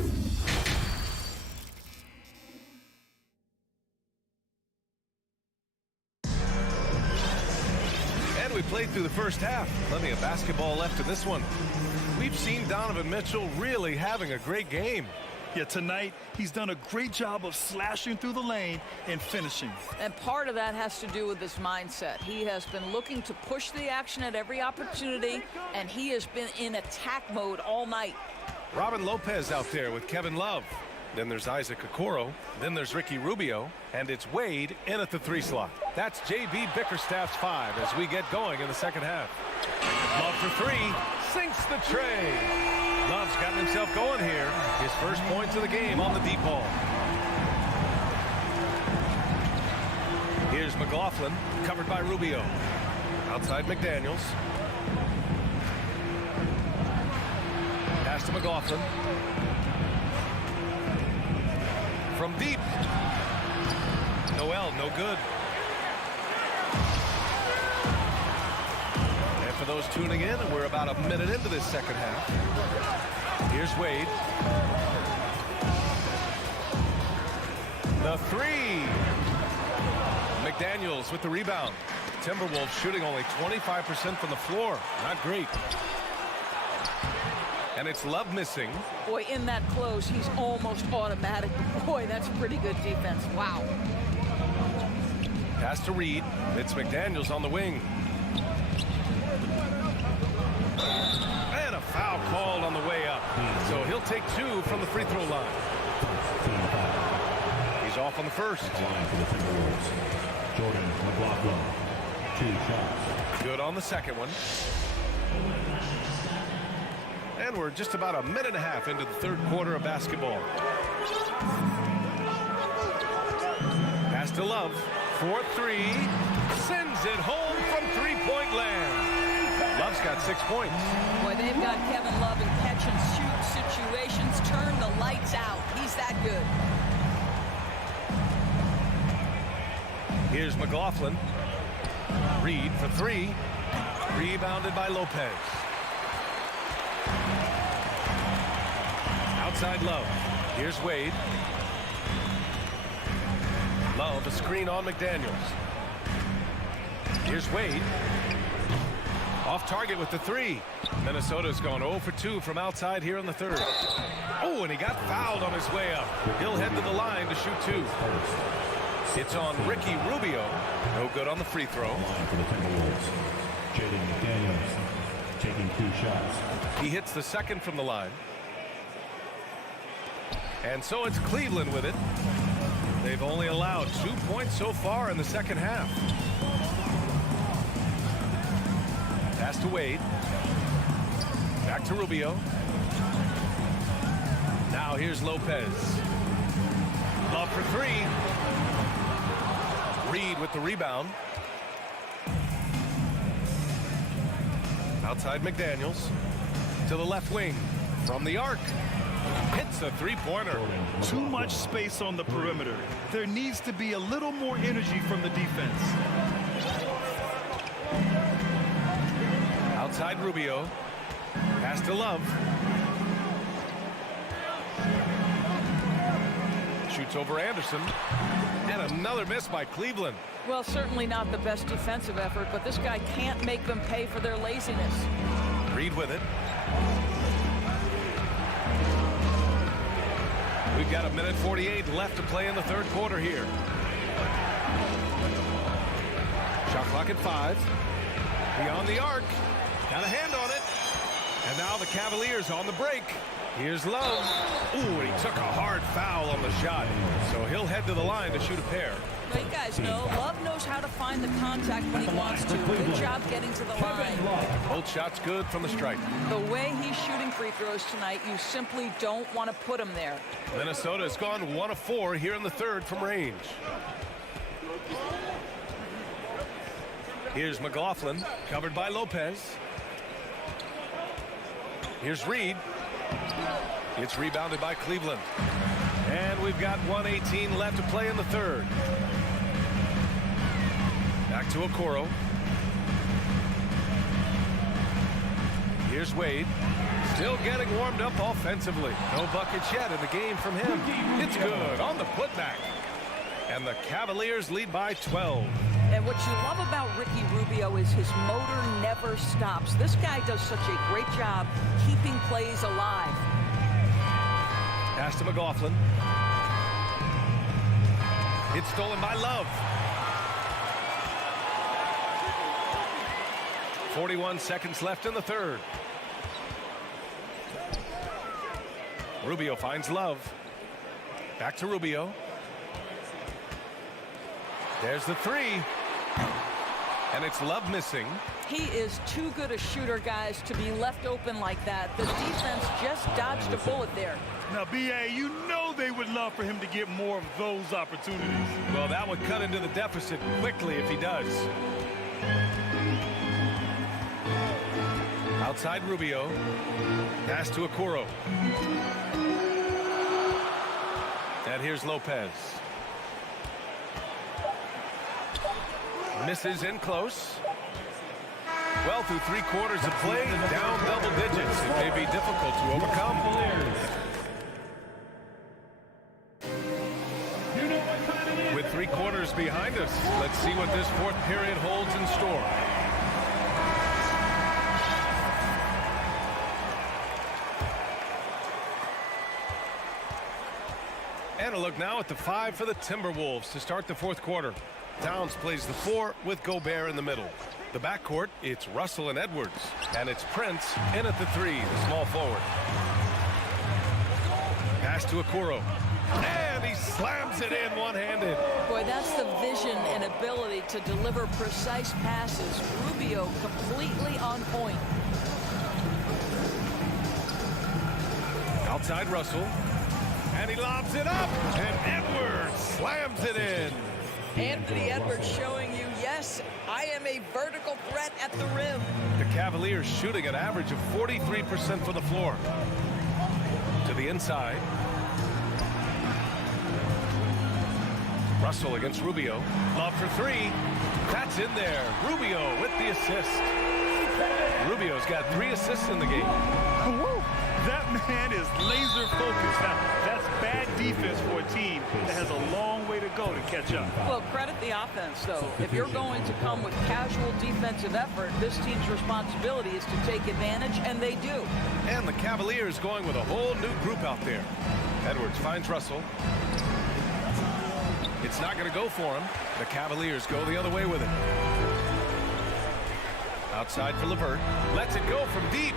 And we played through the first half. Plenty of basketball left in this one. We've seen Donovan Mitchell really having a great game. Yeah, tonight he's done a great job of slashing through the lane and finishing. And part of that has to do with his mindset. He has been looking to push the action at every opportunity, and he has been in attack mode all night. Robin Lopez out there with Kevin Love. Then there's Isaac Okoro. Then there's Ricky Rubio. And it's Wade in at the 3 slot. That's J.B. Bickerstaff's 5 as we get going in the second half. Love for 3. Sinks the tray. Love's gotten himself going here. His first points of the game on the deep ball. Here's McLaughlin, covered by Rubio. Outside McDaniels. Pass to McLaughlin. From deep. Noel, no good. And for those tuning in, we're about a minute into this second half. Here's Wade. The 3. McDaniels with the rebound. Timberwolves shooting only 25% from the floor. Not great. And it's Love missing. Boy, in that close, he's almost automatic. Boy, that's pretty good defense. Wow. Pass to Reed. It's McDaniels on the wing. And a foul called on the way up. So he'll take 2 from the free throw line. He's off on the first. Jordan McLaughlin, 2 shots. Good on the second one. And we're just about a minute and a half into the third quarter of basketball. Pass to Love. 4-3. Sends it home from three-point land. Love's got 6 points. Boy, they've got Kevin Love in catch-and-shoot situations. Turn the lights out. He's that good. Here's McLaughlin. Reed for three. Rebounded by Lopez. Outside Love. Here's Wade. Love, a screen on McDaniels. Here's Wade. Off target with the three. Minnesota's gone 0 for 2 from outside here in the third. Oh, and he got fouled on his way up. He'll head to the line to shoot 2. It's on Ricky Rubio. No good on the free throw. Line for the Timberwolves. Jaden McDaniels taking 2 shots. He hits the second from the line. And so it's Cleveland with it. They've only allowed 2 points so far in the second half. Pass to Wade. Back to Rubio. Now here's Lopez. Love for 3. Reed with the rebound. Outside McDaniels. To the left wing. From the arc. Hits a three-pointer. Too much space on the perimeter. There needs to be a little more energy from the defense. Outside Rubio. Pass to Love. Shoots over Anderson. And another miss by Cleveland. Well, certainly not the best defensive effort, but this guy can't make them pay for their laziness. Reed with it. We've got 1:48 left to play in the third quarter here. Shot clock at 5. Beyond the arc. Got a hand on it. And now the Cavaliers on the break. Here's Love. Ooh, and he took a hard foul on the shot. So he'll head to the line to shoot a pair. Well, you guys know, Love knows how to find the contact when he wants to. Good job getting to the line. Both shots good from the stripe. The way he's shooting free throws tonight, you simply don't want to put him there. Minnesota has gone 1 of 4 here in the third from range. Here's McLaughlin, covered by Lopez. Here's Reed. It's rebounded by Cleveland. And we've got 1:18 left to play in the third. Back to Okoro. Here's Wade. Still getting warmed up offensively. No buckets yet in the game from him. It's good on the putback. And the Cavaliers lead by 12. And what you love about Ricky Rubio is his motor never stops. This guy does such a great job keeping plays alive. Pass to McLaughlin. It's stolen by Love. 41 seconds left in the third. Rubio finds Love. Back to Rubio. There's the 3. And it's Love missing. He is too good a shooter, guys, to be left open like that. The defense just dodged a bullet there. Now, B.A., you know they would love for him to get more of those opportunities. Well, that would cut into the deficit quickly if he does. Outside Rubio. Pass to Okoro. And here's Lopez. Misses in close. Well, through 3 quarters of play, down double digits. It may be difficult to overcome. With 3 quarters behind us, let's see what this fourth period holds in store. And a look now at the 5 for the Timberwolves to start the fourth quarter. Towns plays the 4 with Gobert in the middle. The backcourt, it's Russell and Edwards. And it's Prince in at the 3, the small forward. Pass to Okoro. And he slams it in one-handed. Boy, that's the vision and ability to deliver precise passes. Rubio completely on point. Outside Russell. And he lobs it up. And Edwards slams it in. Anthony Edwards showing you, yes, I am a vertical threat at the rim. The Cavaliers shooting an average of 43% from the floor. To the inside. Russell against Rubio. Lob for three. That's in there. Rubio with the assist. Rubio's got 3 assists in the game. Woo. That man is laser focused. Now, that's bad defense for a team that has a long way to go to catch up. Well, credit the offense, though. If you're going to come with casual defensive effort, this team's responsibility is to take advantage, and they do. And the Cavaliers going with a whole new group out there. Edwards finds Russell. It's not going to go for him. The Cavaliers go the other way with it. Outside for LeVert. Lets it go from deep.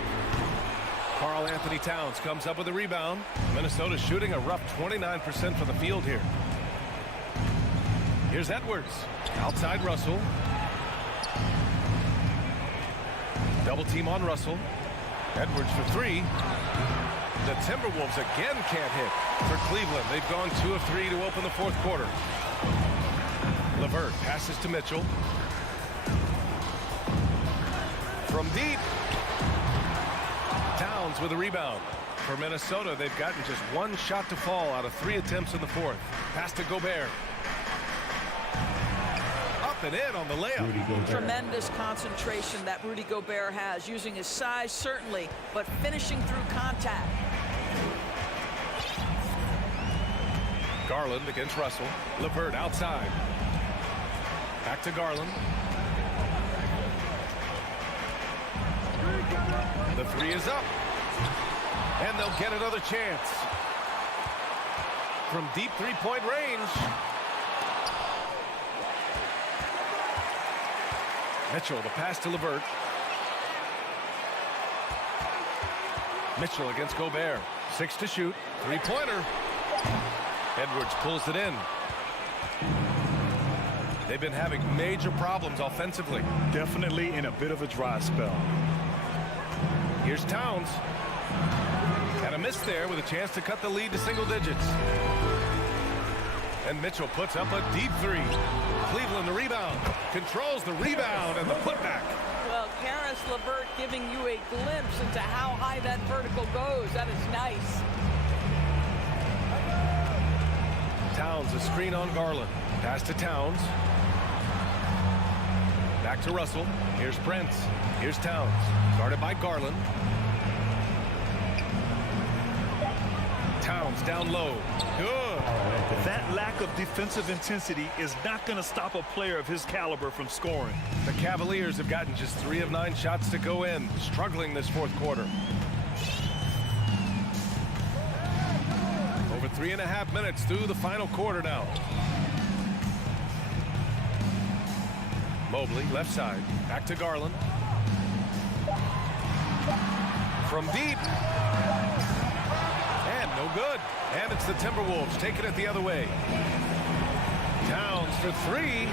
Karl Anthony Towns comes up with a rebound. Minnesota shooting a rough 29% from the field here. Here's Edwards. Outside Russell. Double team on Russell. Edwards for 3. The Timberwolves again can't hit for Cleveland. They've gone 2 of 3 to open the fourth quarter. LeVert passes to Mitchell. From deep. Towns with a rebound. For Minnesota, they've gotten just 1 shot to fall out of 3 attempts in the fourth. Pass to Gobert. Up and in on the layup. Tremendous concentration that Rudy Gobert has, using his size certainly, but finishing through contact. Garland against Russell. LeVert outside. Back to Garland. The 3 is up. And they'll get another chance. From deep 3-point range. Mitchell, the pass to LeVert. Mitchell against Gobert. 6 to shoot. 3-pointer. Edwards pulls it in. They've been having major problems offensively. Definitely in a bit of a dry spell. Here's Towns. And a miss there with a chance to cut the lead to single digits. And Mitchell puts up a deep 3. Cleveland the rebound. Controls the rebound and the putback. Well, Karis LeVert giving you a glimpse into how high that vertical goes. That is nice. Towns, a screen on Garland. Pass to Towns. Back to Russell. Here's Prince. Here's Towns. Guarded by Garland. Towns down low. Good. That lack of defensive intensity is not going to stop a player of his caliber from scoring. The Cavaliers have gotten just 3 of 9 shots to go in, struggling this fourth quarter. Over 3.5 minutes through the final quarter now. Mobley, left side. Back to Garland. From deep. And no good. And it's the Timberwolves taking it the other way. Towns for 3.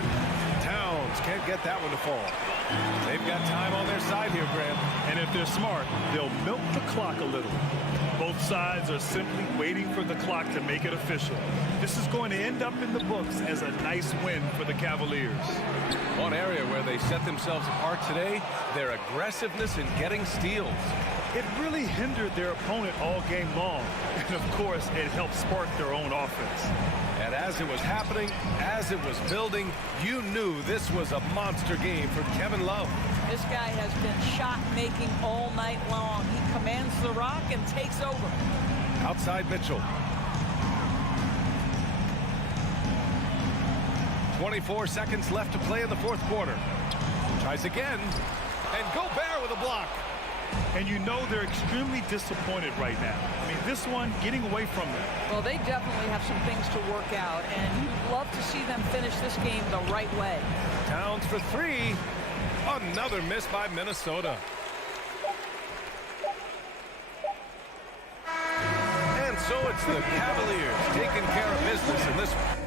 Towns can't get that one to fall. They've got time on their side here, Grant. And if they're smart, they'll milk the clock a little. Both sides are simply waiting for the clock to make it official. This is going to end up in the books as a nice win for the Cavaliers. One area where they set themselves apart today, their aggressiveness in getting steals. It really hindered their opponent all game long. And of course, it helped spark their own offense. And as it was happening, as it was building, you knew this was a monster game for Kevin Love. This guy has been shot making all night long. He commands the rock and takes over. Outside Mitchell. 24 seconds left to play in the fourth quarter. Tries again. And Gobert with a block. And you know they're extremely disappointed right now. I mean, this one getting away from them. Well, they definitely have some things to work out, and you'd love to see them finish this game the right way. Towns for 3. Another miss by Minnesota. And so it's the Cavaliers taking care of business in this one.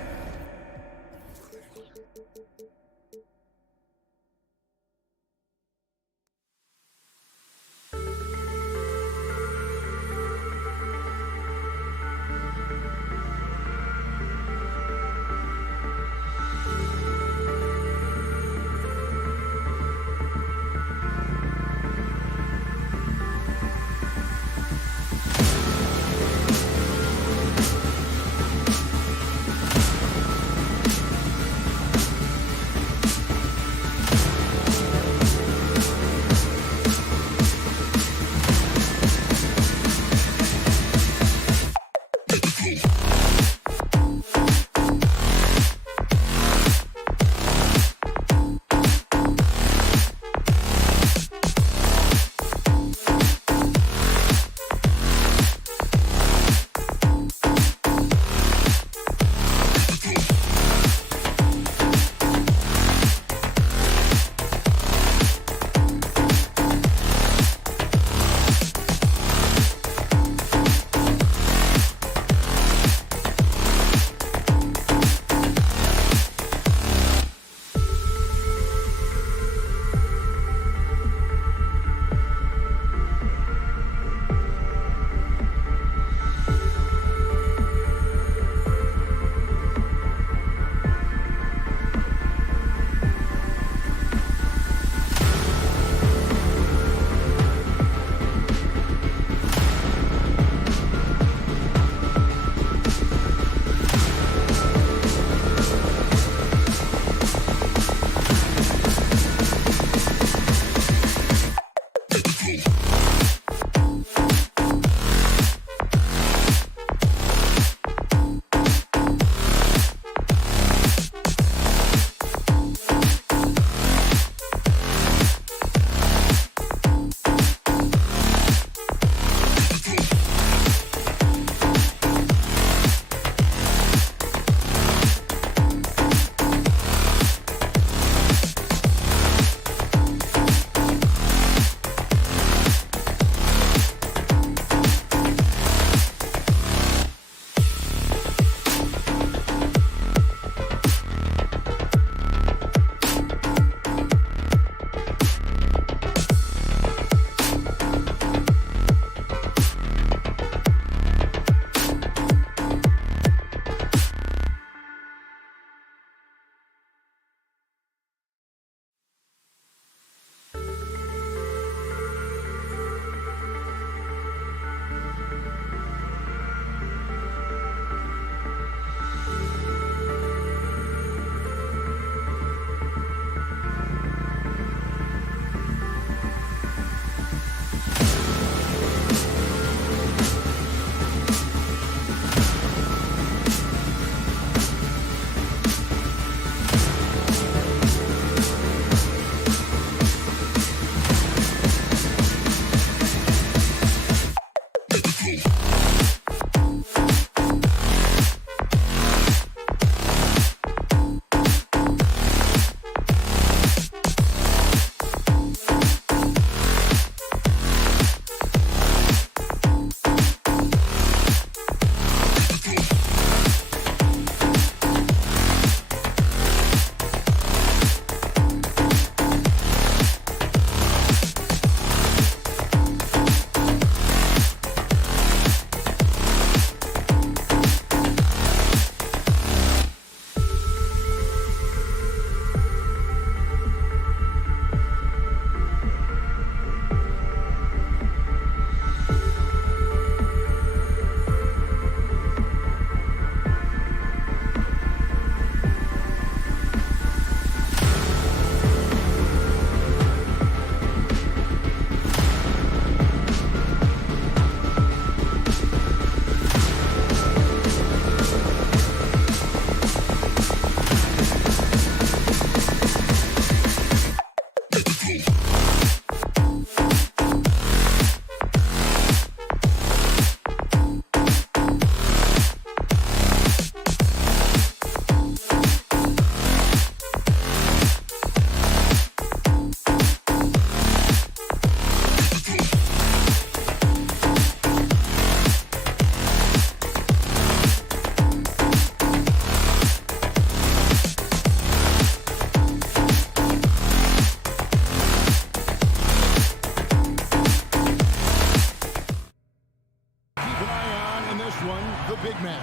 one, the big man.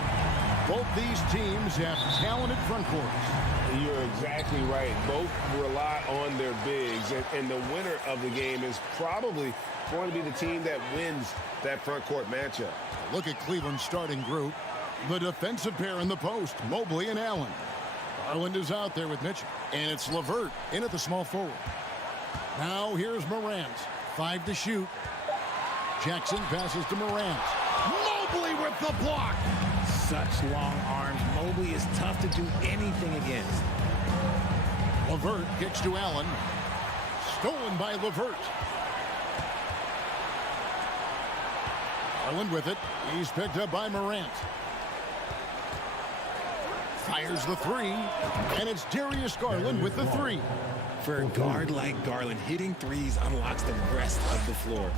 Both these teams have talented front courts. You're exactly right. Both rely on their bigs, and the winner of the game is probably going to be the team that wins that front court matchup. Look at Cleveland's starting group. The defensive pair in the post, Mobley and Allen. Garland is out there with Mitchell, and it's LeVert in at the small forward. Now here's Morant. 5 to shoot. Jackson passes to Morant. Mobley with the block. Such long arms. Mobley is tough to do anything against. LeVert kicks to Allen. Stolen by LeVert. Garland with it. He's picked up by Morant. Fires the three, and it's Darius Garland with the three. For a guard like Garland, hitting threes unlocks the rest of the floor.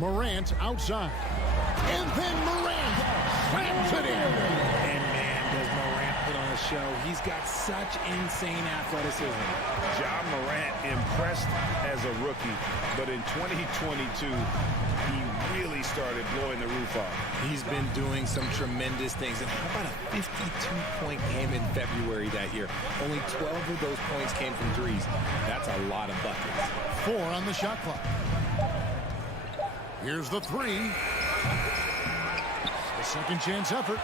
Morant outside. And then Morant slams it in. And man, does Morant put on a show. He's got such insane athleticism. Ja Morant impressed as a rookie, but in 2022, he really started blowing the roof off. He's been doing some tremendous things. And how about a 52-point game in February that year? Only 12 of those points came from threes. That's a lot of buckets. 4 on the shot clock. Here's the three. The second chance effort.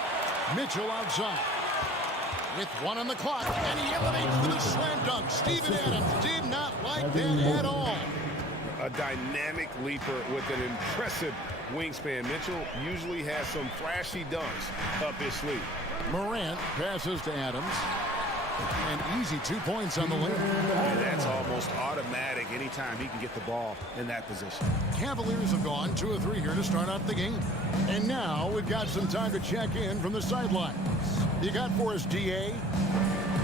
Mitchell outside. With 1 on the clock, and he elevates to the slam dunk. Steven Adams did not like that at all. A dynamic leaper with an impressive wingspan. Mitchell usually has some flashy dunks up his sleeve. Morant passes to Adams. And easy 2 points on the lane. And that's almost automatic anytime he can get the ball in that position. Cavaliers have gone 2 of 3 here to start out the game. And now we've got some time to check in from the sidelines. You got for us, D.A.?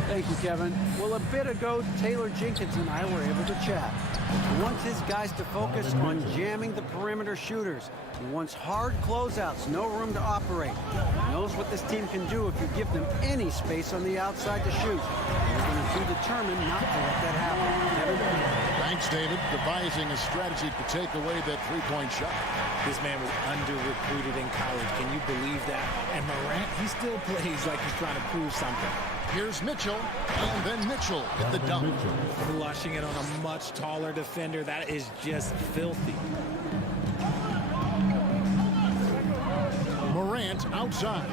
Thank you, Kevin. Well, a bit ago, Taylor Jenkins and I were able to chat. He wants his guys to focus on jamming the perimeter shooters. He wants hard closeouts, no room to operate. He knows what this team can do if you give them any space on the outside to shoot. They're going to be determined not to let that happen. Kevin? Thanks, David. Devising a strategy to take away that three-point shot. This man was under-recruited in college. Can you believe that? And Morant, he still plays like he's trying to prove something. Here's Mitchell, and then Mitchell at the dunk. Flushing it on a much taller defender. That is just filthy. Morant outside.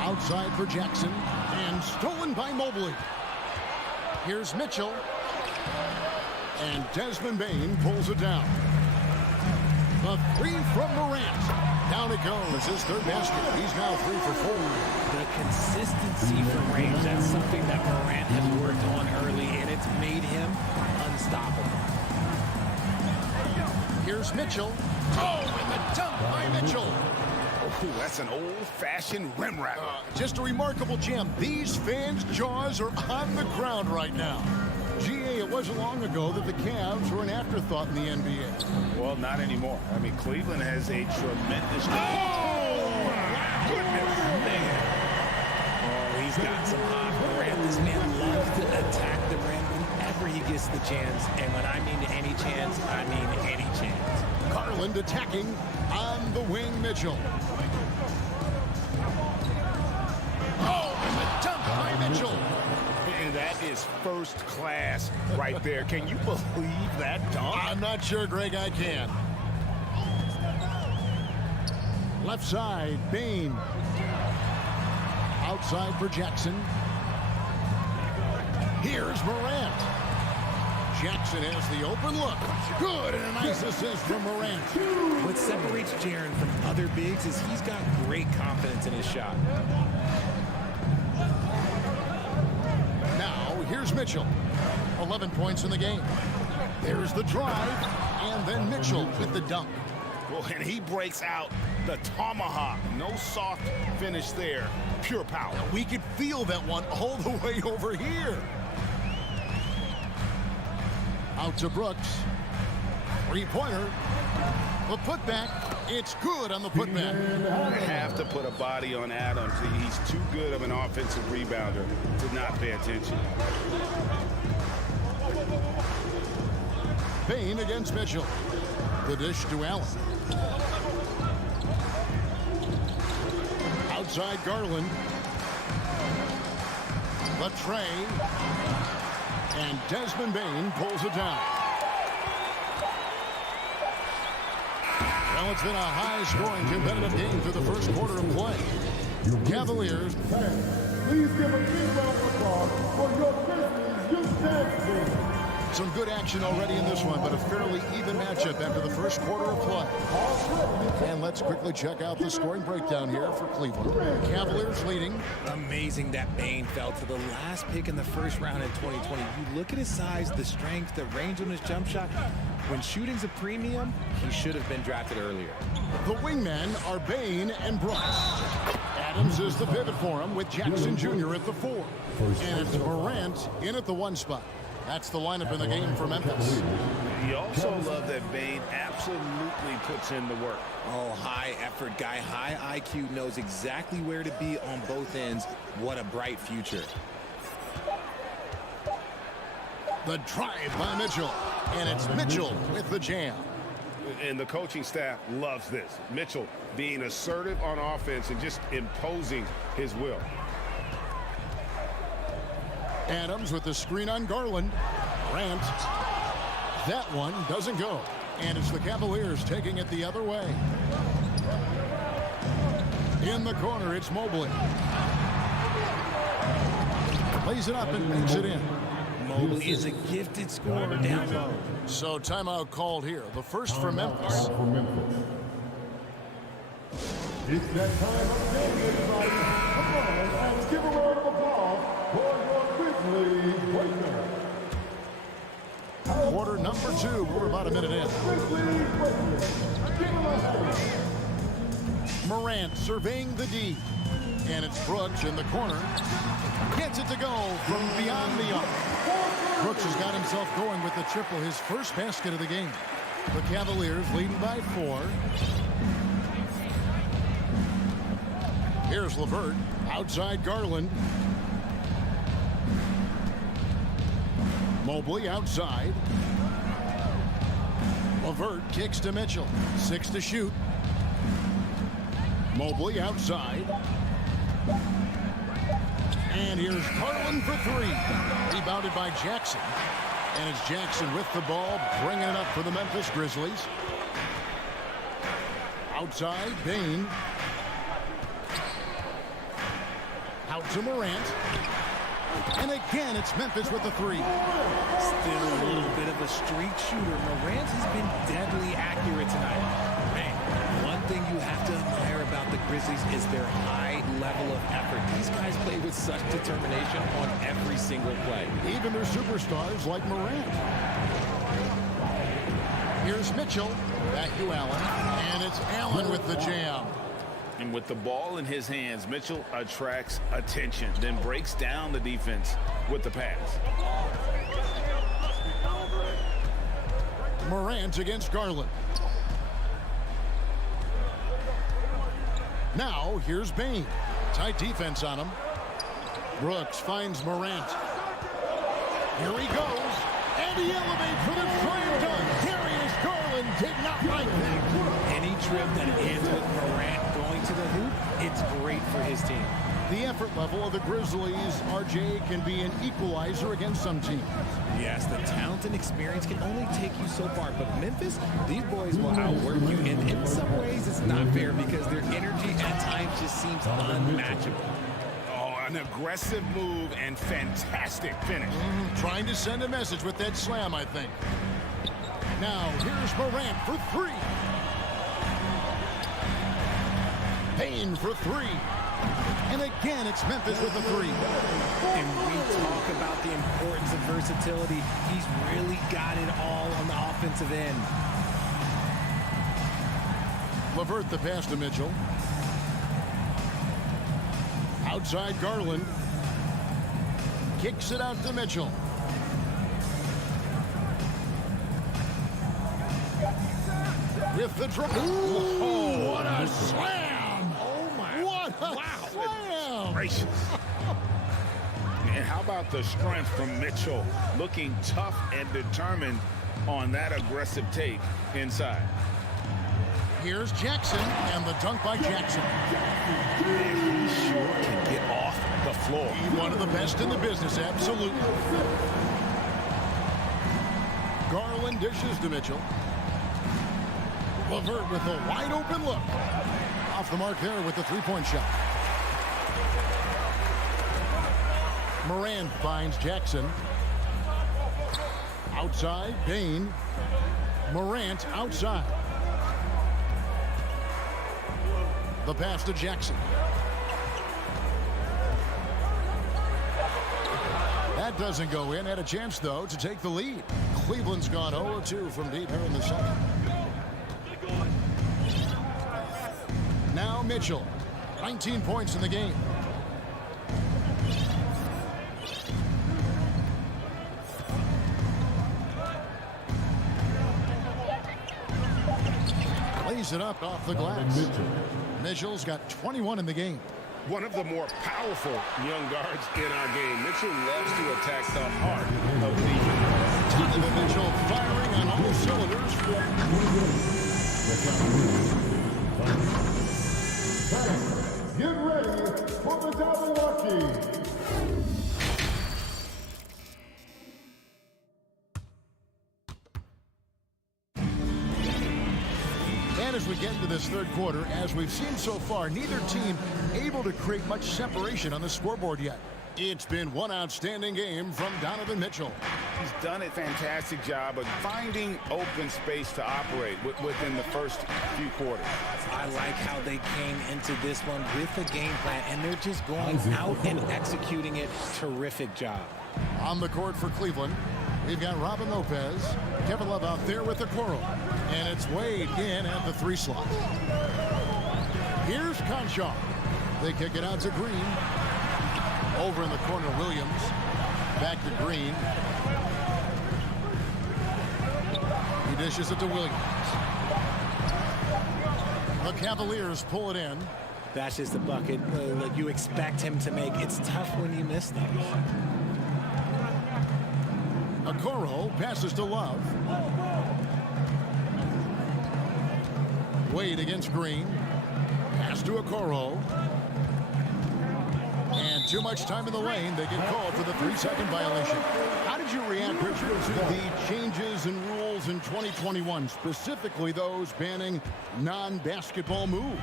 Outside for Jackson, and stolen by Mobley. Here's Mitchell, and Desmond Bane pulls it down. The three from Morant. Down it goes. His third basket. He's now 3 for 4. The consistency from range, that's something that Morant has worked on early, and it's made him unstoppable. Here's Mitchell. Oh, and the dunk by Mitchell. Oh, that's an old-fashioned rim wrap. Just a remarkable jam. These fans' jaws are on the ground right now. GA, it wasn't long ago that the Cavs were an afterthought in the NBA. Well, not anymore. I mean, Cleveland has a tremendous... Oh, my goodness, man. Oh, he's got some hot Morant. This man loves to attack the rim whenever he gets the chance. And when I mean any chance, I mean any chance. Garland attacking on the wing, Mitchell. Oh, and the dunk by Mitchell. And that is first class right there. Can you believe that dunk? I'm not sure, Greg, I can. Left side, Bane. Outside for Jackson. Here's Morant. Jackson has the open look. Good, and a nice assist from Morant. What separates Jaren from other bigs is he's got great confidence in his shot. Now, here's Mitchell. 11 points in the game. There's the drive, and then Mitchell with the dunk. Well, and he breaks out the tomahawk. No soft finish there. Pure power. We could feel that one all the way over here. Out to Brooks. Three-pointer. The putback. It's good on the putback. You have to put a body on Adams. He's too good of an offensive rebounder to not pay attention. Bane against Mitchell. The dish to Allen. Outside Garland. The tray. And Desmond Bane pulls it down. Well, it's been a high-scoring, competitive game through the first quarter of play. Cavaliers. Please give a big round of applause for your Grizzlies youth dance team. Some good action already in this one, but a fairly even matchup after the first quarter of play. And let's quickly check out the scoring breakdown here for Cleveland. Cavaliers leading. Amazing that Bane fell to the last pick in the first round in 2020. You look at his size, the strength, the range on his jump shot. When shooting's a premium, he should have been drafted earlier. The wingmen are Bane and Brooks. Adams is the pivot for him with Jackson Jr. at the 4. And it's Morant in at the 1 spot. That's the lineup in the game for Memphis. You also love that Bane absolutely puts in the work. Oh, high effort guy, high IQ, knows exactly where to be on both ends. What a bright future. The drive by Mitchell. And it's Mitchell with the jam. And the coaching staff loves this. Mitchell being assertive on offense and just imposing his will. Adams with the screen on Garland. Grant. That one doesn't go. And it's the Cavaliers taking it the other way. In the corner, it's Mobley. Plays it up and makes it in. Mobley is a gifted scorer down low. So timeout called here. The first for Memphis. It's that time of day, everybody. Come on, let's give a round of applause for your Grizzlies winner. Quarter number 2. We're about a minute in. Morant surveying the D. And it's Brooks in the corner. Gets it to go from beyond the arc. Brooks has got himself going with the triple, his first basket of the game. The Cavaliers leading by 4. Here's LeVert. Outside Garland. Mobley outside. LeVert kicks to Mitchell. 6 to shoot. Mobley outside. And here's Garland for 3. Rebounded by Jackson. And it's Jackson with the ball, bringing it up for the Memphis Grizzlies. Outside, Bane. Out to Morant. And again, it's Memphis with the 3. Still a little bit of a streak shooter. Morant has been deadly accurate tonight. Man, one thing you have to admire about the Grizzlies is their high level of effort. These guys play with such determination on every single play. Even their superstars like Morant. Here's Mitchell. Back to Allen. And it's Allen with the jam. And with the ball in his hands, Mitchell attracts attention, then breaks down the defense with the pass. Morant against Garland. Now, here's Bane. Tight defense on him. Brooks finds Morant. Here he goes. And he elevates for the slam dunk. Darius Garland did not like that. Any trip that ends with Morant going to the hoop, it's great for his team. The effort level of the Grizzlies, RJ, can be an equalizer against some teams. Yes, the talent and experience can only take you so far, but Memphis, these boys will outwork you, and in some ways it's not fair because their energy at times just seems unmatchable. Oh, an aggressive move and fantastic finish. Trying to send a message with that slam, I think. Now, here's Morant for 3. Bane for 3. And again, it's Memphis with the 3. And we talk about the importance of versatility. He's really got it all on the offensive end. LeVert the pass to Mitchell. Outside Garland. Kicks it out to Mitchell. With the drop. Oh, what a slam! Oh, my. What a slam! Gracious. And how about the strength from Mitchell? Looking tough and determined on that aggressive take inside. Here's Jackson, and the dunk by Jackson. Man, he sure can get off the floor. He's one of the best in the business, absolutely. Garland dishes to Mitchell. LeVert with a wide open look. Off the mark there with the three-point shot. Moran finds Jackson. Outside, Bain. Morant outside. The pass to Jackson. That doesn't go in. Had a chance, though, to take the lead. Cleveland's gone 0-2 from deep here in the second. Now Mitchell. 19 points in the game. Lays it up off the glass. Mitchell's got 21 in the game. One of the more powerful young guards in our game. Mitchell loves to attack the heart of defense. Donovan Mitchell firing on all cylinders. Get ready for the double lucky. And as we get into this third quarter, as we've seen so far, neither team able to create much separation on the scoreboard yet. It's been one outstanding game from Donovan Mitchell. He's done a fantastic job of finding open space to operate within the first few quarters. I like how they came into this one with a game plan, and they're just going out and executing it. Terrific job. On the court for Cleveland, we've got Robin Lopez, Kevin Love out there with the Coral, and it's Wade in at the 3 slot. Here's Conchar. They kick it out to Green. Over in the corner, Williams. Back to Green. He dishes it to Williams. The Cavaliers pull it in. That's just a bucket that you expect him to make. It's tough when you miss those. Okoro passes to Love. Wade against Green. Pass to Okoro. And too much time in the lane. They get called for the 3-second violation. How did you react, Richard, to the changes in rules in 2021, specifically those banning non-basketball moves?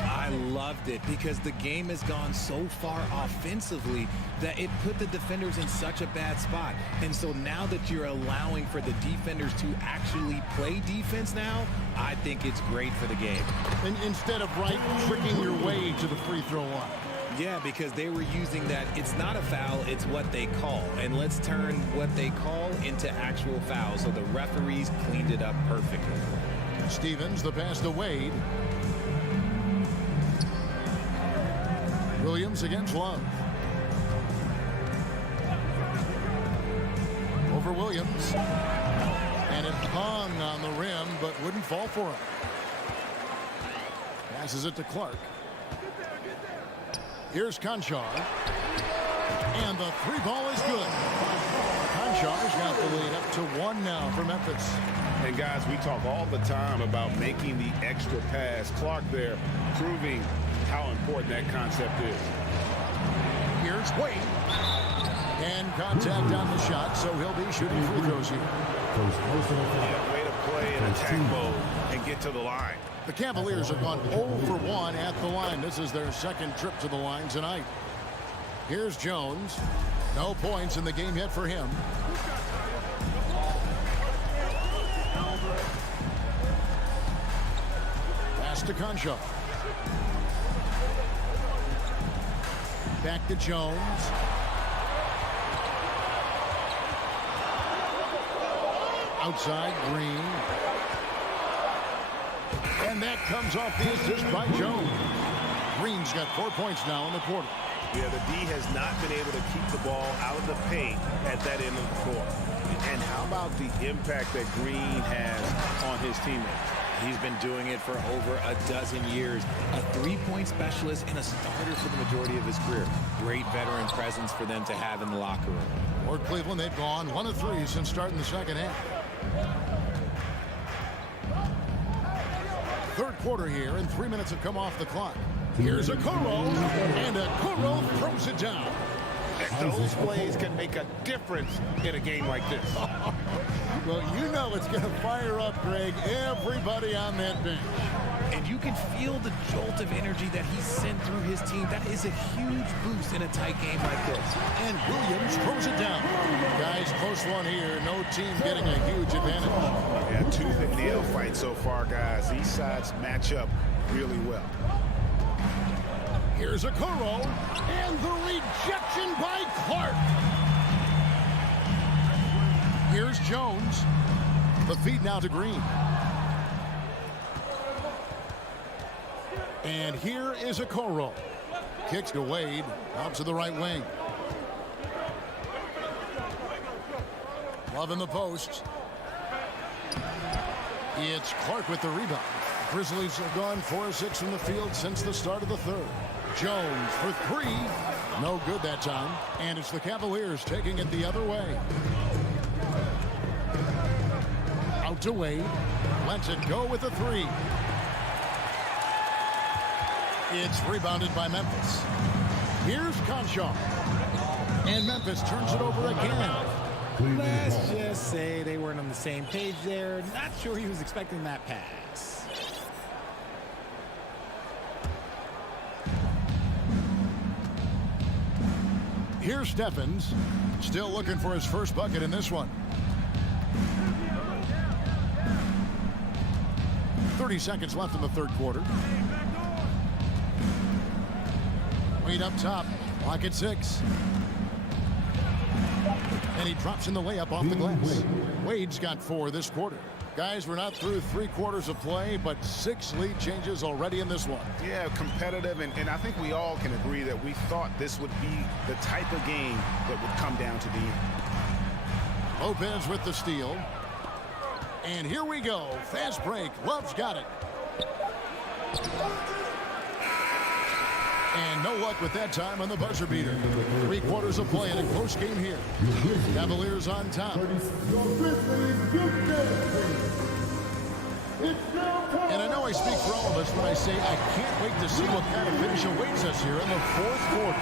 I loved it because the game has gone so far offensively that it put the defenders in such a bad spot. And so now that you're allowing for the defenders to actually play defense now, I think it's great for the game. And instead of tricking your way to the free throw line. Yeah, because they were using that it's not a foul, it's what they call. And let's turn what they call into actual fouls. So the referees cleaned it up perfectly. Stevens, the pass to Wade. Williams against Love. Over Williams. And it hung on the rim, but wouldn't fall for him. Passes it to Clark. Here's Conchar. And the 3 ball is good. Conchar's got the lead up to 1 now for Memphis. And guys, we talk all the time about making the extra pass. Clark there proving how important that concept is. Here's Wade. And contact on the shot, so he'll be shooting free throws here. Yeah, way to play in attack mode and get to the line. The Cavaliers have gone 0 for 1 at the line. This is their second trip to the line tonight. Here's Jones. No points in the game yet for him. Pass to Conchar. Back to Jones. Outside, Green. And that comes off the assist by Jones. Green's got 4 points now in the quarter. Yeah, the D has not been able to keep the ball out of the paint at that end of the court. And how about the impact that Green has on his teammates? He's been doing it for over a dozen years. A 3-point specialist and a starter for the majority of his career. Great veteran presence for them to have in the locker room. For Cleveland, they've gone 1 of 3 since starting the second half. Third quarter here, and 3 minutes have come off the clock. Here's a Okoro, and Okoro throws it down. Those plays can make a difference in a game like this. Well, you know it's going to fire up, Greg, everybody on that bench. And you can feel the jolt of energy that he sent through his team. That is a huge boost in a tight game like this. And Williams throws it down. Guys, close one here. No team getting a huge advantage. Yeah, tooth and nail fight so far, guys. These sides match up really well. Here's a Okoro, and the rejection by Clark. Here's Jones. The feed now to Green. And here is a Okoro. Kicks to Wade, out to the right wing. Love in the post. It's Clark with the rebound. Grizzlies have gone 4-6 from the field since the start of the third. Jones for three. No good that time. And it's the Cavaliers taking it the other way. Out to Wade. Lets it go with a three. It's rebounded by Memphis. Here's Conchar. And Memphis turns it over again. Let's just say they weren't on the same page there. Not sure he was expecting that pass. Here's Stephens. Still looking for his first bucket in this one. 30 seconds left in the third quarter. Wade up top. Lock at 6. And he drops in the layup off the glass. Wade's got 4 this quarter. Guys, we're not through 3 quarters of play, but 6 lead changes already in this one. Yeah, competitive, and I think we all can agree that we thought this would be the type of game that would come down to the end. Lopez with the steal. And here we go. Fast break. Love's got it. And no luck with that time on the buzzer beater. 3 quarters of play in a close game here. Cavaliers on top. And I know I speak for all of us when I say I can't wait to see what kind of finish awaits us here in the fourth quarter.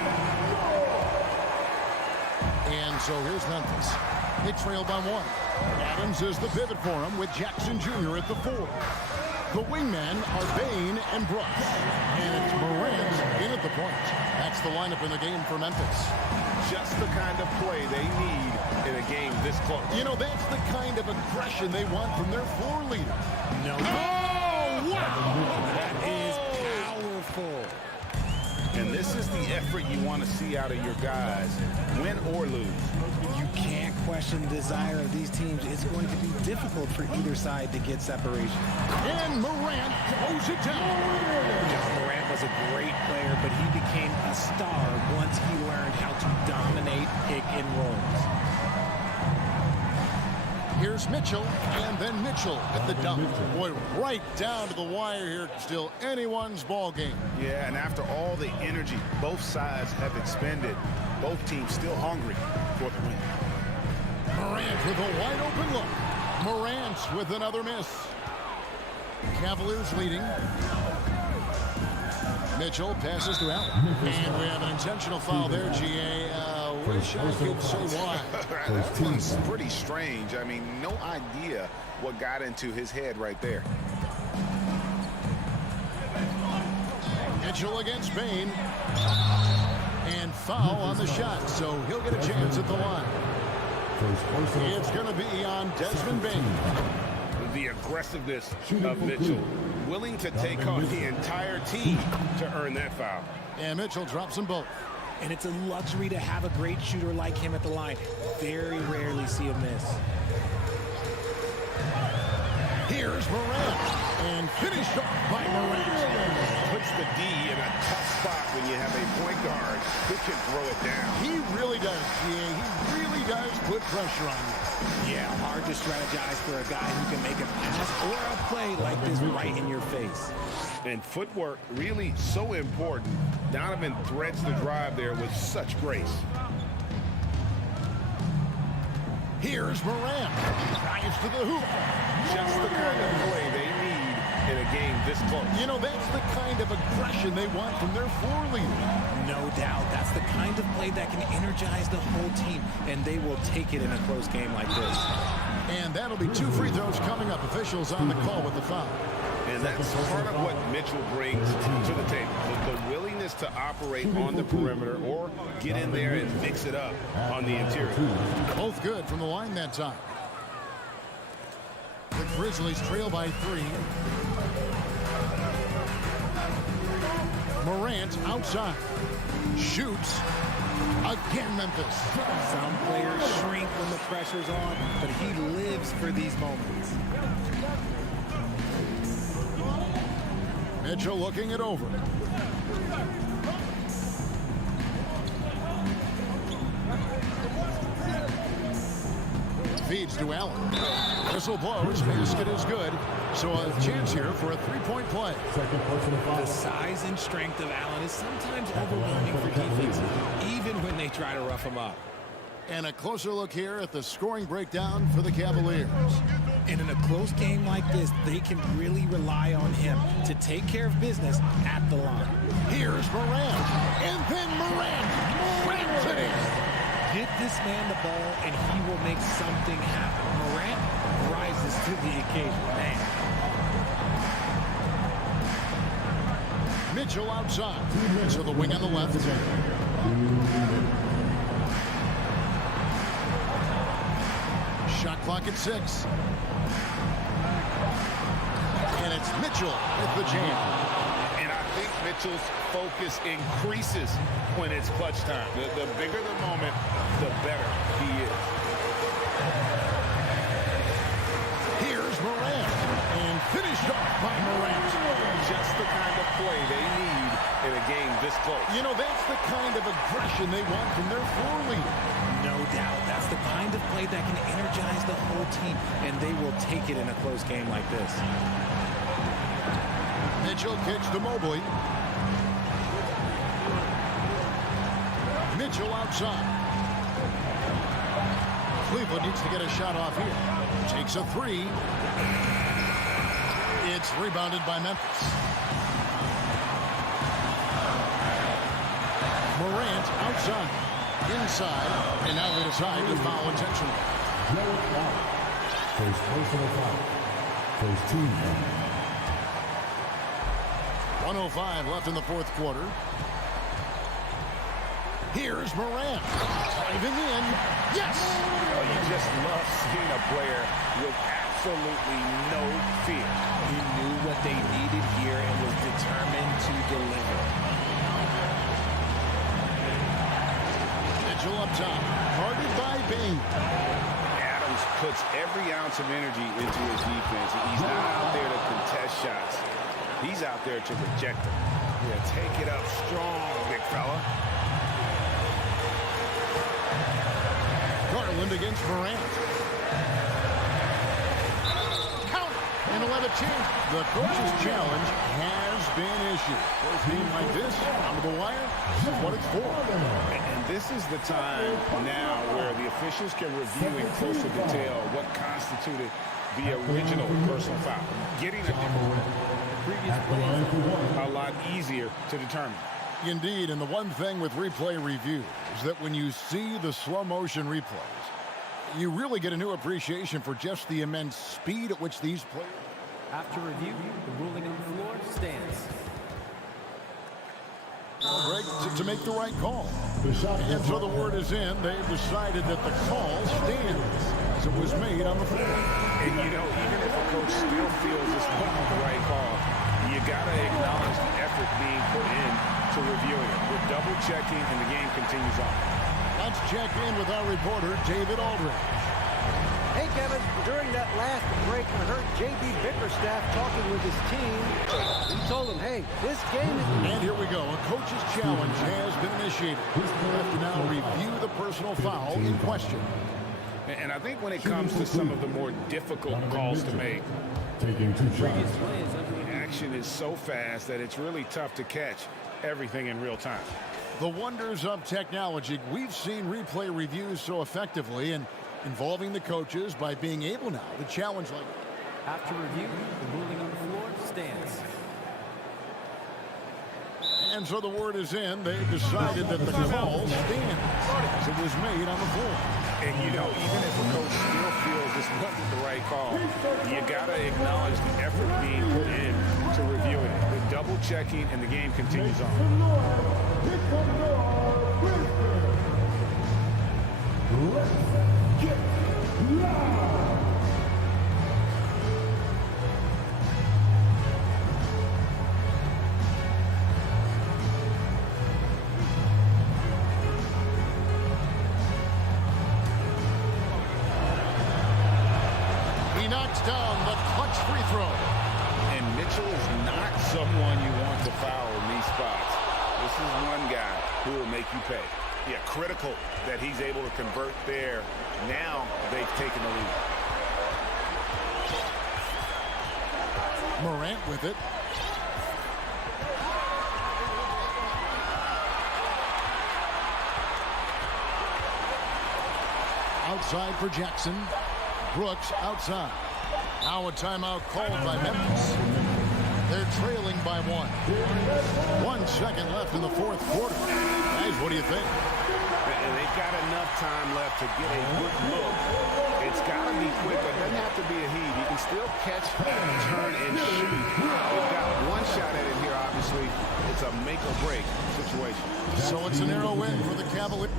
And so here's Memphis. They trail by 1. Adams is the pivot for him with Jackson Jr. at the 4. The wingmen are Bain and Brooks. And it's Morant in at the point. That's the lineup in the game for Memphis. Just the kind of play they need in a game this close. You know, that's the kind of aggression they want from their floor leader. No. Oh, wow! That is powerful. And this is the effort you want to see out of your guys, win or lose. You can't question the desire of these teams. It's going to be difficult for either side to get separation. And Morant throws it down. John Morant was a great player, but he became a star once he learned how to dominate pick and rolls. Here's Mitchell, and then Mitchell at the dunk. Boy, right down to the wire here. Still anyone's ball game. Yeah, and after all the energy both sides have expended, both teams still hungry for the win. Morant with a wide open look. Morant with another miss. Cavaliers leading. Mitchell passes to Allen. And we have an intentional foul there, GA. Wish I could say why. That one's pretty strange. I mean, no idea what got into his head right there. Mitchell against Bain. And foul on the shot, so he'll get a chance at the line. It's going to be on Desmond Bain. The aggressiveness of Mitchell, willing to take on the entire team to earn that foul. And Mitchell drops them both. And it's a luxury to have a great shooter like him at the line. Very rarely see him miss. Here's Morant. And finished off by Morant. Puts the D in a tough spot when you have a point guard who can throw it down. He really does, GA. He really does put pressure on you. Yeah, hard to strategize for a guy who can make a pass or a play like this right in your face. And footwork really so important. Donovan threads the drive there with such grace. Here's Morant. Drives to the hoop. Just the kind of play they need in a game this close. You know, that's the kind of aggression they want from their floor leader. No doubt. That's the kind of play that can energize the whole team, and they will take it in a close game like this. And that'll be 2 free throws coming up. Officials on the call with the foul. And that's part of what Mitchell brings to the table. The willingness to operate on the perimeter or get in there and mix it up on the interior. Both good from the line that time. The Grizzlies trail by 3. Morant outside. Shoots. Again, Memphis. Some players shrink when the pressure's on, but he lives for these moments. Mitchell looking it over. Feeds to Allen. Whistle blows. Basket is good. So a chance here for a 3-point play. The size and strength of Allen is sometimes overwhelming for defense, even when they try to rough him up. And a closer look here at the scoring breakdown for the Cavaliers. And in a close game like this, they can really rely on him to take care of business at the line. Here's Morant. And then Morant. Morant. Get this man the ball, and he will make something happen. Morant rises to the occasion. Man. Mitchell outside. So the wing on the left. Shot clock at 6. And it's Mitchell with the jam. And I think Mitchell's focus increases when it's clutch time. The bigger the moment, the better he is. Here's Morant. And finished off by Morant. Just the kind of play they need in a game this close. You know, that's the kind of aggression they want from their floor leader. No doubt. That's the kind of play that can energize the whole team, and they will take it in a close game like this. Mitchell kicks to Mobley. Mitchell outside. Cleveland needs to get a shot off here. Takes a 3. It's rebounded by Memphis. Morant outside. Inside. And now they decide to foul intentionally. First personal foul. First team foul. 1:05 left in the fourth quarter. Here's Morant. Driving in. Yes! Oh, you just love seeing a player with absolutely no fear. He knew what they needed here and was determined to deliver. Mitchell up top. Guarded by Bain. Adams puts every ounce of energy into his defense. He's not out there to contest shots. He's out there to reject them. Yeah, take it up strong, big fella. Garland against Morant. Count! And he'll have a chance. The coach's challenge has been issued. For a team like this, down to the wire, this is what it's for. And this is the time now where the officials can review in closer detail what constituted the original personal foul. Getting a previous play a lot easier to determine. Indeed, and the one thing with replay review is that when you see the slow motion replays, you really get a new appreciation for just the immense speed at which these players. After review, the ruling on the floor stands. Greg, to make the right call. And so the word is in. They've decided that the call stands as it was made on the floor. And, you know, even if a coach still feels this wasn't the right call, you got to acknowledge the effort being put in to reviewing it. We're double-checking, and the game continues on. Let's check in with our reporter, David Aldridge. Hey, Kevin, during that last break, I heard J.B. Bickerstaff talking with his team. He told them, hey, this game is... And here we go. A coach's challenge has been initiated. We have to now review the personal foul in question. And I think when it comes to some of the more difficult calls to make, Taking 2 shots. the action is so fast that it's really tough to catch everything in real time. The wonders of technology. We've seen replay reviews so effectively, and involving the coaches by being able now to challenge like. After review, the ruling on the floor stands. And so the word is in. They've decided that the call stands as it was made on the floor. And, you know, even if a coach still feels this wasn't the right call, you got to acknowledge the effort being put in to reviewing it. The double checking, and the game continues on. Let's get loud. He knocks down the clutch free throw. And Mitchell is not someone you want to foul in these spots. This is one guy who will make you pay. Yeah, critical that he's able to convert there. Now they've taken the lead. Morant with it. Outside for Jackson. Brooks outside. Now a timeout called by Memphis. They're trailing by 1. 1 second left in the fourth quarter. Guys, what do you think? They've got enough time left to get a good look. It's got to be quick, but it doesn't have to be a heave. You can still catch, turn, and shoot. They've got one shot at it here, obviously. It's a make-or-break situation. So it's a narrow win for the Cavaliers.